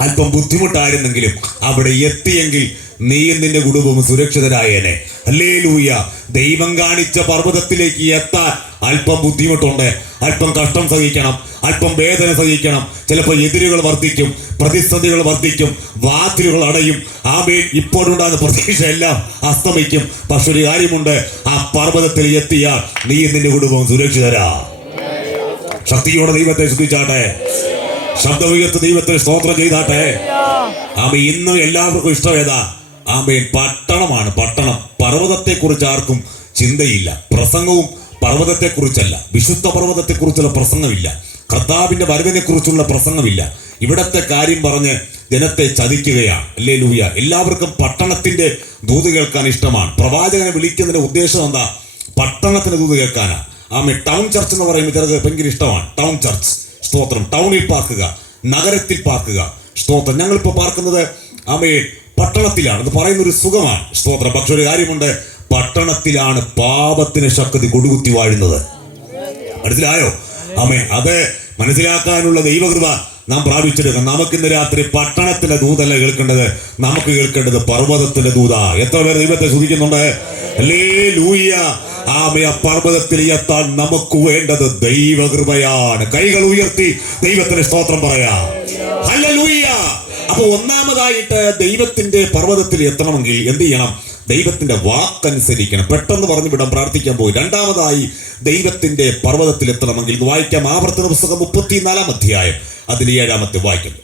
അല്പം ബുദ്ധിമുട്ടായിരുന്നെങ്കിലും അവിടെ എത്തിയെങ്കിൽ നീയും നിന്റെ കുടുംബവും സുരക്ഷിതരായേനെ. ഹല്ലേലൂയ. ദൈവം കാണിച്ച പർവ്വതത്തിലേക്ക് എത്താൻ അല്പം ബുദ്ധിമുട്ടുണ്ട്, അല്പം കഷ്ടം സഹിക്കണം, അല്പം വേദന സഹിക്കണം. ചിലപ്പോൾ എതിരുകൾ വർദ്ധിക്കും, പ്രതിസന്ധികൾ വർദ്ധിക്കും, വാതിലുകൾ അടയും. ആമേൻ. ഇപ്പോഴുണ്ടാകുന്ന പ്രതീക്ഷ എല്ലാം അസ്തമിക്കും. പക്ഷെ ഒരു കാര്യമുണ്ട്, ആ പർവ്വതത്തിൽ എത്തിയാൽ നീയും നിന്റെ കുടുംബവും സുരക്ഷിതരാ. ശക്തിയോടെ ദൈവത്തെ സ്തുതിച്ചാട്ടെ. ശബ്ദമുയർത്തി ദൈവത്തിന് സ്തോത്രം ചെയ്താട്ടെ. ആമേൻ. ഇന്ന് എല്ലാവർക്കും ഇഷ്ടം ഏതാ? ആമേൻ, പട്ടണമാണ്. പട്ടണം. പർവ്വതത്തെ കുറിച്ച് ആർക്കും ചിന്തയില്ല. പ്രസംഗവും പർവ്വതത്തെ കുറിച്ചല്ല, വിശുദ്ധ പർവ്വതത്തെ കുറിച്ചുള്ള പ്രസംഗമില്ല, കർത്താവിന്റെ വരവിനെ കുറിച്ചുള്ള പ്രസംഗമില്ല. ഇവിടത്തെ കാര്യം പറഞ്ഞ് ജനത്തെ ചതിക്കുകയാണ്. ഹല്ലേലൂയ. എല്ലാവർക്കും പട്ടണത്തിന്റെ ദൂത് കേൾക്കാൻ ഇഷ്ടമാണ്. പ്രവാചകനെ വിളിക്കുന്നതിന്റെ ഉദ്ദേശം എന്താ? പട്ടണത്തിന്റെ ദൂത് കേൾക്കാനാണ്. ആമേൻ. ടൗൺ ചർച്ച് എന്ന് പറയുമ്പോൾ ചിലർക്ക് ഭയങ്കര ഇഷ്ടമാണ്. Town church. സ്തോത്രം. ടൗണിൽ പാർക്കുക, നഗരത്തിൽ പാർക്കുക. സ്തോത്രം. ഞങ്ങളിപ്പോൾ പാർക്കുന്നത് ആമേൻ പട്ടണത്തിലാണ്. അത് പറയുന്ന ഒരു സുഖമാണ്. സ്തോത്രം. പക്ഷെ ഒരു കാര്യമുണ്ട്, പട്ടണത്തിലാണ് പാപത്തിന് ശക്തി കൊടുകുത്തി വാഴുന്നത്. മനസ്സിലായോ? ആമേൻ. അത് മനസ്സിലാക്കാനുള്ള ദൈവകൃപ നാം പ്രാപിച്ചെടുക്കാം. നമുക്കിന്ന് രാത്രി പട്ടണത്തിന്റെ ദൂതല്ല കേൾക്കേണ്ടത്, നമുക്ക് കേൾക്കേണ്ടത് പർവ്വതത്തിന്റെ ദൂതാ. എത്ര പേർ ദൈവത്തെ സ്തുതിക്കുന്നുണ്ട്? ഹല്ലേലൂയ. ആമേൻ. പർവ്വതത്തിൽ എത്താൻ നമുക്ക് വേണ്ടത് ദൈവകൃപയാണ്. കൈകൾ ഉയർത്തി ദൈവത്തിന് സ്തോത്രം പറയാം. ഹല്ലേലൂയ. അപ്പൊ ഒന്നാമതായിട്ട് ദൈവത്തിന്റെ പർവ്വതത്തിൽ എത്തണമെങ്കിൽ എന്ത് ചെയ്യണം? ദൈവത്തിന്റെ വാക്കനുസരിക്കണം. പെട്ടെന്ന് പറഞ്ഞു വിടാൻ പ്രാർത്ഥിക്കാൻ പോയി. രണ്ടാമതായി ദൈവത്തിന്റെ പർവ്വതത്തിൽ എത്തണമെങ്കിൽ ഇത് വായിക്കാം. ആവർത്തന പുസ്തകം 34 അധ്യായം അതിൽ 7 വായിക്കുന്നു.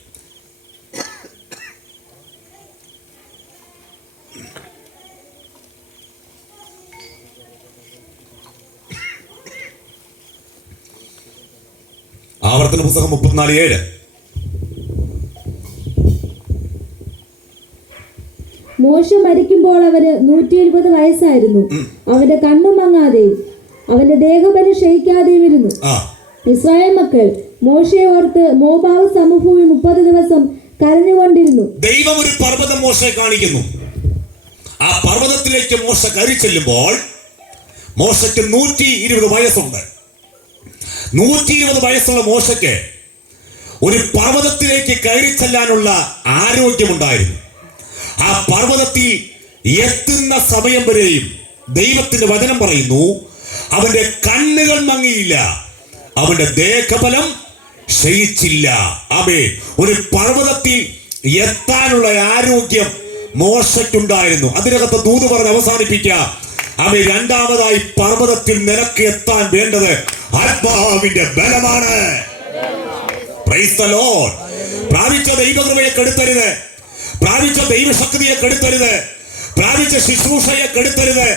ആവർത്തന പുസ്തകം 34:7. മോശ മരിക്കുമ്പോൾ അവന് 120 വയസ്സായിരുന്നു. അവന്റെ കണ്ണു മങ്ങാതെയും അവന്റെ ദേഹബലം ക്ഷയിക്കാതെയും ഇരുന്നു. ഇസ്രായേൽ മക്കൾ മോശയെ ഓർത്ത് മോവാബ് സമഭൂമി 30 ദിവസം കരഞ്ഞുകൊണ്ടിരുന്നു. ദൈവം ഒരു പർവ്വതം മോശയെ കാണിക്കുന്നു. ആ പർവ്വതത്തിലേക്ക് മോശ കയറി ചെല്ലുമ്പോൾ മോശയ്ക്ക് 120 വയസ്സുണ്ട്. 120 വയസ്സുള്ള മോശയ്ക്ക് ഒരു പർവ്വതത്തിലേക്ക് കയറി ചെല്ലാനുള്ള ആരോഗ്യമുണ്ടായിരുന്നു. ആ പർവ്വതത്തിൽ എത്തുന്ന സമയം വരെയും ദൈവത്തിന്റെ വചനം പറയുന്നു, അവന്റെ കണ്ണുകൾ മങ്ങിയില്ല, അവന്റെ ദേഹബലം ക്ഷയിച്ചില്ല. ആമേൻ. ഒരു പർവ്വതത്തിൽ എത്താനുള്ള ആരോഗ്യം മോശയ്ക്കുണ്ടായിരുന്നു. അതിനകത്ത് ദൂത് പറഞ്ഞ് അവസാനിപ്പിക്കുക. ആമേൻ. രണ്ടാമതായി പർവ്വതത്തിൽ നിനക്ക് എത്താൻ വേണ്ടത് ആത്മാവിന്റെ ബലമാണ്. Praise the Lord. പ്രാപിച്ച ദൈവകൃപയെ കെടുത്തരുത്, പ്രാപിച്ച ദൈവശക്തിയെ കെടുത്തരുത്, പ്രാപിച്ച ശുശ്രൂഷയെ കെടുത്തരുത്.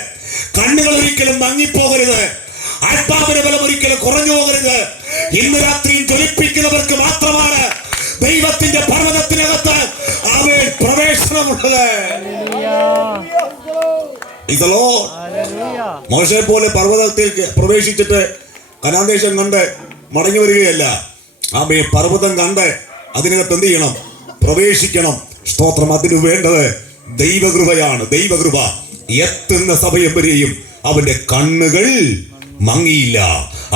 കണ്ണുകൾ ഒരിക്കലും മങ്ങിപ്പോകരുത്, ആത്മാവിന്റെ ബലം ഒരിക്കലും കുറഞ്ഞു പോകരുത്. ഇന്ന് രാത്രിയും ജ്വലിപ്പിക്കുന്നവർക്ക് മാത്രമാണ് ദൈവത്തിന്റെ പർവ്വതത്തിനകത്ത് ആമേൻ പ്രവേശനമുള്ളത്. മോശയെ പോലെ പർവ്വതത്തിൽ പ്രവേശിച്ചിട്ട് കനാൻ ദേശം കണ്ട് മടങ്ങി വരികയല്ല. ആമേൻ. പർവ്വതം കണ്ട് അതിനകത്ത് എന്ത് ചെയ്യണം? പ്രവേശിക്കണം. സ്തോത്രം. അതിന് വേണ്ടത് ദൈവകൃപയാണ്. ദൈവകൃപ. എത്തുന്ന സമയം വരെയും അവന്റെ കണ്ണുകൾ മങ്ങിയില്ല,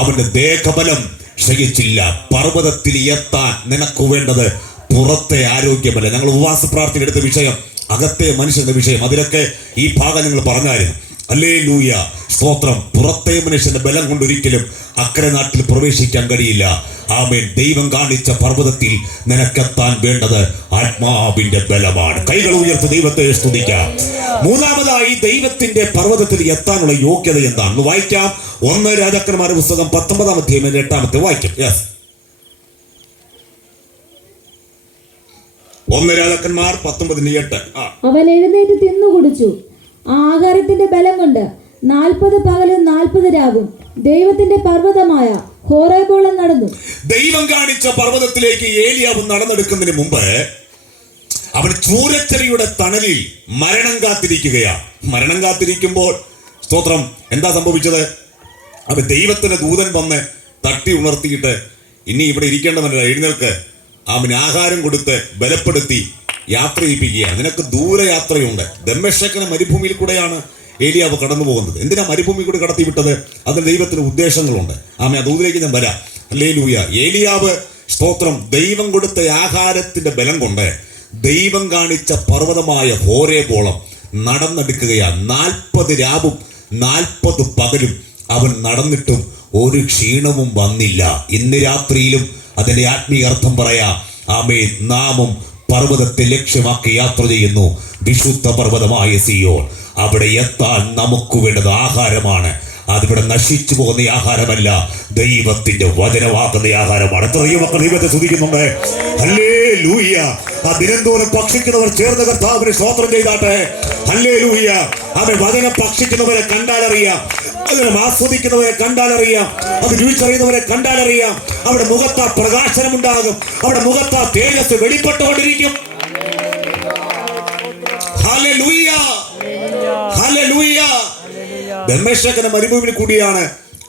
അവന്റെ ദേഹബലം ക്ഷയിച്ചില്ല. പർവ്വതത്തിൽ എത്താൻ നിനക്ക് വേണ്ടത് പുറത്തെ ആരോഗ്യമല്ല. ഞങ്ങൾ ഉപവാസ പ്രാർത്ഥന എടുത്ത വിഷയം അകത്തെ മനുഷ്യന്റെ വിഷയം. അതിലൊക്കെ ഈ ഭാഗം നിങ്ങൾ പറഞ്ഞായിരുന്നു. ഹല്ലേലൂയ. സ്തോത്രം. പുറത്തെ മനുഷ്യന്റെ ബലം കൊണ്ടൊരിക്കലും അക്കരെ നാട്ടിൽ പ്രവേശിക്കാൻ കഴിയില്ല. ആമേൻ. ദൈവം കാണിച്ച പർവ്വതത്തിൽ നിനക്കെത്താൻ വേണ്ടത് ആത്മാവിന്റെ ബലമാണ്. കൈകൾ ഉയർത്തി ദൈവത്തെ സ്തുതിക്കാം. മൂന്നാമതായി ദൈവത്തിന്റെ പർവ്വതത്തിൽ എത്താനുള്ള യോഗ്യത എന്താണെന്ന് വായിക്കാം. 1 രാജാക്കന്മാരുടെ പുസ്തകം 19 അധ്യായം 8 വായിക്കാം. യെസ്. 1 രാജാക്കന്മാർ 19:8. അവൻ എഴുന്നേറ്റ് തിന്നു കുടിച്ചു. ആ ആഹാരത്തിന്റെ ബലം കൊണ്ട് 40 പകലും 40 രാവും ദൈവത്തിന്റെ പർവ്വതമായ ഹോറേബോളം നടന്നു. ദൈവം കാണിച്ച പർവ്വതത്തിലേക്ക് ഏലിയാവ് നടന്നെടുക്കുന്നതിന് മുമ്പ് അവൻ ചൂരച്ചെടിയുടെ തണലിൽ മരണം കാത്തിരിക്കുകയാ. മരണം കാത്തിരിക്കുമ്പോൾ സ്തോത്രം എന്താ സംഭവിച്ചത്? അവൻ ദൈവത്തിന്റെ ദൂതൻ വന്ന് തട്ടി ഉണർത്തിയിട്ട്, ഇനി ഇവിടെ ഇരിക്കേണ്ടവനല്ല, എഴുന്നേൽക്ക്. അവന് ആഹാരം കൊടുത്ത് ബലപ്പെടുത്തി യാത്ര ചെയ്യിപ്പിക്കുക. നിനക്ക് ദൂരയാത്രയുണ്ട്. ദമ്മേശക്കിന് മരുഭൂമിയിൽ കൂടെയാണ് ഏലിയാവ് കടന്നു പോകുന്നത്. എന്തിനാ മരുഭൂമി കൂടി കടത്തി വിട്ടത്? അതിന് ദൈവത്തിന് ഉദ്ദേശങ്ങളുണ്ട്. ആമേ. അതിലേക്ക് ഞാൻ വരാം. ഹല്ലേലൂയ. ഏലിയാവ് സ്തോത്രം ദൈവം കൊടുത്ത ആഹാരത്തിന്റെ ബലം കൊണ്ട് ദൈവം കാണിച്ച പർവ്വതമായ ഹോരേബോളം നടന്നെടുക്കുകയാണ്. 40 രാവും 40 പകലും അവൻ നടന്നിട്ടും ഒരു ക്ഷീണവും വന്നില്ല. ഇന്ന് രാത്രിയിലും അതിന്റെ ആത്മീയ അർത്ഥം പറയാം. ആമേൻ. നാമും പർവ്വതത്തെ ലക്ഷ്യമാക്കി യാത്ര ചെയ്യുന്നു. വിശുദ്ധ പർവ്വതമായ സിയോൻ. അവിടെ എത്താൻ നമുക്ക് വേണ്ടത് ആഹാരമാണ്. അതിവിടെ നശിച്ചു പോകുന്ന ആഹാരമല്ല, ദൈവത്തിന്റെ വചനമാകുന്ന ആഹാരമാണ്. എത്രയോ മക്കൾ ദൈവത്തെ സ്തുതിക്കുന്നുണ്ട്. ഹല്ലേലൂയ. ആ ദിനംതോറും ഭക്ഷിക്കുന്നവർ ചേർന്ന് കർത്താവിനെ സ്തോത്രം ചെയ്താട്ടെ. ഹല്ലേലൂയ. അവൻ വചനം ഭക്ഷിക്കുന്നവരെ കണ്ടാലറിയാം, വചനം ആസ്വദിക്കുന്നവരെ കണ്ടാലറിയാം, അത് രുചിച്ചറിയുന്നവരെ കണ്ടാലറിയാം. അവിടെ മുഖത്താ പ്രകാശനമുണ്ടാകും, അവിടെ മുഖത്താ തേജസ് വെളിപ്പെട്ടുകൊണ്ടിരിക്കും. ഹല്ലേലൂയ. ഹല്ലേലൂയ. ദമ്മേശക്കിന് മരുഭൂമിയിൽ കൂടിയാണ്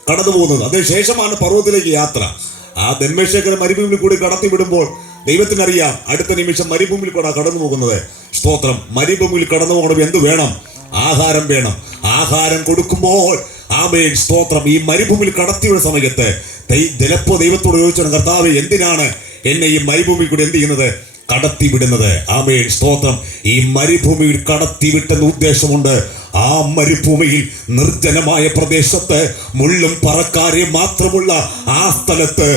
കടന്നു പോകുന്നത്. അതിനുശേഷമാണ് പർവ്വതത്തിലേക്ക് യാത്ര. ആ ദമ്മേശക്കിന് മരുഭൂമിയിൽ കൂടി കടത്തി വിടുമ്പോൾ ദൈവത്തിനറിയാം അടുത്ത നിമിഷം മരുഭൂമിയിൽ കൂടെ കടന്നു പോകുന്നത്. സ്തോത്രം. മരുഭൂമിയിൽ കടന്നു പോകണം. എന്ത് വേണം? ആഹാരം വേണം. ആഹാരം കൊടുക്കുമ്പോൾ ആമേൻ. സ്തോത്രം. ഈ മരുഭൂമിയിൽ കടത്തിയുള്ള സമയത്ത് ചിലപ്പോ ദൈവത്തോട് ചോദിച്ചാണ്, കർത്താവേ എന്തിനാണ് എന്നെ ഈ മരുഭൂമിയിൽ കൂടി എന്ത് ചെയ്യുന്നത്? കടത്തിവിടുന്നത്. ആമേൻ. സ്തോത്രം. ഈ മരുഭൂമിയിൽ കടത്തിവിട്ടെന്ന് ഉദ്ദേശമുണ്ട്. ആ മരുഭൂമിയിൽ നിർജ്ജനമായ പ്രദേശത്ത് മുള്ളും പറക്കാരെയും മാത്രമുള്ള ആ സ്ഥലത്ത്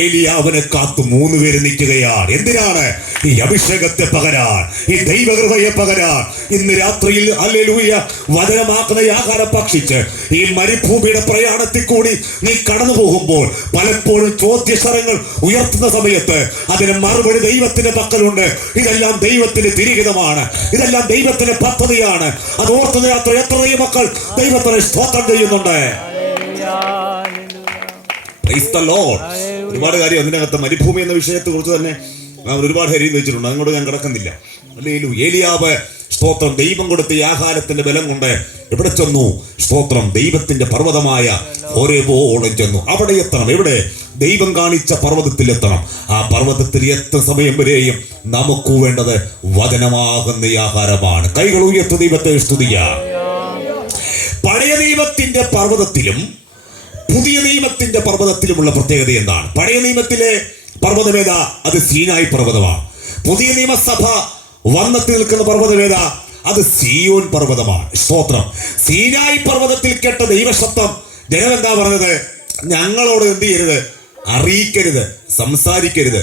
ഏലിയാവിനെ കാത്തു 3 പേര് നിൽക്കുകയാണ്. എന്തിനാണ്? ഈ അഭിഷേകത്തെ പകരാൻ, ഈ ദൈവകൃപയെ പകരാൻ. ഇന്ന് രാത്രിയിൽ ഹല്ലേലൂയ വചനമാക്കുന്ന ഈ ആഹാരം ഭക്ഷിച്ച് ഈ മരുഭൂമിയുടെ പ്രയാണത്തിൽ കൂടി നീ കടന്നു പോകുമ്പോൾ പലപ്പോഴും ചോദ്യശരങ്ങൾ ഉയർത്തുന്ന സമയത്ത് അതിന് മറുപടി ദൈവത്തിന്റെ പക്കലുണ്ട്. ഇതെല്ലാം ദൈവത്തിന്റെ തിരിഹിതമാണ്, ഇതെല്ലാം ദൈവത്തിന്റെ പദ്ധതിയാണ്. അത് ഓർത്തുന്ന രാത്രി എത്ര മക്കൾ ദൈവത്തിന് സ്തോത്രം ചെയ്യുന്നുണ്ട്. Praise the Lord. ഒരുപാട് കാര്യം അതിനകത്ത് മരുഭൂമി എന്ന വിഷയത്തെ കുറിച്ച് തന്നെ ഒരുപാട് കാര്യം വെച്ചിട്ടുണ്ട്, അങ്ങോട്ട് ഞാൻ കിടക്കുന്നില്ല. ഏലിയാവ് സ്തോത്രം ദൈവം കൊടുത്ത ഈ ആഹാരത്തിന്റെ ബലം കൊണ്ട് എവിടെ ചെന്നു? സ്തോത്രം ദൈവത്തിന്റെ പർവ്വതമായ ഹോരേബോളം ചെന്നു. അവിടെ എത്തണം. എവിടെ? ദൈവം കാണിച്ച പർവ്വതത്തിൽ എത്തണം. ആ പർവ്വതത്തിൽ എത്തുന്ന സമയം വരെയും നമുക്ക് വേണ്ടത് വചനമാകുന്ന ഈ ആഹാരമാണ്. കൈകൾ ഉയർത്തി ദൈവത്തെ സ്തുതിക്കാം. പഴയ നിയമത്തിന്റെ പർവ്വതത്തിലും പുതിയ നിയമത്തിന്റെ പർവ്വതത്തിലുമുള്ള പ്രത്യേകത എന്താണ്? പഴയ നിയമത്തിലെ പർവ്വതമേത അത് സീനായി പർവ്വതമാണ്. പുതിയ നിയമസഭ വന്നത്തിൽ നിൽക്കുന്ന പർവ്വതമേത അത് സിയോൻ പർവ്വതമാണ്. സ്തോത്രം. സീനായി പർവ്വതത്തിൽ കേട്ട ദൈവശബ്ദം ജനം എന്താ പറഞ്ഞത്? ഞങ്ങളോട് എന്ത് ചെയ്യരുത്? അറിയിക്കരുത്, സംസാരിക്കരുത്.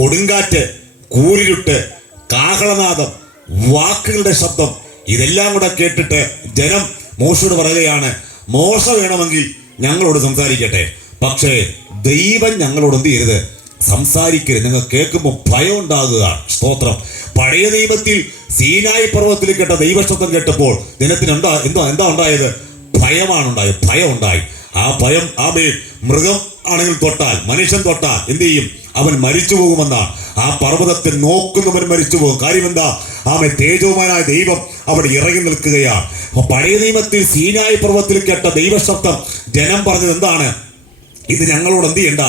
കൊടുങ്കാറ്റ്, കൂരിരുട്ട്, കാഹളനാദം, വാക്കുകളുടെ ശബ്ദം ഇതെല്ലാം കൂടെ കേട്ടിട്ട് ജനം മോശയോട് പറയുകയാണ്, മോശ വേണമെങ്കിൽ ഞങ്ങളോട് സംസാരിക്കട്ടെ, പക്ഷേ ദൈവം ഞങ്ങളോട് എന്ത് ചെയ്യരുത്? സംസാരിക്കരുത്. നിങ്ങൾ കേൾക്കുമ്പോൾ ഭയം ഉണ്ടാകുക. സ്തോത്രം. പഴയ നിയമത്തിൽ സീനായി പർവ്വതത്തിൽ കേട്ട ദൈവശബ്ദം കേട്ടപ്പോൾ ജനത്തിന് എന്താ ഉണ്ടായത്? ഭയമാണ് ഉണ്ടായത്. ഭയം ഉണ്ടായി. ആ ഭയം മൃഗം ആണെങ്കിൽ തൊട്ടാൽ, മനുഷ്യൻ തൊട്ടാൽ എന്ത് ചെയ്യും? അവൻ മരിച്ചു പോകുമെന്നാണ്. ആ പർവ്വതത്തെ നോക്കുന്നവൻ മരിച്ചു പോകും. കാര്യം എന്താ? തേജോമാനായ ദൈവം അവിടെ ഇറങ്ങി നിൽക്കുകയാണ്. പഴയ നിയമത്തിൽ സീനായി പർവ്വതത്തിൽ കേട്ട ദൈവശബ്ദം ജനം പറഞ്ഞത് എന്താണ്? ഇത് ഞങ്ങളോട് എന്ത് ചെയ്യണ്ട?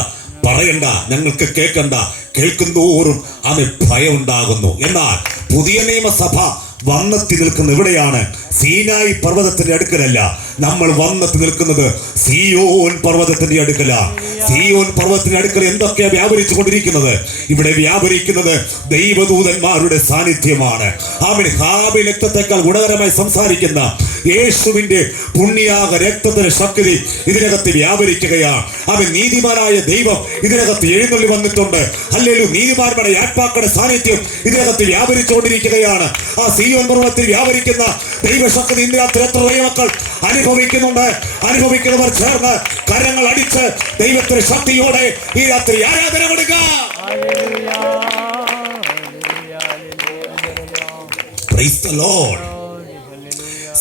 പറയണ്ട, ഞങ്ങൾക്ക് കേൾക്കണ്ട. കേൾക്കുന്തോറും ഭയം ഉണ്ടാകുന്നു. എന്നാൽ പുതിയ നിയമസഭ വന്നെത്തി നിൽക്കുന്ന എവിടെയാണ്? സീനായി പർവ്വതത്തിന്റെ അടുക്കലല്ല. നമ്മൾ വന്നെത്തി നിൽക്കുന്നത് സിയോൻ പർവ്വതത്തിന്റെ അടുക്കല. സിയോൻ പർവ്വതത്തിന്റെ അടുക്കൽ എന്തൊക്കെയാ വ്യാപരിച്ചു കൊണ്ടിരിക്കുന്നത്? ഇവിടെ വ്യാപരിക്കുന്നത് ദൈവദൂതന്മാരുടെ സാന്നിധ്യമാണ്. ഹാബി രക്തത്തെക്കാൾ ഗുണകരമായി സംസാരിക്കുന്ന യേശുവിന്റെ പുണ്യാക രക്തത്തിന്റെ ശക്തി ഇതിനകത്ത് വ്യാപരിക്കുകയാണ്. നീതിമാനായ ദൈവം ഇതിനകത്ത് എഴുന്നള്ളി വന്നിട്ടുണ്ട്. ഹല്ലേലൂയ. നീതിമാന്മാരുടെ ആത്മാക്കളുടെ സാന്നിധ്യം ഇതിനകത്ത് വ്യാപരിച്ചുകൊണ്ടിരിക്കുകയാണ്. ആ സിയോൻ പർവ്വതത്തിൽ വ്യാപരിക്കുന്ന ദൈവശക്തി ഇന്ന് രാത്രി എത്ര ദൈവമക്കൾ അനുഭവിക്കുന്നുണ്ട്? അനുഭവിക്കുന്നവർ ചേർന്ന് കരങ്ങൾ അടിച്ച് ദൈവത്തിന്റെ ശക്തിയോടെ ഈ രാത്രി ആരാധന കൊടുക്കുക. Praise the Lord.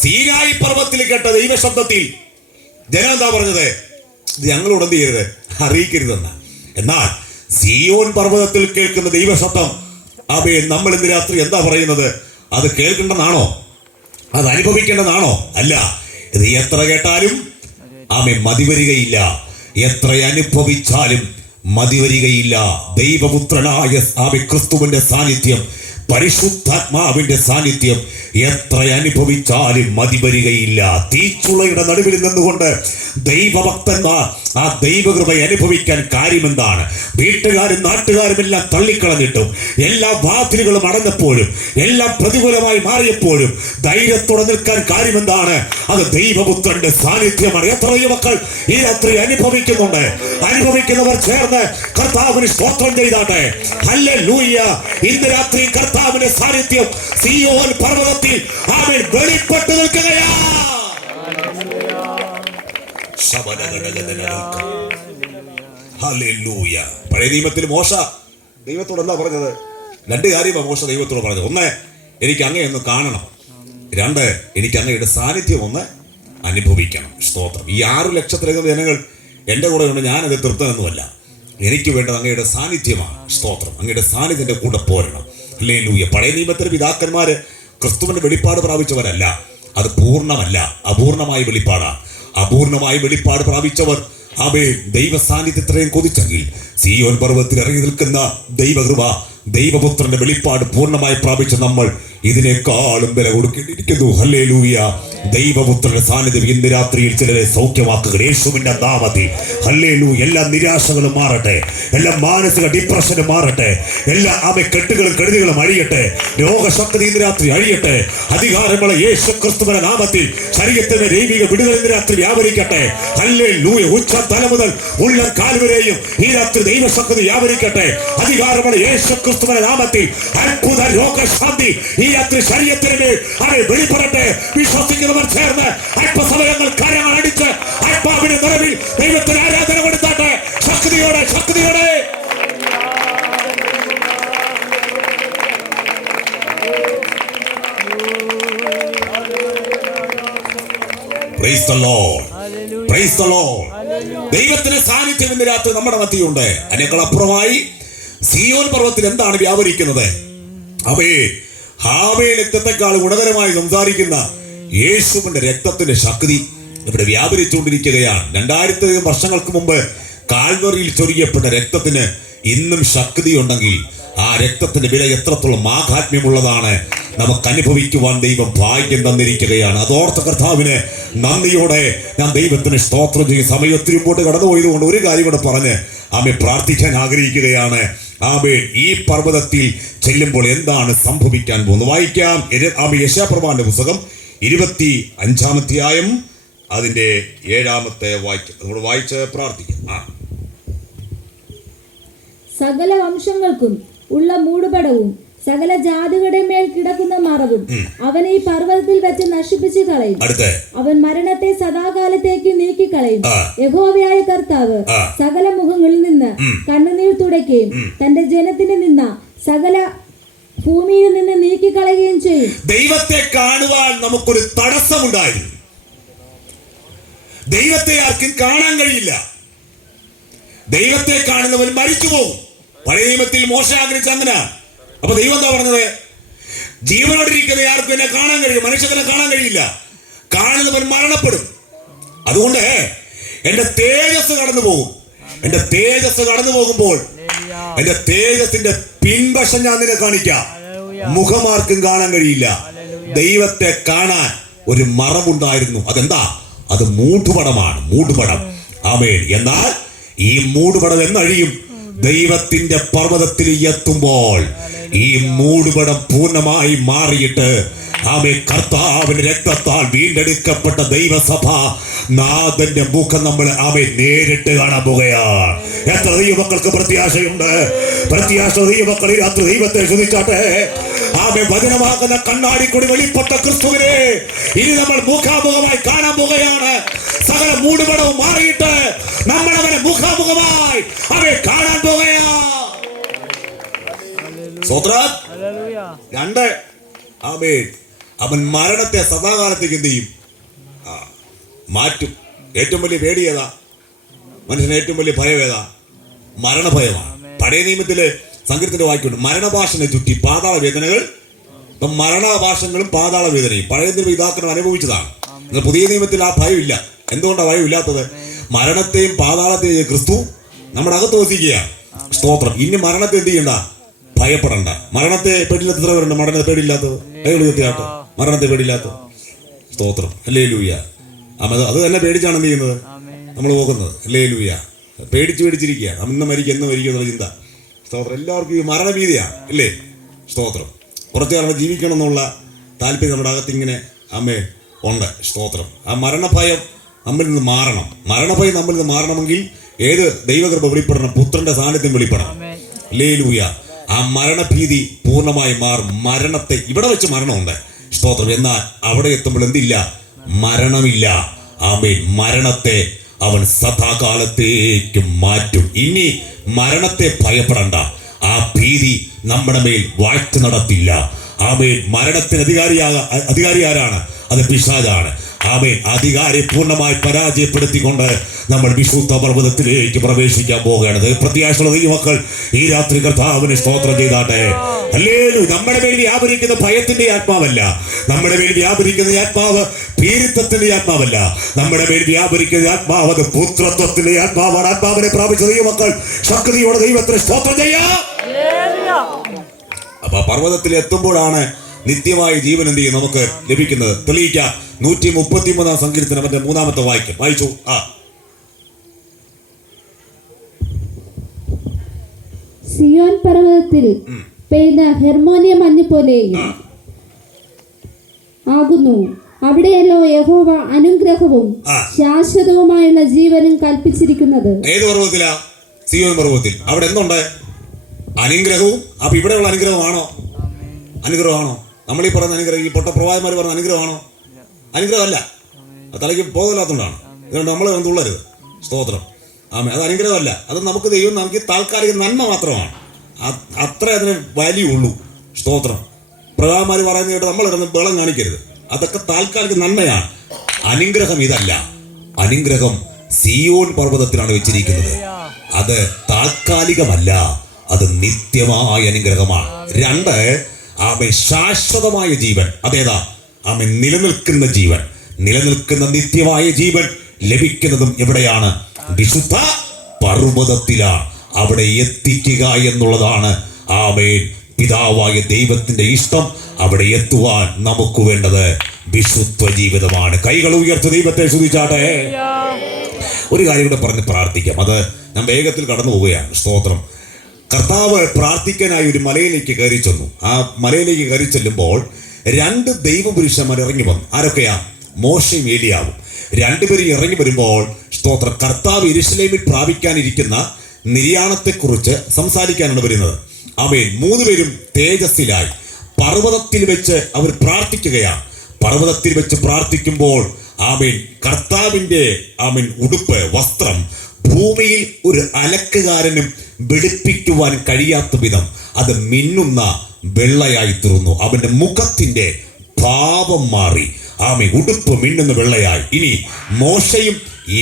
സീനായി പർവ്വതത്തിൽ കേട്ട ദൈവശബ്ദത്തിൽ ജനം എന്താ പറഞ്ഞത്? ഇത് ഞങ്ങളോട് എന്ത് ചെയ്യരുത്? അറിയിക്കരുതെന്ന. എന്നാൽ സിയോൻ പർവ്വതത്തിൽ കേൾക്കുന്ന ദൈവശബ്ദം നമ്മൾ ഇന്ന് രാത്രി എന്താ പറയുന്നത്? അത് കേൾക്കേണ്ടതാണോ? അത് അനുഭവിക്കേണ്ടതാണോ? അല്ല. ഇത് എത്ര കേട്ടാലും മതിവരികയില്ല. എത്ര അനുഭവിച്ചാലും മതിവരികയില്ല. ദൈവപുത്രനായ ക്രിസ്തുവിന്റെ സാന്നിധ്യം, പരിശുദ്ധാത്മാവിന്റെ സാന്നിധ്യം എത്ര അനുഭവിച്ചാലും മതിവരികയില്ല. തീച്ചുളയുടെ നടുവിൽ നിന്നുകൊണ്ട് ദൈവഭക്തന്മാർ ആ ദൈവകൃപ അനുഭവിക്കാൻ കാര്യമെന്താണ്? വീട്ടുകാരും നാട്ടുകാരും എല്ലാം തള്ളിക്കളഞ്ഞിട്ടും, എല്ലാ വാതിലുകളും അടഞ്ഞപ്പോഴും, എല്ലാം പ്രതികൂലമായി മാറിയപ്പോഴും ധൈര്യത്തോടെ നിൽക്കാൻ കാര്യമെന്താണ്? അത് ദൈവപുത്രന്റെ സാന്നിധ്യമാണ്. എത്രയോ മക്കൾ ഈ രാത്രി അനുഭവിക്കുന്നുണ്ട്. അനുഭവിക്കുന്നവർ ചേർന്ന് കർത്താവിന് സ്തോത്രം ചെയ്താട്ടെ. ഹല്ലേലൂയ. ഇന്ന് രാത്രി കർത്താവിന്റെ സാന്നിധ്യം സിയോൻ പർവ്വതത്തിൽ വെളിപ്പെട്ടു നിൽക്കുകയാണ്. ഹല്ലേലൂയ. പഴയ നിയമത്തിൽ മോശ ദൈവത്തോട് എന്താ പറഞ്ഞത്? 2 കാര്യമാണ് മോശ ദൈവത്തോട് പറഞ്ഞത്. 1, എനിക്ക് അങ്ങയെ ഒന്ന് കാണണം. 2, എനിക്ക് അങ്ങയുടെ സാന്നിധ്യം ഒന്ന് അനുഭവിക്കണം. സ്തോത്രം. ഈ 6 ലക്ഷത്തിലധികം ജനങ്ങൾ എൻ്റെ കൂടെ ഉണ്ട്. ഞാനത് തൃപ്തനൊന്നുമല്ല. എനിക്ക് വേണ്ടത് അങ്ങയുടെ സാന്നിധ്യമാണ്. സ്തോത്രം. അങ്ങയുടെ സാന്നിധ്യത്തിന്റെ കൂടെ പോരണം. ഹല്ലേലൂയ. പഴയ നിയമത്തിലെ പിതാക്കന്മാര് ക്രിസ്തുവിന്റെ വെളിപ്പാട് പ്രാപിച്ചവരല്ല. അത് പൂർണ്ണമല്ല, അപൂർണമായ വെളിപ്പാടാണ്. അപൂർണമായ വെളിപ്പാട് പ്രാപിച്ചവർ ദൈവ സാന്നിധ്യത്തെയും കൊതിച്ചെങ്കിൽ സിയോൻ പർവ്വതത്തിൽ ഇറങ്ങി നിൽക്കുന്ന ദൈവകൃപ, ദൈവപുത്രന്റെ വെളിപ്പാട് പൂർണ്ണമായി പ്രാപിച്ച നമ്മൾ ഇതിനേക്കാളും വില കൊടുക്കേണ്ടിയിരിക്കുന്നു. ഹല്ലേലൂയ. ദൈവപുത്രന്റെ സാന്നിധ്യം ഇന്ന് രാത്രിയിൽ ചിലരെ സൗഖ്യമാക്കുക യേശുവിന്റെ നാമത്തിൽ. ഹല്ലേലൂയ. എല്ലാ നിരാശകളും മാറട്ടെ, എല്ലാ മാനസിക ഡിപ്രഷനും മാറട്ടെ, എല്ലാ കെട്ടുകളും കെടുതികളും അഴിയട്ടെ, രോഗശക്തി ഇന്ന് രാത്രി അഴിയട്ടെ. അധികാരമുള്ള യേശു ക്രിസ്തുവിന്റെ നാമത്തിൽ ശരീരത്തിന്റെ ദൈവിക വിടുതൽ ഇന്ന് രാത്രി വ്യാപരിക്കട്ടെ. ഹല്ലേലൂയ. ഉച്ച തല മുതൽ ഉള്ള കാൽവരെയും ഈ രാത്രി ദൈവശക്തി വ്യാപരിക്കട്ടെ. അധികാരമുള്ള യേശു ക്രിസ്തുവിന്റെ നാമത്തിൽ അത്ഭുത രോഗശാന്തി ഈ രാത്രി ശരീരത്തിന് മേൽ അവരെ വെളിപ്പെടട്ടെ. വിശ്വസിക്കുന്നവർ ചേർന്ന് അല്പസമയങ്ങൾ കരങ്ങൾ അടിച്ച് ആത്മാവിന്റെ നിറവിൽ ദൈവത്തിന് ആരാധന കൊടുത്താട്ടെ. ശക്തിയോടെ ശക്തിയോടെ. Praise the Lord. Praise the Lord. ദൈവത്തിന്റെ സാന്നിധ്യം ഇന്ന് രാത്രി നമ്മുടെ മധ്യയുണ്ട്. അതിനേക്കാളപ്പുറമായി സിയോൻ പർവ്വതത്തിൽ എന്താണ് വ്യാപരിക്കുന്നത്? ഹാവേൽ രക്തത്തെക്കാൾ ഗുണകരമായി സംസാരിക്കുന്ന യേശുവിന്റെ രക്തത്തിന്റെ ശക്തി ഇവിടെ വ്യാപരിച്ചുകൊണ്ടിരിക്കുകയാണ്. 2000 വർഷങ്ങൾക്ക് മുമ്പ് കാൽവറിയിൽ ചൊരിയപ്പെട്ട രക്തത്തിന് ഇന്നും ശക്തിയുണ്ടെങ്കിൽ ആ രക്തത്തിന്റെ വില എത്രത്തോളം മാഹാത്മ്യമുള്ളതാണ് നമുക്ക് അനുഭവിക്കുവാൻ ദൈവം ഭാഗ്യം തന്നിരിക്കുകയാണ്. അതോർത്ത കർത്താവിന് നന്ദിയോടെ ഞാൻ ദൈവത്തിന് സ്തോത്രം ചെയ്യും. സമയത്തിന് മുമ്പോട്ട് കടന്നുപോയതുകൊണ്ട് ഒരു കാര്യം കൂടെ പറഞ്ഞ് പ്രാർത്ഥിക്കാൻ ആഗ്രഹിക്കുകയാണ്. ഈ പർവ്വതത്തിൽ ചെല്ലുമ്പോൾ എന്താണ് സംഭവിക്കാൻ പോകുന്നത്? വായിക്കാം. യെശയ്യാപ്രവാചകന്റെ പുസ്തകം 25-ാം അധ്യായം അതിന്റെ 7-ാമത്തെ വാക്യം നമ്മൾ വായിച്ച് പ്രാർത്ഥിക്കാം. സകല വംശങ്ങൾക്കും ഉള്ള മൂടുപടവും സകല ജാതികളുടെ മേൽ കിടക്കുന്ന മറവും അവൻ ഈ പർവ്വതത്തിൽ വെച്ച് നശിപ്പിച്ചു കളയും. അവൻ മരണത്തെ സദാകാലത്തേക്ക് നീക്കിക്കളയും. യഹോവയായ കർത്താവ് സകല മുഖങ്ങളിൽ നിന്ന് കണ്ണുനീർ തുടയ്ക്കുകയും തന്റെ ജനത്തിന് നിന്ന സകല ഭൂമിയിൽ നിന്ന് നീക്കിക്കളയുകയും ചെയ്യും. ദൈവത്തെ കാണുവാൻ നമുക്കൊരു തടസ്സമുണ്ടായിരുന്നു. ദൈവത്തെ ആർക്കും കാണാൻ കഴിയില്ല. ദൈവത്തെ കാണുന്നവൻ മരിച്ചു പോകും. പഴയ നിയമത്തിൽ മോശ ആഗ്രഹിച്ച അങ്ങനെ. അപ്പൊ ദൈവം എന്താ പറഞ്ഞത്? ജീവനോടിരിക്കുന്ന ആർക്കും എന്നെ കാണാൻ കഴിയും, മനുഷ്യനെ കാണാൻ കഴിയില്ല. കാണുന്നവൻ മരണപ്പെടും. അതുകൊണ്ട് എന്റെ തേജസ് കടന്നു പോകും. എന്റെ തേജസ് കടന്നു പോകുമ്പോൾ എന്റെ തേജസിന്റെ പിൻവശം ഞാൻ നിന്നെ കാണിക്കാം. മുഖമാർക്കും കാണാൻ കഴിയില്ല. ദൈവത്തെ കാണാൻ ഒരു മറവുണ്ടായിരുന്നു. അതെന്താ? അത് മൂടുപടമാണ്. മൂടുപടം. ആമേൻ. എന്നാൽ ഈ മൂടുപടം എന്നഴിയും. ദൈവത്തിന്റെ പർവ്വതത്തിൽ എത്തുമ്പോൾ ഈ മൂടുപടം പൂർണ്ണമായി മാറിയിട്ട് കർത്താവിന്റെ രക്തത്താൽ വീണ്ടെടുക്കപ്പെട്ട ദൈവസഭ നാഥന്റെ മുഖം നമ്മൾ നേരിട്ട് കാണാൻ പോകുകയാണ്. എത്ര ദൈവമക്കൾക്ക് പ്രത്യാശയുണ്ട്? പ്രത്യാശ ദൈവമക്കൾ ഈ രാത്രി ദൈവത്തെ ശ്രദ്ധിച്ചാട്ടെ. വചനമാകുന്ന കണ്ണാടിക്കൂടി വെളിപ്പെട്ട ക്രിസ്തുവിനെ ഇനി നമ്മൾ മുഖാമുഖമായി കാണാൻ പോകുകയാണ്. സകല മൂടുപടവും മാറിയിട്ട് നമ്മൾ അവനെ മുഖാമുഖമായി കാണാൻ പോകുകയാണ്. രണ്ട്, അവൻ മരണത്തെ സദാകാലത്തേക്ക് എന്ത് ചെയ്യും? മാറ്റും. ഏറ്റവും വലിയ പേടി ഏതാ? മനുഷ്യന് ഏറ്റവും വലിയ ഭയം ഏതാ? മരണഭയമാണ്. പഴയ നിയമത്തില് സങ്കീർത്തനത്തിന്റെ വാക്യമുണ്ട്, മരണഭാഷനെ ചുറ്റി പാതാള വേദനകൾ. ഇപ്പം മരണഭാഷങ്ങളും പാതാള വേദനയും പഴയ നിയമ പിതാക്കൾ അനുഭവിച്ചതാണ്. എന്നാൽ പുതിയ നിയമത്തിൽ ആ ഭയം ഇല്ല. എന്തുകൊണ്ടാണ് ഭയം ഇല്ലാത്തത്? മരണത്തെയും പാതാളത്തെയും ക്രിസ്തു നമ്മുടെ അകത്ത് വസിക്കുകയാണ്. സ്തോത്രം. ഇനി മരണത്തെ എന്ത് ചെയ്യണ്ട? ഭയപ്പെടണ്ട. മരണത്തെ പേടിയില്ലാത്ത എത്ര പേരുണ്ട്? മരണത്തെ പേടിയില്ലാത്തത് കൈകൊടുത്തിയാട്ടോ. മരണത്തെ പേടിയില്ലാത്തത്. സ്തോത്രം. ഹല്ലേലൂയ. അത് തന്നെ പേടിച്ചാണ് എന്ത് ചെയ്യുന്നത്? നമ്മൾ പോകുന്നത്. ഹല്ലേലൂയ. പേടിച്ചിരിക്കുകയാണ്. അന്ന് മരിക്കും എന്ന് മരിക്കും എന്നുള്ള ചിന്ത. സ്തോത്രം. എല്ലാവർക്കും ഈ മരണഭീതിയാണ് ഇല്ലേ? സ്തോത്രം. കുറച്ചു കാലം ജീവിക്കണം എന്നുള്ള താല്പര്യം നമ്മുടെ അകത്ത് ഇങ്ങനെ ഉണ്ട്. സ്തോത്രം. ആ മരണഭയം നമ്മിൽ നിന്ന് മാറണം. മരണഭയം നമ്മിൽ നിന്ന് മാറണമെങ്കിൽ ഏത് ദൈവകൃപ വെളിപ്പെടണം? പുത്രന്റെ സാന്നിധ്യം വെളിപ്പെടണം. ഹല്ലേലൂയ. ആ മരണഭീതി പൂർണ്ണമായി മാറും. മരണത്തെ ഇവിടെ വെച്ച് മരണമുണ്ട്. സ്തോത്രം. എന്നാൽ അവിടെ എത്തുമ്പോൾ എന്തില്ല? മരണമില്ല. ആമേൻ. മരണത്തെ അവൻ സദാകാലത്തേക്ക് മാറ്റും. ഇനി മരണത്തെ ഭയപ്പെടണ്ട. ആ ഭീതി നമ്മുടെ മേൽ വാഴ്ച നടത്തില്ല. ആമേൻ. മരണത്തിന് അധികാരി ആരാണ്? അത് പിശാചാണ്. ആമേൻ. അധികാരി പൂർണ്ണമായി പരാജയപ്പെടുത്തിക്കൊണ്ട് നമ്മൾ വിശുദ്ധ പർവ്വതത്തിലേക്ക് പ്രവേശിക്കാൻ പോവുകയാണ്. പ്രത്യാശയുള്ള ദൈവമക്കൾ ഈ രാത്രി കർത്താവിനെ സ്തോത്രം ചെയ്താട്ടെ. ഹല്ലേലൂയ. നമ്മുടെ മേൽ വ്യാപരിക്കുന്ന ഭയത്തിന്റെ ആത്മാവല്ല. നമ്മുടെ മേൽ വ്യാപരിക്കുന്ന ആത്മാവ് ഭീരുത്വത്തിന്റെ ആത്മാവല്ല. നമ്മുടെ മേൽ വ്യാപരിക്കുന്ന ആത്മാവ് അത് പുത്രത്വത്തിന്റെ ആത്മാവാണ്. ആത്മാവിനെ പ്രാപിച്ച ദൈവമക്കൾ ശക്തിയോടെ ദൈവത്തിന് സ്തോത്രം ചെയ്യാം. അപ്പൊ പർവ്വതത്തിൽ എത്തുമ്പോഴാണ് നിത്യമായ ജീവൻ എന്ത് ചെയ്യും നമുക്ക് ലഭിക്കുന്നത്? തെളിയിക്കാം. 133 സങ്കീർത്തനം 3-ാമത്തെ വാക്യം വായിച്ചു. സിയോൻ പർവ്വതത്തിൽ പെയ്ത ഹെർമോനിയ മഞ്ഞ് പോലെയും ആകുന്നു. അവിടെയല്ലോ യഹോവ അനുഗ്രഹവും ശാശ്വതവുമായുള്ള ജീവനും കൽപ്പിച്ചിരിക്കുന്നത്. ഏത് പർവ്വതത്തിലാ? സിയോൻ പർവ്വതത്തിൽ. അവിടെ എന്തുണ്ട്? അനുഗ്രഹവും. അപ്പൊ ഇവിടെയുള്ള അനുഗ്രഹമാണോ? അനുഗ്രഹമാണോ? നമ്മളീ പറയുന്ന അനുഗ്രഹം, ഈ പൊട്ടപ്രവാചകന്മാർ പറഞ്ഞ അനുഗ്രഹമാണോ? അനുഗ്രഹമല്ല. തലയ്ക്ക് പോകല്ലാത്തതുകൊണ്ടാണ്. ഇതുകൊണ്ട് നമ്മൾ തുള്ളരുത്. സ്തോത്രം. അത് അനുഗ്രഹമല്ല. അത് നമുക്ക് ദൈവം നമുക്ക് താൽക്കാലിക നന്മ മാത്രമാണ്. അത്ര അതിന് വാല്യൂ ഉള്ളൂ. സ്തോത്രം. പ്രവാചകന്മാർ പറയുന്ന കേട്ട് നമ്മൾ ഇടന്ന് ബഹളം കാണിക്കരുത്. അതൊക്കെ താൽക്കാലിക നന്മയാണ്. അനുഗ്രഹം ഇതല്ല. അനുഗ്രഹം സിയോൻ പർവ്വതത്തിലാണ് വെച്ചിരിക്കുന്നത്. അത് താൽക്കാലികമല്ല, അത് നിത്യമായ അനുഗ്രഹമാണ്. 2, ആമേൻ, ശാശ്വതമായ ജീവൻ. അതേതാ? ആമേൻ, നിലനിൽക്കുന്ന ജീവൻ. നിലനിൽക്കുന്ന നിത്യമായ ജീവൻ ലഭിക്കുന്നതും എവിടെയാണ്? വിശുദ്ധ പർവ്വതത്തിലാണ്. അവിടെ എത്തിക്കുക എന്നുള്ളതാണ് ആമേൻ പിതാവായ ദൈവത്തിന്റെ ഇഷ്ടം. അവിടെ എത്തുവാൻ നമുക്ക് വേണ്ടത് വിശുദ്ധ ജീവിതമാണ്. കൈകൾ ഉയർത്തി ദൈവത്തെ സ്തുതിച്ചാട്ടെ. ഒരു കാര്യം കൂടെ പറഞ്ഞ് പ്രാർത്ഥിക്കാം. അത് ഞാൻ വേഗത്തിൽ കടന്നു പോവുകയാണ്. സ്തോത്രം. കർത്താവ് പ്രാർത്ഥിക്കാനായി ഒരു മലയിലേക്ക് കയറി ചെന്നു. ആ മലയിലേക്ക് കയറി ചെല്ലുമ്പോൾ 2 ദൈവപുരുഷന്മാർ ഇറങ്ങി വന്നു. ആരൊക്കെയാ? മോശയും ഏലിയാവും. 2 പേരും ഇറങ്ങി വരുമ്പോൾ സ്തോത്രം, കർത്താവ് യെരൂശലേമിൽ പ്രാപിക്കാനിരിക്കുന്ന നിര്യാണത്തെക്കുറിച്ച് സംസാരിക്കാനാണ് വരുന്നത്. ആമേൻ. 3 പേരും തേജസ്സിലായി പർവ്വതത്തിൽ വെച്ച് അവർ പ്രാർത്ഥിക്കുകയാണ്. പർവ്വതത്തിൽ വെച്ച് പ്രാർത്ഥിക്കുമ്പോൾ ആമേൻ, കർത്താവിന്റെ ആമേൻ ഉടുപ്പ്, വസ്ത്രം ഭൂമിയിൽ ഒരു അലക്കുകാരനും വെളുപ്പിക്കുവാൻ കഴിയാത്ത വിധം അത് മിന്നുന്ന വെള്ളയായി തീർന്നു. അവന്റെ മുഖത്തിന്റെ ഭാവം മാറി. ആമേൻ, ഉടുപ്പ് മിന്നുന്ന വെള്ളയായി. ഇനി മോശയും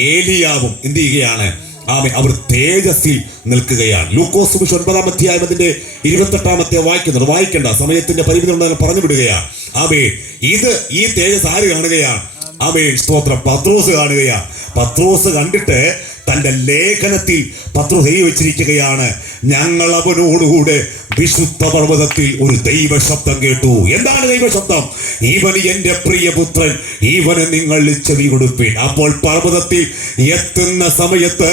ഏലിയാവും എന്ത് ചെയ്യുകയാണ്? ആമേൻ, അവർ തേജസ്സിൽ നിൽക്കുകയാണ്. ലൂക്കോസ് സുവിശേഷം 9-ാം അധ്യായം 28-ാമത്തെ വായിക്കുന്നത്. വായിക്കേണ്ട സമയത്തിന്റെ പരിമിതി ഉണ്ടെന്ന് പറഞ്ഞു വിടുകയാണ്. ആമേൻ, ഈ തേജസ് ആര് കാണുകയാണ്? ആമേൻ, സ്തോത്രം, പത്രോസ് കാണുകയാണ്. പത്രോസ് കണ്ടിട്ട് തന്റെ ലേഖനത്തിൽ പത്രോസ് എഴുതി വെച്ചിരിക്കുകയാണ്, ഞങ്ങൾ അവനോടുകൂടെ വിശുദ്ധ പർവ്വതത്തിൽ ഒരു ദൈവശബ്ദം കേട്ടു. എന്താണ് ദൈവശബ്ദം? ഇവൻ എന്റെ പ്രിയപുത്രൻ, ഇവന് നിങ്ങൾ ചെവി കൊടുപ്പീൻ. അപ്പോൾ പർവ്വതത്തിൽ എത്തുന്ന സമയത്ത്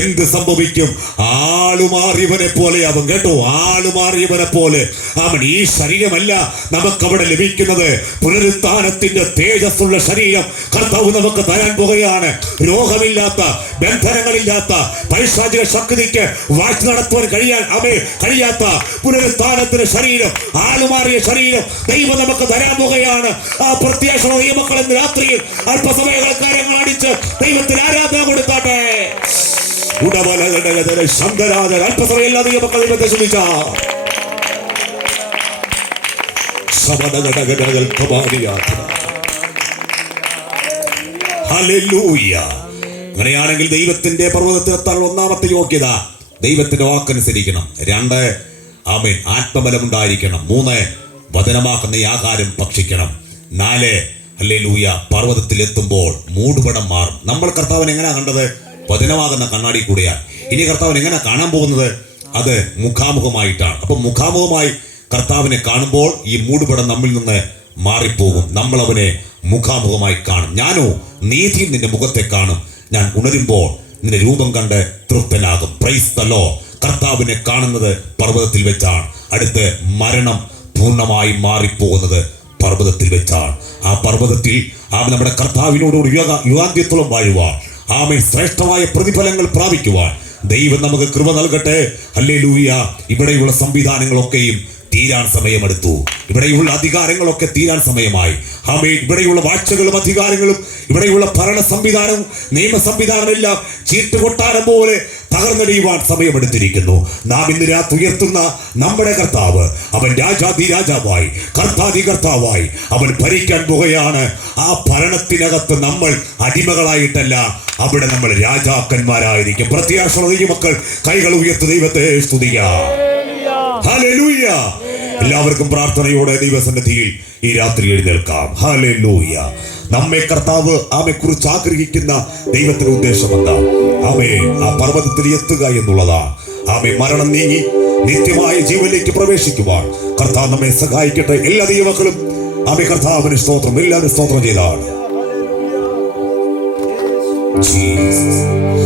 എന്ത് സംഭവിക്കും? ആളുമാറിയവനെ പോലെ അവൻ കേട്ടോ, ആളുമാറിയവനെ പോലെ അവൻ. ഈ ശരീരമല്ല നമുക്കവിടെ ലഭിക്കുന്നത്. പുനരുത്ഥാനത്തിന്റെ തേജസ്സുള്ള ശരീരം കർത്താവ് നമുക്ക് തരാൻ പോകുകയാണ്. രോഗമില്ലാത്ത, ബന്ധനങ്ങളില്ലാത്ത, പൈശാചിക ശക്തിക്ക് വാഴ്ച നടത്തുവാൻ കഴിയാത്ത പുനരുത്ഥാനത്തിന്റെ ശരീരം, ആളുമാറിയ ശരീരം ദൈവം നമുക്ക് തരാൻ പോകുകയാണ്. ആ പ്രത്യാശ ദൈവമക്കൾ ഇന്ന് രാത്രിയിൽ അല്പസമയങ്ങൾ കാര്യങ്ങൾ അടിച്ച് ദൈവത്തിന് ആരാധന കൊടുത്താട്ടെ. അല്പസമയം എല്ലാ ദൈവമക്കൾ ദൈവത്തെ ശ്രമിച്ച അങ്ങനെയാണെങ്കിൽ ദൈവത്തിന്റെ പർവ്വതത്തിലെത്താൻ 1-ാമത്തെ യോഗ്യത ദൈവത്തിന്റെ വാക്കനുസരിക്കണം. 2, ആമേൻ, ആത്മബലം ഉണ്ടായിരിക്കണം. 3, വചനമാക്കുന്ന ഈ ആഹാരം ഭക്ഷിക്കണം. 4, ഹല്ലേലൂയ, പർവ്വതത്തിലെത്തുമ്പോൾ മൂടുപടം മാറും. നമ്മൾ കർത്താവിനെ എങ്ങനെയാ കണ്ടത്? വചനമാകുന്ന കണ്ണാടി കൂടെയാണ്. ഇനി കർത്താവിനെ എങ്ങനെ കാണാൻ പോകുന്നത്? അത് മുഖാമുഖമായിട്ടാണ്. അപ്പൊ മുഖാമുഖമായി കർത്താവിനെ കാണുമ്പോൾ ഈ മൂടുപടം നമ്മിൽ നിന്ന് മാറിപ്പോകും. നമ്മൾ അവനെ മുഖാമുഖമായി കാണും. ഞാനോ നീതിയിൽ നിന്റെ മുഖത്തെ കാണും. ഞാൻ ഉണരുമ്പോൾ നിന്റെ രൂപം കണ്ട് തൃപ്തനാകും. Praise the Lord. കർത്താവിനെ കാണുന്നത് പർവ്വതത്തിൽ വെച്ചാണ്. അടുത്ത് മരണം പൂർണ്ണമായി മാറിപ്പോകുന്നത് പർവ്വതത്തിൽ വെച്ചാണ്. ആ പർവ്വതത്തിൽ നമ്മുടെ കർത്താവിനോടുകൂടി യുഗാന്ത്യത്തോളം വാഴുവാൻ, ആമേൻ, ശ്രേഷ്ഠമായ പ്രതിഫലങ്ങൾ പ്രാപിക്കുവാൻ ദൈവം നമുക്ക് കൃപ നൽകട്ടെ. ഹല്ലേലൂയ. ഇവിടെയുള്ള സംവിധാനങ്ങളൊക്കെയും തീരാൻ സമയമെടുത്തു. ഇവിടെയുള്ള അധികാരങ്ങളൊക്കെ തീരാൻ സമയമായി. ആമേൻ. ഇവിടെയുള്ള വാഴ്ചകളും അധികാരങ്ങളും ഇവിടെയുള്ള ഭരണ സംവിധാനവും നിയമ സംവിധാനമെല്ലാം ചീട്ടുകൊട്ടാരം പോലെ തകർന്നടിയുവാൻ സമയമെടുത്തിരിക്കുന്നു. നാം ഇന്ന് രാത്രി ഉയർത്തുന്ന നമ്മുടെ കർത്താവ്, അവൻ രാജാധി രാജാവായി, കർത്താധി കർത്താവായി അവൻ ഭരിക്കാൻ പോകുകയാണ്. ആ ഭരണത്തിനകത്ത് നമ്മൾ അടിമകളായിട്ടല്ല, അവിടെ നമ്മൾ രാജാക്കന്മാരായിരിക്കും. പ്രത്യാശയുള്ള മക്കൾ കൈകൾ ഉയർത്തി ദൈവത്തെ സ്തുതിക്കാം. ഹല്ലേലൂയ. എല്ലാവർക്കും പ്രാർത്ഥനയോടെ ദൈവസന്നിധിയിൽ ഈ രാത്രി എഴുന്നേൽക്കാം. ഹല്ലേലൂയ. നമ്മെ കർത്താവ് ആമെ കുറിച്ച് ആഗ്രഹിക്കുന്ന ദൈവത്തിന്റെ ഉദ്ദേശം എന്താ? ആമേ, ആ പർവ്വതത്തിൽ എത്തുക എന്നുള്ളതാണ്. ആമേ, മരണം നീങ്ങി നിത്യമായ ജീവനിലേക്ക് പ്രവേശിക്കുവാൻ കർത്താവ് നമ്മെ സഹായിക്കട്ടെ. എല്ലാ ദൈവമക്കളും ആമേൻ കർത്താവിന് സ്തോത്രം, എല്ലാവരും സ്തോത്രം ചെയ്താണ്. ജീസസ്.